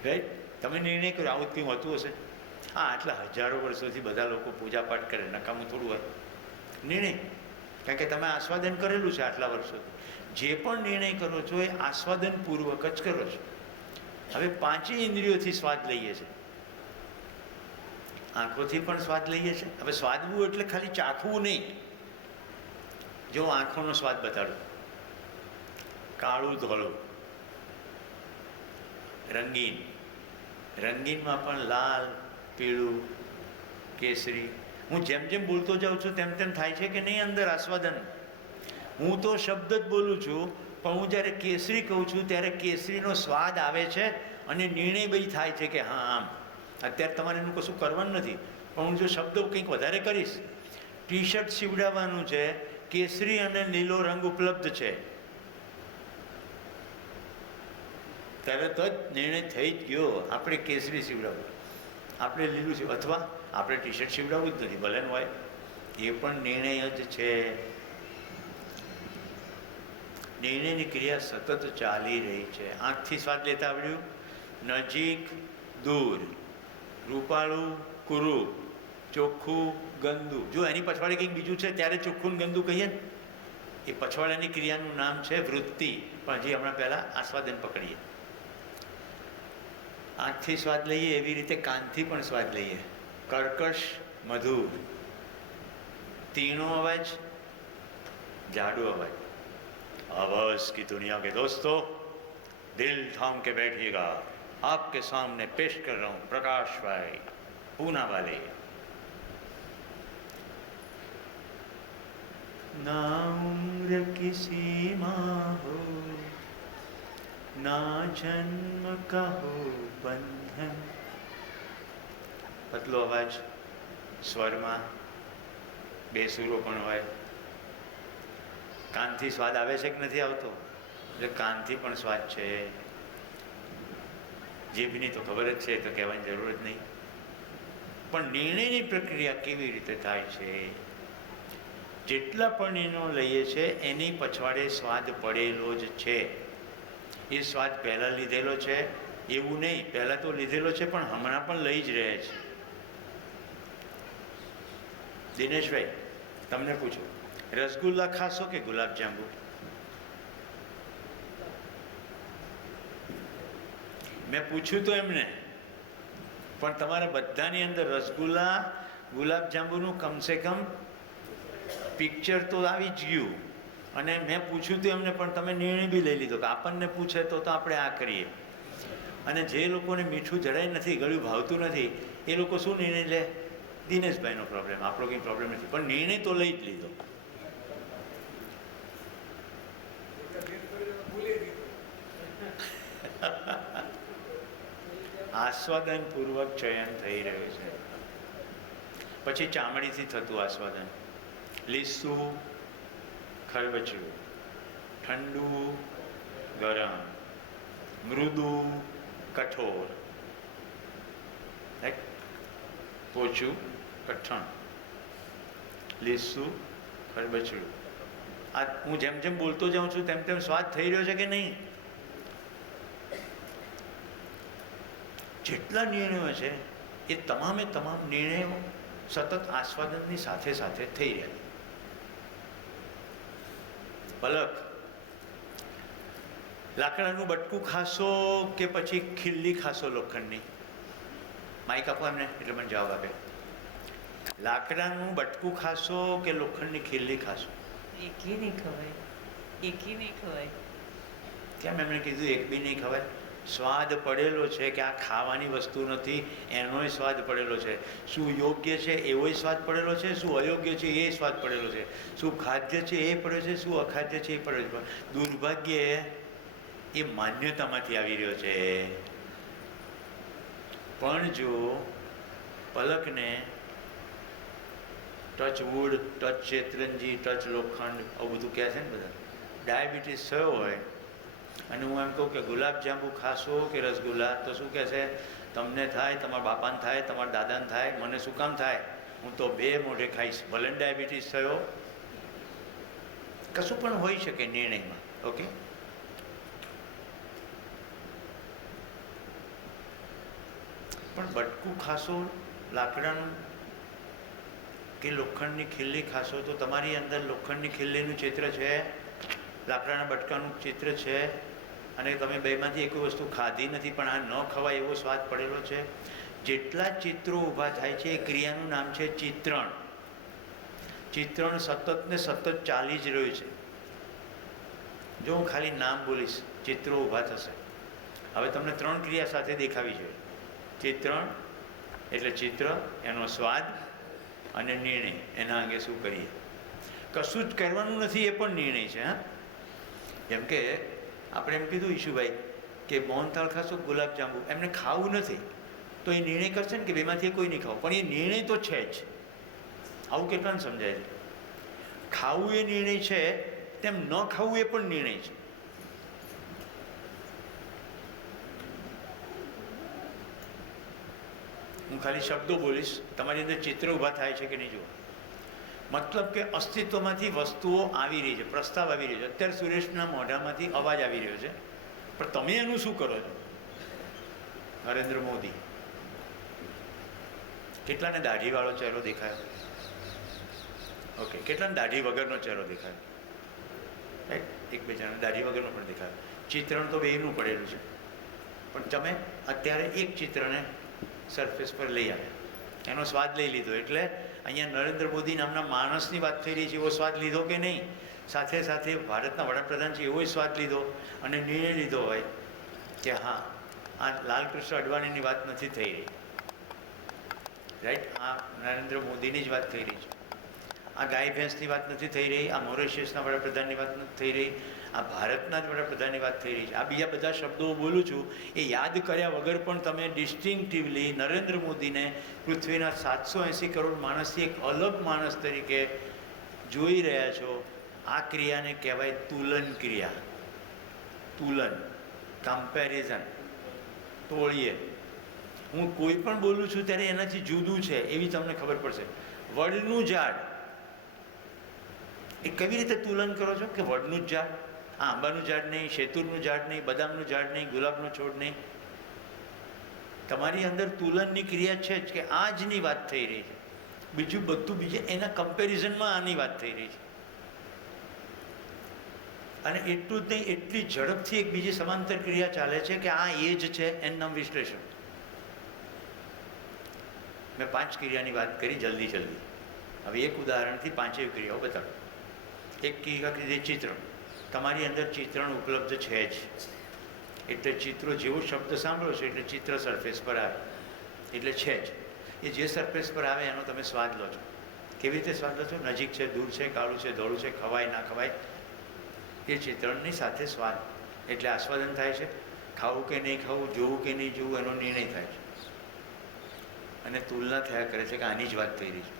રાઈટ? તમે નિર્ણય કર્યો. આવું જ કંઈ હોતું હશે? હા, આટલા હજારો વર્ષોથી બધા લોકો પૂજાપાઠ કરે, નકામું થોડું હોય નિર્ણય, કારણ કે તમે આસ્વાદન કરેલું છે આટલા વર્ષોથી. જે પણ નિર્ણય કરો છો એ આસ્વાદનપૂર્વક જ કરો છો. હવે 5 ઇન્દ્રિયોથી સ્વાદ લઈએ છીએ, આંખોથી પણ સ્વાદ લઈએ છીએ. હવે સ્વાદવું એટલે ખાલી ચાખવું નહીં. જો આંખોનો સ્વાદ બતાડું, કાળું ધોળું, રંગીન, રંગીનમાં પણ લાલ, પીળું, કેસરી. હું જેમ જેમ બોલતો જાઉં છું તેમ તેમ થાય છે કે નહીં અંદર આસ્વાદન? હું તો શબ્દ જ બોલું છું, પણ હું જ્યારે કેસરી કહું છું ત્યારે કેસરીનો સ્વાદ આવે છે અને નિર્ણય બી થાય છે કે હા આમ. અત્યારે તમારે એનું કશું કરવાનું નથી, પણ હું જો શબ્દો કંઈક વધારે કરીશ, ટી શર્ટ સીવડાવવાનું છે, કેસરી અને લીલો રંગ ઉપલબ્ધ છે, તરત જ નિર્ણય થઈ જ ગયો, આપણે કેસરી સીવડાવવું, આપણે લીલું સીવ, અથવા આપણે ટી શર્ટ સીવડાવવું જ નથી, ભલે ન હોય, એ પણ નિર્ણય જ છે. નિર્ણયની ક્રિયા સતત ચાલી રહી છે. આંખથી સ્વાદ લેતા આવડ્યું? નજીક, દૂર, રૂપાળું, કુરૂપ, ચોખ્ખું, ગંદુ. જો એની પછવાડે કંઈક બીજું છે ત્યારે ચોખ્ખું ગંદુ કહીએ ને, એ પછવાડાની ક્રિયાનું નામ છે વૃત્તિ. પણ હજી હમણાં પહેલાં આસ્વાદન પકડીએ. આંખથી સ્વાદ લઈએ એવી રીતે કાનથી પણ સ્વાદ લઈએ. કર્કશ, મધુર, तीनों अवाज, जाडू अवाज. आवाज की दुनिया के दोस्तों, दिल थाम के बैठिएगा, आपके सामने पेश कर रहा हूं प्रकाश भाई पूना वाले. ना उम्र की सीमा हो, ना जन्म का हो बंधन. पतलो अवाज, સ્વરમાં બે સૂરો પણ હોય. કાનથી સ્વાદ આવે છે કે નથી આવતો? એટલે કાનથી પણ સ્વાદ છે. જીભની તો ખબર જ છે, તો કહેવાની જરૂર જ નહીં. પણ નિર્ણયની પ્રક્રિયા કેવી રીતે થાય છે? જેટલા પણ નિર્ણયો લઈએ છે એની પછવાડે સ્વાદ પડેલો જ છે. એ સ્વાદ પહેલાં લીધેલો છે એવું નહીં, પહેલાં તો લીધેલો છે પણ હમણાં પણ લઈ જ રહ્યા છે. દિનેશભાઈ, તમને પૂછું, રસગુલ્લા ખાશો કે ગુલાબજાંબુ? મેં પૂછ્યું તો એમને, પણ તમારા બધાની અંદર રસગુલ્લા ગુલાબજાંબુનું કમસે કમ પિક્ચર તો આવી જ ગયું. અને મેં પૂછ્યું તો એમને, પણ તમે નિર્ણય બી લઈ લીધો કે આપણને પૂછે તો આપણે આ કરીએ. અને જે લોકોને મીઠું જરાય નથી, ગળ્યું ભાવતું નથી, એ લોકો શું નિર્ણય લે? દિનેશભાઈનો પ્રોબ્લેમ, આપણો કંઈ પ્રોબ્લેમ નથી, પણ નિર્ણય તો લઈ જ લીધો. આસ્વાદનપૂર્વક ચયન થઈ રહ્યું છે. પછી ચામડીથી થતું આસ્વાદન, લીસું ખરબચિયું, ઠંડુ ગરમ, મૃદુ કઠોર, પોચું કઠણ, લીસું ખરબચિયું. આ હું જેમ જેમ બોલતો જાઉં છું તેમ તેમ સ્વાદ થઈ રહ્યો છે કે નહીં? જેટલા નિર્ણયો છે એ તમામે તમામ નિર્ણયો સતત આસ્વાદનની સાથે સાથે થઈ રહ્યા. પલક, લાકડાનું બટકું ખાશો કે પછી ખીલ્લી ખાશો લોખંડની? માઇક આપો એમને એટલે મને જવાબ આપે. લાકડાનું બટકું ખાશો કે લોખંડની ખીલ્લી ખાશો? એકી નહીં ખવાય, એકી નહીં ખવાય. કેમ એમણે કીધું એક બી નહીં ખવાય? સ્વાદ પડેલો છે કે આ ખાવાની વસ્તુ નથી, એનોય સ્વાદ પડેલો છે. શું યોગ્ય છે એવોય સ્વાદ પડેલો છે, શું અયોગ્ય છે એ સ્વાદ પડેલો છે, શું ખાદ્ય છે એ પડ્યો છે, શું અખાદ્ય છે એ પડ્યો છે. દુર્ભાગ્ય એ માન્યતામાંથી આવી રહ્યો છે. પણ જો પલકને ટચ વુડ, ટચ ચેતરંજી, ટચ લોખંડ, આવું બધું કહે છે ને બધા, ડાયાબિટીસ થયો હોય અને હું એમ કહું કે ગુલાબજાંબુ ખાશો કે રસગુલ્લા, તો શું કહે છે? તમને થાય, તમારા બાપાને થાય, તમારા દાદાને થાય, મને શું કામ થાય? હું તો બે મોઢે ખાઈશ, ભલે ડાયાબિટીસ થયો. કશું પણ હોઈ શકે નિર્ણયમાં. ઓકે, પણ બટકું ખાશો લાકડાનું કે લોખંડની ખીલ્લી ખાશો, તો તમારી અંદર લોખંડની ખીલ્લીનું ચિત્ર છે, લાકડાના બટકાનું ચિત્ર છે, અને તમે બેમાંથી એક વસ્તુ ખાધી નથી પણ આ ન ખવાય એવો સ્વાદ પડેલો છે. જેટલા ચિત્રો ઊભા થાય છે એ ક્રિયાનું નામ છે ચિત્રણ. ચિત્રણ સતત ને સતત ચાલી જ રહ્યું છે. જો હું ખાલી નામ બોલીશ, ચિત્રો ઊભા થશે. હવે તમને 3 ક્રિયા સાથે દેખાવી જોઈએ. ચિત્રણ એટલે ચિત્ર, એનો સ્વાદ અને નિર્ણય, એના અંગે શું કરીએ. કશું જ કરવાનું નથી, એ પણ નિર્ણય છે. હા, જેમ કે આપણે એમ કીધું ઈશુભાઈ કે મોહનથાળ ખાશો ગુલાબજાંબુ, એમને ખાવું નથી તો એ નિર્ણય કરશે ને કે બેમાંથી કોઈ નહીં ખાવું, પણ એ નિર્ણય તો છે જ. આવું કેટલાને સમજાય છે? ખાવું એ નિર્ણય છે, તેમ ન ખાવું એ પણ નિર્ણય છે. હું ખાલી શબ્દો બોલીશ, તમારી અંદર ચિત્ર ઊભા થાય છે કે નહીં જુઓ. મતલબ કે અસ્તિત્વમાંથી વસ્તુઓ આવી રહી છે, પ્રસ્તાવ આવી રહ્યો છે. અત્યારે સુરેશના મોઢામાંથી અવાજ આવી રહ્યો છે, પણ તમે એનું શું કરો છો? નરેન્દ્ર મોદી. કેટલાને દાઢીવાળો ચહેરો દેખાયો? ઓકે, કેટલાને દાઢી વગરનો ચહેરો દેખાયો? એક બે જણા દાઢી વગરનો પણ દેખાયો. ચિત્રણ તો બેયનું પડેલું છે, પણ તમે અત્યારે એક ચિત્રને સરફેસ પર લઈ આવ્યા, એનો સ્વાદ લઈ લીધો. એટલે અહીંયા નરેન્દ્ર મોદી નામના માણસની વાત થઈ રહી છે, એવો સ્વાદ લીધો કે નહીં? સાથે સાથે ભારતના વડાપ્રધાન છે એવો સ્વાદ લીધો અને નિર્ણય લીધો હોય કે હા, આ લાલકૃષ્ણ અડવાણીની વાત નથી થઈ રહી, રાઈટ? આ નરેન્દ્ર મોદીની જ વાત થઈ રહી છે. આ ગાય ભેંસની વાત નથી થઈ રહી, આ મોરેશિયસના વડાપ્રધાનની વાત નથી થઈ રહી, આ ભારતના જ વડાપ્રધાનની વાત થઈ રહી છે. આ બીજા બધા શબ્દો હું બોલું છું એ યાદ કર્યા વગર પણ તમે ડિસ્ટિંક્ટિવલી નરેન્દ્ર મોદીને પૃથ્વીના 780 કરોડ માણસથી એક અલગ માણસ તરીકે જોઈ રહ્યા છો. આ ક્રિયાને કહેવાય તુલન ક્રિયા. તુલન, કમ્પેરિઝન. તોળીએ. હું કોઈ પણ બોલું છું ત્યારે એનાથી જુદું છે એવી તમને ખબર પડશે. વડનું ઝાડ, એ કેવી રીતે તુલન કરો છો કે વડનું જ ઝાડ? આ આંબાનું ઝાડ નહીં, શેતુરનું ઝાડ નહીં, બદામનું ઝાડ નહીં, ગુલાબનો છોડ નહીં. તમારી અંદર તુલનની ક્રિયા છે જ કે આ જની વાત થઈ રહી છે. બીજું બધું બીજે એના કમ્પેરિઝનમાં આની વાત થઈ રહી છે. અને એટલું જ નહીં, એટલી ઝડપથી એક બીજી સમાંતર ક્રિયા ચાલે છે કે આ એ જ છે એનું નામ વિશ્લેષણ. મેં 5 ક્રિયાની વાત કરી જલ્દી. હવે એક ઉદાહરણથી 5 ક્રિયાઓ બતાડો. એક ક્રિયા કીધી ચિત્રણ. તમારી અંદર ચિત્રણ ઉપલબ્ધ છે જ, એટલે ચિત્રો જેવો શબ્દ સાંભળો છો એટલે ચિત્ર સરફેસ પર આવે, એટલે છે જ. એ જે સરફેસ પર આવે એનો તમે સ્વાદ લો છો. કેવી રીતે સ્વાદ લો છો? નજીક છે, દૂર છે, કાળું છે, ધોળું છે, ખવાય ના ખવાય, એ ચિત્રણની સાથે સ્વાદ, એટલે આસ્વાદન થાય છે. ખાવું કે નહીં ખાવું, જોવું કે નહીં જોવું, એનો નિર્ણય થાય છે. અને તુલના થયા કરે છે કે આની જ વાત થઈ રહી છે.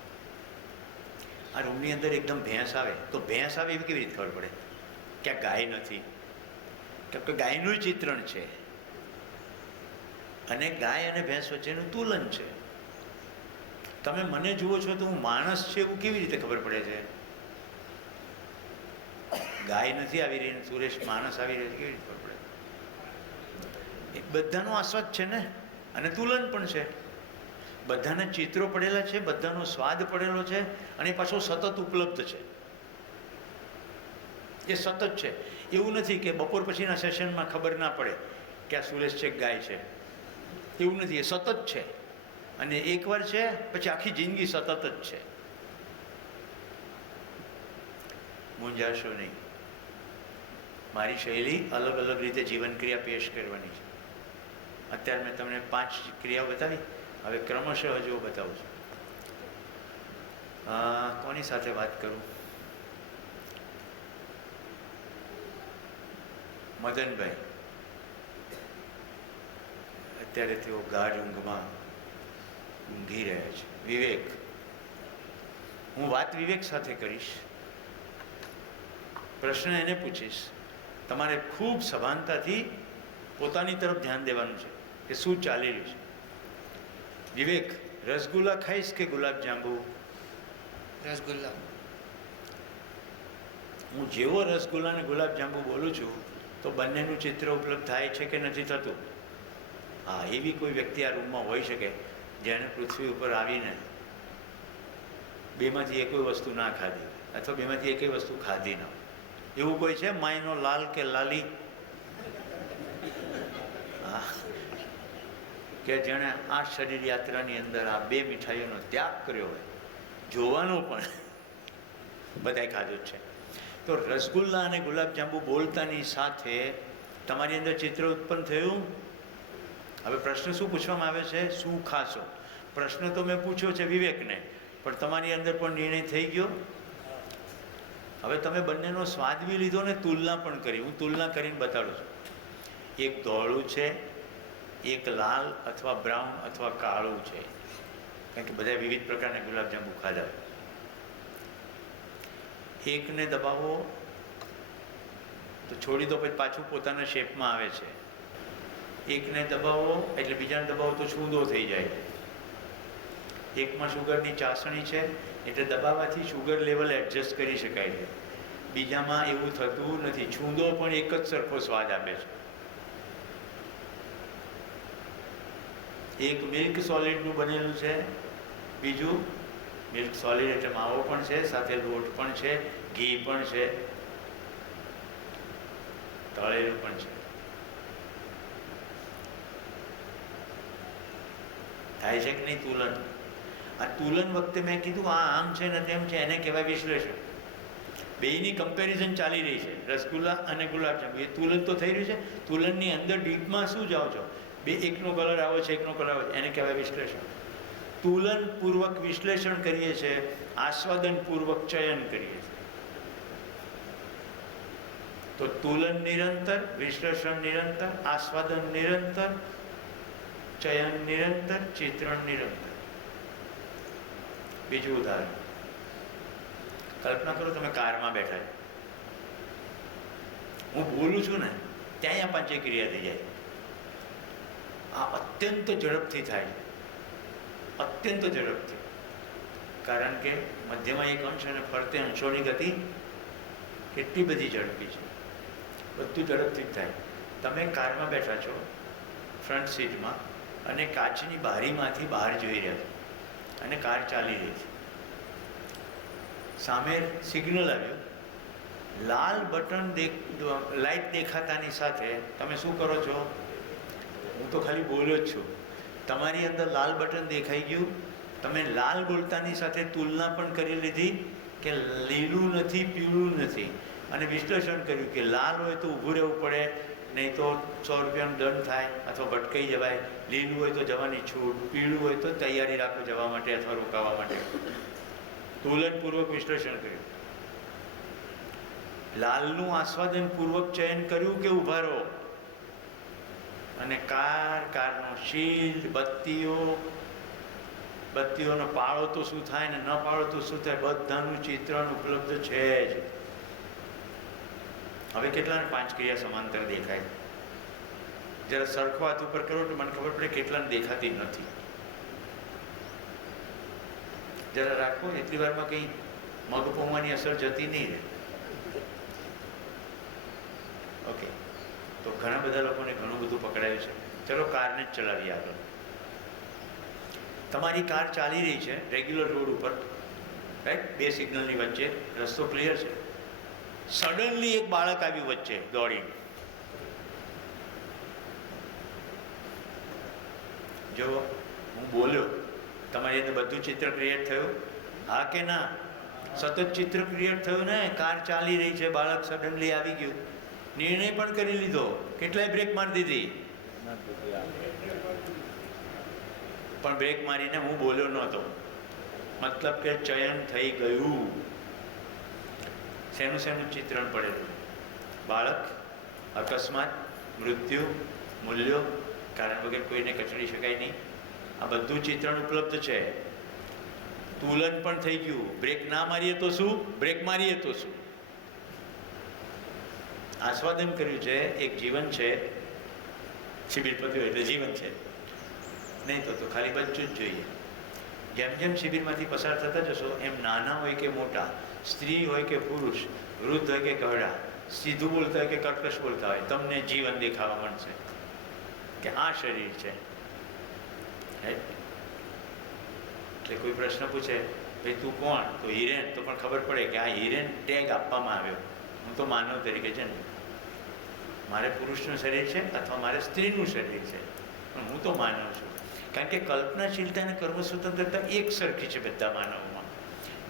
આ રૂમની અંદર એકદમ ભેંસ આવે તો ભેંસ આવે એવી કેવી રીતે ખબર પડે કે આ ગાય નથી? કેમ કે ગાયનું ચિત્રણ છે અને ગાય અને ભેંસ વચ્ચેનું તુલન છે. તમે મને જુઓ છો તો હું માણસ છે એવું કેવી રીતે ખબર પડે છે? ગાય નથી આવી રહી ને સુરેશ માણસ આવી રહ્યો છે, કેવી રીતે ખબર પડે? એ બધાનો આસ્વાદ છે ને, અને તુલન પણ છે. બધાના ચિત્રો પડેલા છે, બધાનો સ્વાદ પડેલો છે, અને પાછો સતત ઉપલબ્ધ છે. એ સતત છે. એવું નથી કે બપોર પછીના સેશનમાં ખબર ના પડે કે આ સુરેશ છે ગાય છે, એવું નથી. એ સતત છે, અને એકવાર છે પછી આખી જિંદગી સતત જ છે. મૂંઝાશો નહીં. મારી શૈલી અલગ અલગ રીતે જીવન ક્રિયા પેશ કરવાની છે. અત્યારે મેં તમને 5 ક્રિયાઓ બતાવી, હવે ક્રમશઃ હજુ બતાવું છું. કોની સાથે વાત કરું? મદનભાઈ, અત્યારે તેઓ ગાઢ ઊંઘમાં ઊંઘી રહ્યા છે. વિવેક, હું વાત વિવેક સાથે કરીશ, પ્રશ્ન એને પૂછીશ. તમારે ખૂબ સભાનતાથી પોતાની તરફ ધ્યાન દેવાનું છે કે શું ચાલી રહ્યું છે. વિવેક, રસગુલ્લા ખાઈશ કે ગુલાબ જાંબુ? રસગુલ્લા. હું જેવો રસગુલ્લા ને ગુલાબ જાંબુ બોલું છું તો બંનેનું ચિત્ર ઉપલબ્ધ થાય છે કે નથી થતું? હા, એવી કોઈ વ્યક્તિ આ રૂમમાં હોઈ શકે જેણે પૃથ્વી ઉપર આવીને બેમાંથી એકેય વસ્તુ ના ખાધી, અથવા બેમાંથી એકેય વસ્તુ ખાધી ના. એવું કોઈ છે? માયનો લાલ કે લાલી? હા, કે જેણે આ શરીર યાત્રાની અંદર આ 2 મીઠાઈઓનો ત્યાગ કર્યો હોય, જોવાનું પણ બધાય ખાધું જ છે. તો રસગુલ્લા અને ગુલાબજાંબુ બોલતાની સાથે તમારી અંદર ચિત્ર ઉત્પન્ન થયું. હવે પ્રશ્ન શું પૂછવામાં આવે છે? શું ખાશો? પ્રશ્ન તો મેં પૂછ્યો છે વિવેકને, પણ તમારી અંદર પણ નિર્ણય થઈ ગયો. હવે તમે બંનેનો સ્વાદ બી લીધો ને તુલના પણ કરી. હું તુલના કરીને બતાડું છું. એક ધોળું છે, એક લાલ અથવા બ્રાઉન અથવા કાળું છે, કારણ કે બધા વિવિધ પ્રકારના ગુલાબજાંબુ ખાધા. એકને દબાવો તો છોડી દો, પછી પાછું પોતાના શેપમાં આવે છે. એકને દબાવો એટલે બીજાને દબાવો તો છૂંદો થઈ જાય. એકમાં શુગરની ચાસણી છે એટલે દબાવવાથી શુગર લેવલ એડજસ્ટ કરી શકાય છે. બીજામાં એવું થતું નથી. છૂંદો પણ એક જ સરખો સ્વાદ આપે છે. એક મિલ્ક સોલિડનું બનેલું છે, બીજું મિલ્ક સોલિડ એટલે માવો પણ છે, સાથે લોટ પણ છે, ઘી પણ છે, તળેલું પણ છે. થાય છે કે નહીં તુલન? આ તુલન વખતે મેં કીધું આ આમ છે ને તેમ છે, એને કહેવાય વિશ્લેષણ. બેયની કમ્પેરિઝન ચાલી રહી છે, રસગુલ્લા અને ગુલાબજાંબુ. એ તુલન તો થઈ રહ્યું છે. તુલનની અંદર ડીપમાં શું જાઓ છો? એકનો કલર આવો છે, એકનો કલર આવો છે, એને કહેવાય વિશ્લેષણ. તુલનપૂર્વક વિશ્લેષણ કરીએ છીએ, આસ્વાદનપૂર્વક ચયન કરીએ છીએ. તો તુલન નિરંતર, વિશ્લેષણ નિરંતર, આસ્વાદન નિરંતર, ચયન નિરંતર, ચિત્રણ નિરંતર. બીજું ઉદાહરણ, કલ્પના કરો તમે કારમાં બેઠા છો, હું બોલું છું ને ત્યાં આ 5 ક્રિયા થઈ જાય. આ અત્યંત ઝડપથી થાય, અત્યંત ઝડપથી, કારણ કે મધ્યમાં એક અંશ અને ફરતે અંશોની ગતિ કેટલી બધી ઝડપી છે. બધું ઝડપથી જ થાય. તમે કારમાં બેઠા છો ફ્રન્ટ સીટમાં અને કાચની બારીમાંથી બહાર જોઈ રહ્યા છો અને કાર ચાલી રહી છે. સામે સિગ્નલ આવ્યું, લાલ બટન લાઇટ દેખાતાની સાથે તમે શું કરો છો? હું તો ખાલી બોલ્યો જ છું. તમારી અંદર લાલ બટન દેખાઈ ગયું, તમે લાલ બોલતાની સાથે તુલના પણ કરી લીધી કે લીલું નથી, પીળું નથી, અને વિશ્લેષણ કર્યું કે લાલ હોય તો ઊભું રહેવું પડે, નહીં તો 100 રૂપિયાનો દંડ થાય અથવા ભટકાઈ જવાય, લીલું હોય તો જવાની છૂટ, પીળું હોય તો તૈયારી રાખો જવા માટે અથવા રોકાવા માટે. તુલનપૂર્વક વિશ્લેષણ કર્યું, લાલનું આસ્વાદનપૂર્વક ચયન કર્યું કે ઊભા રહો, અને કારનો શીલ્ડ, બત્તીઓનો પાળો તો શું થાય ને ન પાળો તો શું થાય, બધાનું ચિત્રણ ઉપલબ્ધ છે જ. હવે કેટલાને 5 ક્રિયા સમાંતર દેખાય? જરા સરખો હાથ ઉપર કરો તો મને ખબર પડે કેટલાને દેખાતી નથી. જરા રાખો, એટલી વારમાં કંઈ મગ પૌવાની અસર જતી નહીં રહે. ઓકે, તો ઘણા બધા લોકોને ઘણું બધું પકડાયું છે. ચલો કારને જ ચલાવીએ આગળ. તમારી કાર ચાલી રહી છે રેગ્યુલર રોડ ઉપર, રાઈટ, 2 સિગ્નલની વચ્ચે, રસ્તો ક્લિયર છે. સડનલી એક બાળક આવ્યું વચ્ચે દોડીને. જો હું બોલ્યો, તમારી અંદર બધું ચિત્ર ક્રિએટ થયું? હા કે ના? સતત ચિત્ર ક્રિએટ થયું ને. કાર ચાલી રહી છે, બાળક સડનલી આવી ગયું, નિર્ણય પણ કરી લીધો, કેટલાય બ્રેક મારી દીધી, પણ બ્રેક મારીને હું બોલ્યો નહોતો, મતલબ કે ચયન થઈ ગયું. શેનું ચિત્રણ પડેલું? બાળક, અકસ્માત, મૃત્યુ, મૂલ્યો, કારણ વગર કોઈને કચડી શકાય નહીં, આ બધું ચિત્રણ ઉપલબ્ધ છે. તુલન પણ થઈ ગયું. બ્રેક ના મારીએ તો શું, બ્રેક મારીએ તો શું? આસ્વાદન કર્યું છે. એક જીવન છે, શિબિર પત્યું એટલે જીવન છે, નહીં તો ખાલી બચ્ચું જ જોઈએ. જેમ જેમ શિબિરમાંથી પસાર થતા જશો એમ નાના હોય કે મોટા, સ્ત્રી હોય કે પુરુષ, વૃદ્ધ હોય કે ઘરડા, સીધું બોલતા હોય કે કર્કશ બોલતા હોય, તમને જીવન દેખાવા મળશે કે આ શરીર છે. એટલે કોઈ પ્રશ્ન પૂછે, ભાઈ તું કોણ? તો હિરેન. તો પણ ખબર પડે કે આ હિરેન ટેગ આપવામાં આવ્યો. હું તો માનવ તરીકે છે ને, મારે પુરુષનું શરીર છે અથવા મારે સ્ત્રીનું શરીર છે, પણ હું તો માનવ છું. કારણ કે કલ્પનાશીલતા અને કર્મ સ્વતંત્રતા એક સરખી છે બધા માનવમાં.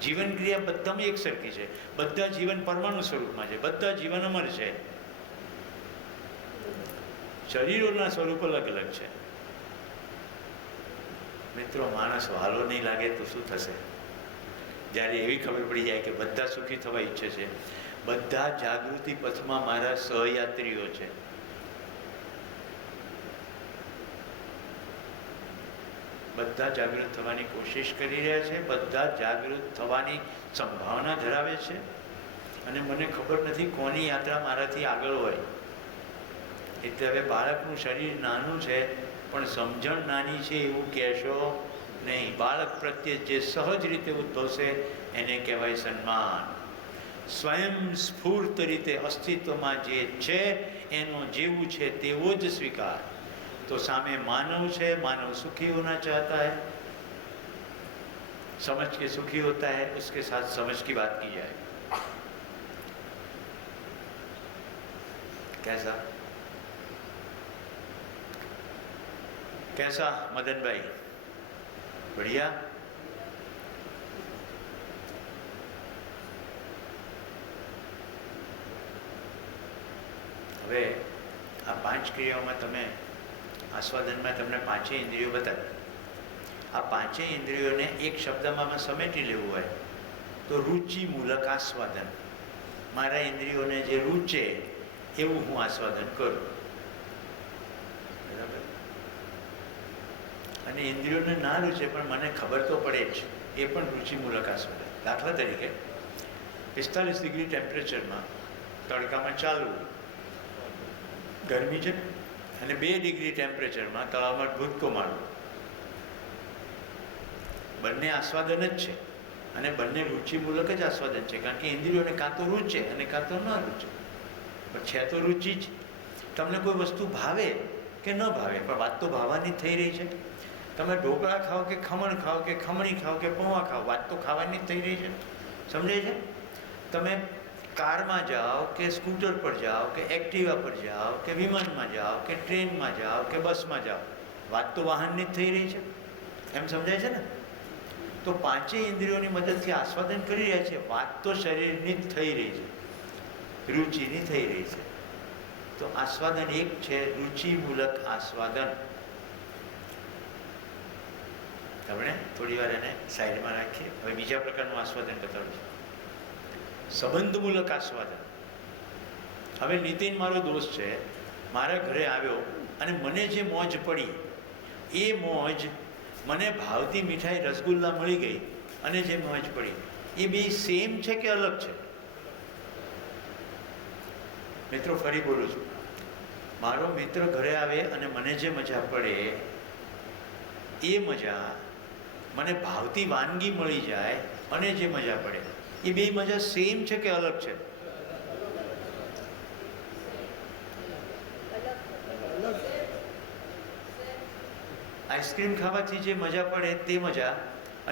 જીવન ક્રિયા બધામાં એક સરખી છે. બધા જીવન પરમાણુ સ્વરૂપમાં છે, બધા જીવન અમર છે. શરીરોના સ્વરૂપ અલગ અલગ છે. મિત્રો, માણસ વહાલો નહીં લાગે તો શું થશે? જ્યારે એવી ખબર પડી જાય કે બધા સુખી થવા ઈચ્છે છે, બધા જાગૃતિ પથમાં મારા સહયાત્રીઓ છે, બધા જાગૃત થવાની કોશિશ કરી રહ્યા છે, બધા જાગૃત થવાની સંભાવના ધરાવે છે, અને મને ખબર નથી કોની યાત્રા મારાથી આગળ હોય. એટલે હવે બાળકનું શરીર નાનું છે પણ સમજણ નાની છે એવું કહેશો નહીં. બાળક પ્રત્યે જે સહજ રીતે ઉદ્ભવશે એને કહેવાય સન્માન. સ્વયં સ્ફૂર્ત રીતે અસ્તિત્વમાં જે છે એનો જેવું છે તેવો જ સ્વીકાર. तो सामे मानव है, मानव सुखी होना चाहता है, समझ के सुखी होता है, उसके साथ समझ की बात की जाए. कैसा कैसा मदन भाई? बढ़िया. હવે આ 5 ક્રિયાઓમાં તમે આસ્વાદનમાં તમને 5 ઇન્દ્રિયો બતાવી. આ 5 ઇન્દ્રિયોને એક શબ્દમાં સમેટી લેવું હોય તો રુચિમૂલક આસ્વાદન. મારા ઇન્દ્રિયોને જે રૂચે એવું હું આસ્વાદન કરું. બરાબર? અને ઇન્દ્રિયોને ના રૂચે પણ મને ખબર તો પડે જ, એ પણ રુચિમૂલક આસ્વાદન. દાખલા તરીકે 45 ડિગ્રી ટેમ્પરેચરમાં તડકામાં ચાલવું ગરમી છે, અને 2 ડિગ્રી ટેમ્પરેચરમાં તળાવમાં ભૂતકો મારવો, બંને આસ્વાદન જ છે, અને બંને રુચિમૂલક જ આસ્વાદન છે. કારણ કે ઇન્દ્રિયોને કાં તો રૂચે અને કાં તો ન રૂચે. પણ છે તો રુચિ જ. તમને કોઈ વસ્તુ ભાવે કે ન ભાવે, પણ વાત તો ભાવવાની જ થઈ રહી છે. તમે ઢોકળા ખાઓ કે ખમણ ખાઓ કે ખમણી ખાઓ કે પૌવા ખાઓ, વાત તો ખાવાની જ થઈ રહી છે. સમજાય છે? તમે કારમાં જાઓ કે સ્કૂટર પર જાઓ કે એક્ટિવા પર જાઓ કે વિમાનમાં જાઓ કે ટ્રેનમાં જાઓ કે બસમાં જાઓ, વાત તો વાહનની જ થઈ રહી છે. એમ સમજાય છે ને? તો પાંચેય ઇન્દ્રિયોની મદદથી આસ્વાદન કરી રહ્યા છે, વાત તો શરીરની જ થઈ રહી છે, રુચિની થઈ રહી છે. તો આસ્વાદન એક છે રુચિમૂલક આસ્વાદન. આપણે થોડી વાર એને સાઈડમાં રાખીએ. હવે બીજા પ્રકારનું આસ્વાદન બતાવું છું, સંબંધમૂલક આસ્વાદન. હવે નીતિન મારો દોસ્ત છે, મારા ઘરે આવ્યો અને મને જે મોજ પડી એ મોજ, મને ભાવતી મીઠાઈ રસગુલ્લા મળી ગઈ અને જે મોજ પડી એ બે સેમ છે કે અલગ છે? મિત્રો ફરી બોલું છું, મારો મિત્ર ઘરે આવે અને મને જે મજા પડે એ મજા, મને ભાવતી વાનગી મળી જાય અને જે મજા પડે એ બે મજા સેમ છે કે અલગ છે? આઈસ્ક્રીમ ખાવાથી જે મજા પડે તે મજા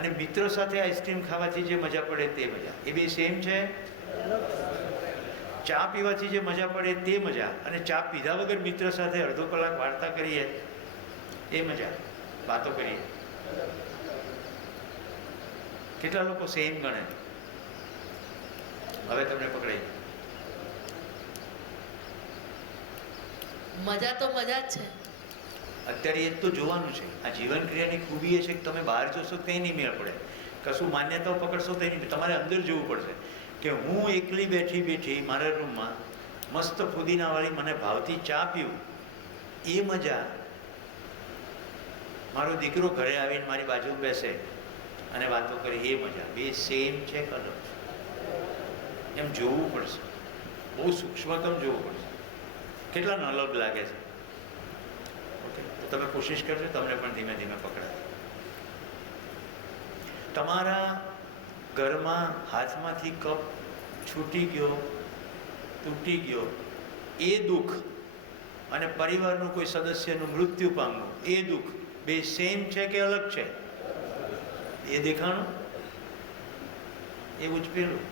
અને મિત્રો સાથે આઈસ્ક્રીમ ખાવાથી જે મજા પડે તે મજા, એ બે સેમ છે? ચા પીવાથી જે મજા પડે તે મજા અને ચા પીધા વગર મિત્ર સાથે અડધો કલાક વાર્તા કરીએ એ મજા, વાતો કરીએ, કેટલા લોકો સેમ ગણે? હવે તમને પકડાઈ. મજા તો મજા જ છે. અત્યારે એ જ તો જોવાનું છે. આ જીવન ક્રિયાની ખૂબી એ છે કે તમે બહાર જોશો તો નહીં મેળ પડે, કશું માન્યતાઓ પકડશો તો નહીં. તમારે અંદર જોવું પડશે કે હું એકલી બેઠી બેઠી મારા રૂમમાં મસ્ત ફુદીનાવાળી મને ભાવતી ચા પીવું એ મજા, મારો દીકરો ઘરે આવીને મારી બાજુ બેસે અને વાતો કરે એ મજા, બે સેમ છે કે અલગ છે? એમ જોવું પડશે, બહુ સૂક્ષ્મતમ જોવું પડશે, કેટલાને અલગ લાગે છે. ઓકે, તો તમે કોશિશ કરજો, તમને પણ ધીમે ધીમે પકડાય. તમારા ઘરમાં હાથમાંથી કપ છૂટી ગયો, તૂટી ગયો એ દુઃખ અને પરિવારનું કોઈ સદસ્યનું મૃત્યુ પામવું એ દુઃખ, બે સેમ છે કે અલગ છે? એ દેખાણું, એવું જ પેલું.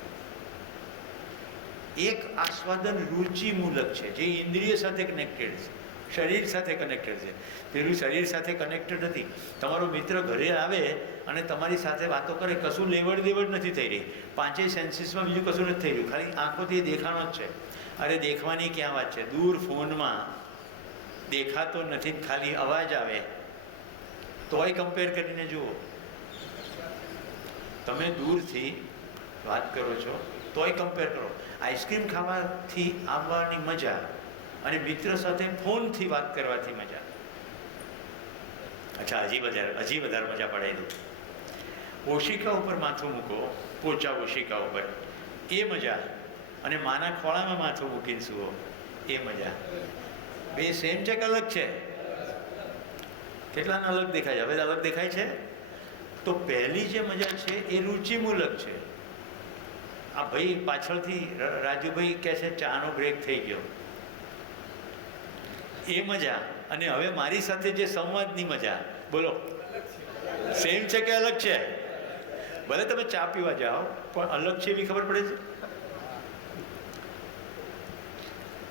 એક આસ્વાદન રુચિમૂલક છે, જે ઇન્દ્રિય સાથે કનેક્ટેડ છે, શરીર સાથે કનેક્ટેડ છે. પેલું શરીર સાથે કનેક્ટેડ નથી. તમારો મિત્ર ઘરે આવે અને તમારી સાથે વાતો કરે, કશું લેવડ દેવડ નથી થઈ રહી, પાંચેય સેન્સીસમાં બીજું કશું નથી થઈ રહ્યું, ખાલી આંખોથી દેખાણો જ છે. અરે દેખવાની ક્યાં વાત છે, દૂર ફોનમાં દેખાતો નથી, ખાલી અવાજ આવે તોય કમ્પેર કરીને જુઓ. તમે દૂરથી વાત કરો છો તોય કમ્પેર કરો. આઈસ્ક્રીમ ખાવાથી આવવાની મજા અને મિત્ર સાથે ફોનથી વાત કરવાથી મજા. અચ્છા, હજી વધારે મજા પડાવી દઉં. ઓશિકા ઉપર માથું મૂકો, પોચા ઓશિકા ઉપર, એ મજા, અને માના ખોળામાં માથું મૂકીને સુવો એ મજા. બે સેમ છે કે અલગ છે? કેટલાને અલગ દેખાય? હવે અલગ દેખાય છે? તો પહેલી જે મજા છે એ રુચિમૂલક છે. આ ભાઈ પાછળથી રાજુભાઈ કહે છે ચાનો બ્રેક થઈ ગયો, એ મજા. અને હવે મારી સાથે જે સંવાદની મજા, બોલો સેમ છે કે અલગ છે? ભલે તમે ચા પીવા જાઓ પણ અલગ છે એવી ખબર પડે છે.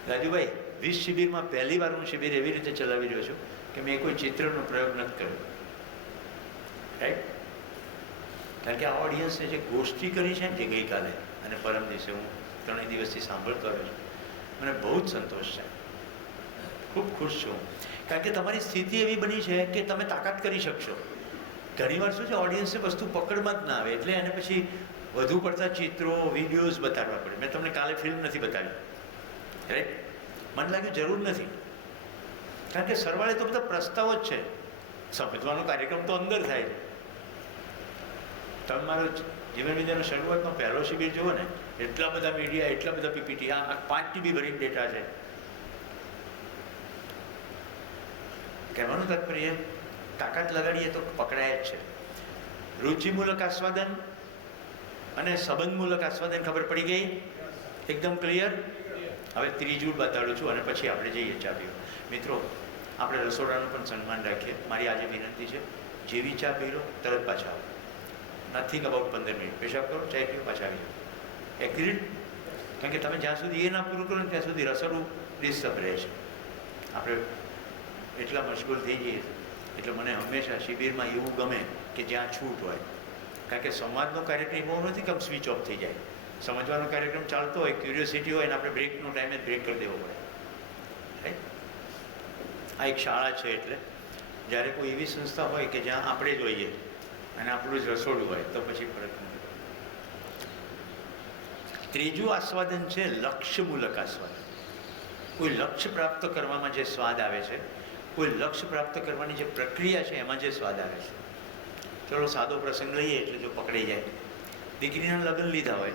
રાજુભાઈ, 20 શિબિરમાં પહેલી વાર હું શિબિર એવી રીતે ચલાવી રહ્યો છું કે મેં કોઈ ચિત્રનો પ્રયોગ નથી કર્યો, રાઈટ? કારણ કે આ ઓડિયન્સે જે ગોષ્ઠી કરી છે ને, જે ગઈકાલે અને પરમ દિવસે હું 3 દિવસથી સાંભળતો આવ્યો છું, મને બહુ જ સંતોષ છે, ખૂબ ખુશ છું. કારણ કે તમારી સ્થિતિ એવી બની છે કે તમે તાકાત કરી શકશો. ઘણીવાર શું છે, ઓડિયન્સને વસ્તુ પકડમાં જ ના આવે, એટલે એને પછી વધુ પડતા ચિત્રો, વિડીયોઝ બતાડવા પડે. મેં તમને કાલે ફિલ્મ નથી બતાવી, રાઈટ? મને લાગ્યું જરૂર નથી, કારણ કે સરવાળે તો બધા પ્રસ્તાવો જ છે, સમજવાનો કાર્યક્રમ તો અંદર થાય છે. તમે મારો જીવન વિદ્યાનો શરૂઆતનો પહેલો શિબિર જુઓ ને, એટલા બધા મીડિયા, એટલા બધા પીપીટી, આ 5 TB ભરીને ડેટા છે. કહેવાનું તાત્પર્ય, તાકાત લગાડીએ તો પકડાય જ છે. રુચિમૂલક આસ્વાદન અને સંબંધમૂલક આસ્વાદન ખબર પડી ગઈ? એકદમ ક્લિયર? હવે ત્રીજું બતાડું છું અને પછી આપણે જઈએ ચા પીવા. મિત્રો, આપણે રસોડાનું પણ સન્માન રાખીએ. મારી આજે વિનંતી છે, જેવી ચા પી લો તરત પાછા આવો. Nothing about 15 minute. પેશાબ કરો, ચા પીઓ, પાછા આવી જાઓ. એક્યુરેટ? કારણ કે તમે જ્યાં સુધી એ ના પૂરું કરો ને ત્યાં સુધી રસોડું ડિસ્ટર્બ રહે છે. આપણે એટલા મશગુલ થઈ જઈએ એટલે મને હંમેશા શિબિરમાં એવું ગમે કે જ્યાં છૂટ હોય. કારણ કે સંવાદનો કાર્યક્રમ એવો નથી કે આમ સ્વિચ ઓફ થઈ જાય. સમજવાનો કાર્યક્રમ ચાલતો હોય, ક્યુરિયોસિટી હોય, અને આપણે બ્રેકનો ટાઈમે બ્રેક કરી દેવો પડે. રાઈટ? આ એક શાળા છે. એટલે જ્યારે કોઈ એવી સંસ્થા હોય કે જ્યાં આપણે જ હોઈએ અને આપણું જ રસોડું હોય તો પછી ફરક નથી. ત્રીજું આસ્વાદન છે લક્ષ્યમૂલક આસ્વાદન. કોઈ લક્ષ્ય પ્રાપ્ત કરવામાં જે સ્વાદ આવે છે, કોઈ લક્ષ્ય પ્રાપ્ત કરવાની જે પ્રક્રિયા છે એમાં જે સ્વાદ આવે છે. ચલો સાદો પ્રસંગ લઈએ એટલે જો પકડી જાય. દીકરીના લગ્ન લીધા હોય,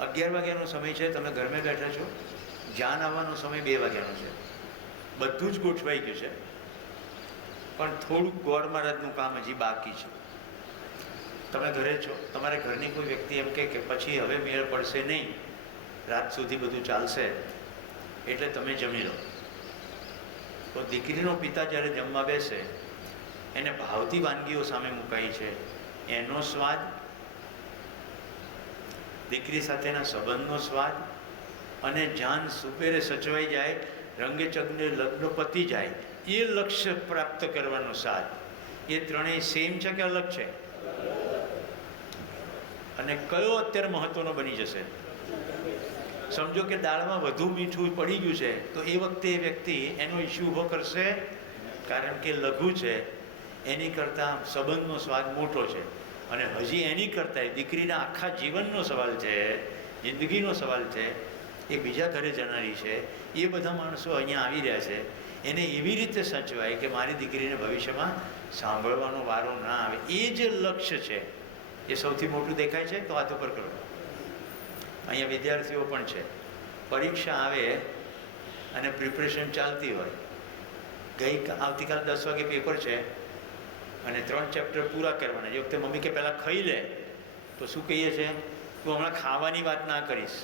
11 વાગ્યાનો સમય છે, તમે ઘરમાં બેઠા છો, જાન આવવાનો સમય 2 વાગ્યાનો છે, બધું જ ગોઠવાઈ ગયું છે, પણ થોડુંક ગોળ મહારાજનું કામ હજી બાકી છે. તમે ઘરે છો, તમારે ઘરની કોઈ વ્યક્તિ એમ કે પછી હવે મેળ પડશે નહીં, રાત સુધી બધું ચાલશે એટલે તમે જમી લો. તો દીકરીનો પિતા જ્યારે જમવા બેસે, એને ભાવતી વાનગીઓ સામે મુકાઈ છે, એનો સ્વાદ, દીકરી સાથેના સંબંધનો સ્વાદ, અને જાન સુપેરે સચવાઈ જાય, રંગે ચગને લગ્ન પતી જાય, એ લક્ષ્ય પ્રાપ્ત કરવાનો સ્વાદ, એ ત્રણેય સેમ છે કે અલગ છે? અને કયો અત્યારે મહત્વનો બની જશે? સમજો કે દાળમાં વધુ મીઠું પડી ગયું છે, તો એ વખતે એ વ્યક્તિ એનો ઇસ્યુ ઊભો કરશે, કારણ કે લઘુ છે, એની કરતાં સંબંધનો સ્વાદ મોટો છે. અને હજી એની કરતાં દીકરીના આખા જીવનનો સવાલ છે, જિંદગીનો સવાલ છે, એ બીજા ઘરે જનારી છે, એ બધા માણસો અહીંયા આવી રહ્યા છે, એને એવી રીતે સચવાય કે મારી દીકરીને ભવિષ્યમાં સાંભળવાનો વારો ના આવે. એ જે લક્ષ્ય છે એ સૌથી મોટું દેખાય છે. તો હાથ ઉપર કરો. અહીંયા વિદ્યાર્થીઓ પણ છે, પરીક્ષા આવે અને પ્રિપરેશન ચાલતી હોય. આવતીકાલ 10 વાગે પેપર છે અને 3 ચેપ્ટર પૂરા કરવાના. જે વખતે મમ્મી કે પહેલાં ખાઈ લે, તો શું કહીએ છીએ? તું હમણાં ખાવાની વાત ના કરીશ.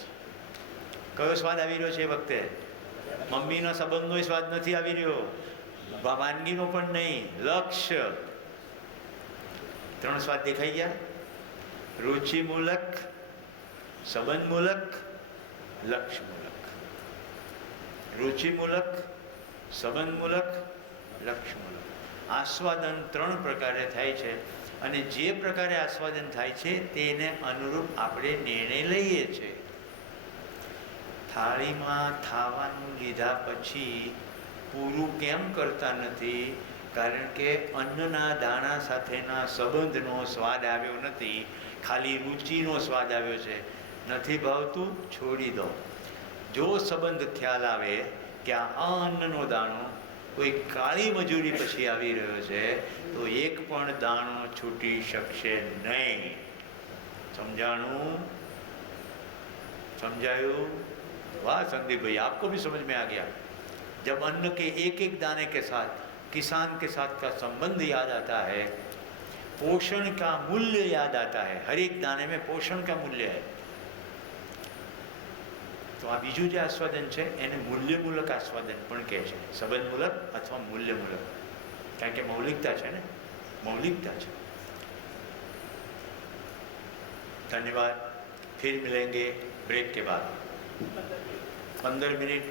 કયો સ્વાદ આવી રહ્યો છે એ વખતે? મમ્મીના સંબંધનો સ્વાદ નથી આવી રહ્યો, વાનગીનો પણ નહીં, લક્ષ્ય. 3 સ્વાદ દેખાઈ ગયા: રુચિમૂલક, સંબંધમૂલક, લક્ષ્યમૂલક. રુચિમૂલક, સંબંધમૂલક, લક્ષ્યમૂલક. આસ્વાદન 3 પ્રકારે થાય છે, અને જે પ્રકારે આસ્વાદન થાય છે તેને અનુરૂપ આપણે નિર્ણય લઈએ છીએ. થાળીમાં ખાવાનું લીધા પછી પૂરું કેમ કરતા નથી? કારણ કે અન્નના દાણા સાથેના સંબંધનો સ્વાદ આવ્યો નથી, ખાલી રુચિનો સ્વાદ આવ્યો છે. નથી ભાવતું, છોડી દો. જો સંબંધ ખ્યાલ આવે કે આ અન્નનો દાણો કોઈ કાળી મજૂરી પછી આવી રહ્યો છે, તો એક પણ દાણો છૂટી શકશે નહીં. સમજાણું? समझाયું? वाह संदीप भाई, आपको भी समझ में आ गया. जब अन्न के एक एक दाने के साथ किसान के साथ का संबंध याद आता है, पोषण का मूल्य याद आता है. हर एक दाने में पोषण का मूल्य है. તો આ બીજું જે આસ્વાદન છે એને મૂલ્યમૂલક આસ્વાદન પણ કહે છે, સંબંધમૂલક અથવા મૂલ્યમૂલક. કારણ કે મૌલિકતા છે ને, મૌલિકતા છે. धन्यवाद. फिर मिलेंगे ब्रेक के बाद. 15 मिनट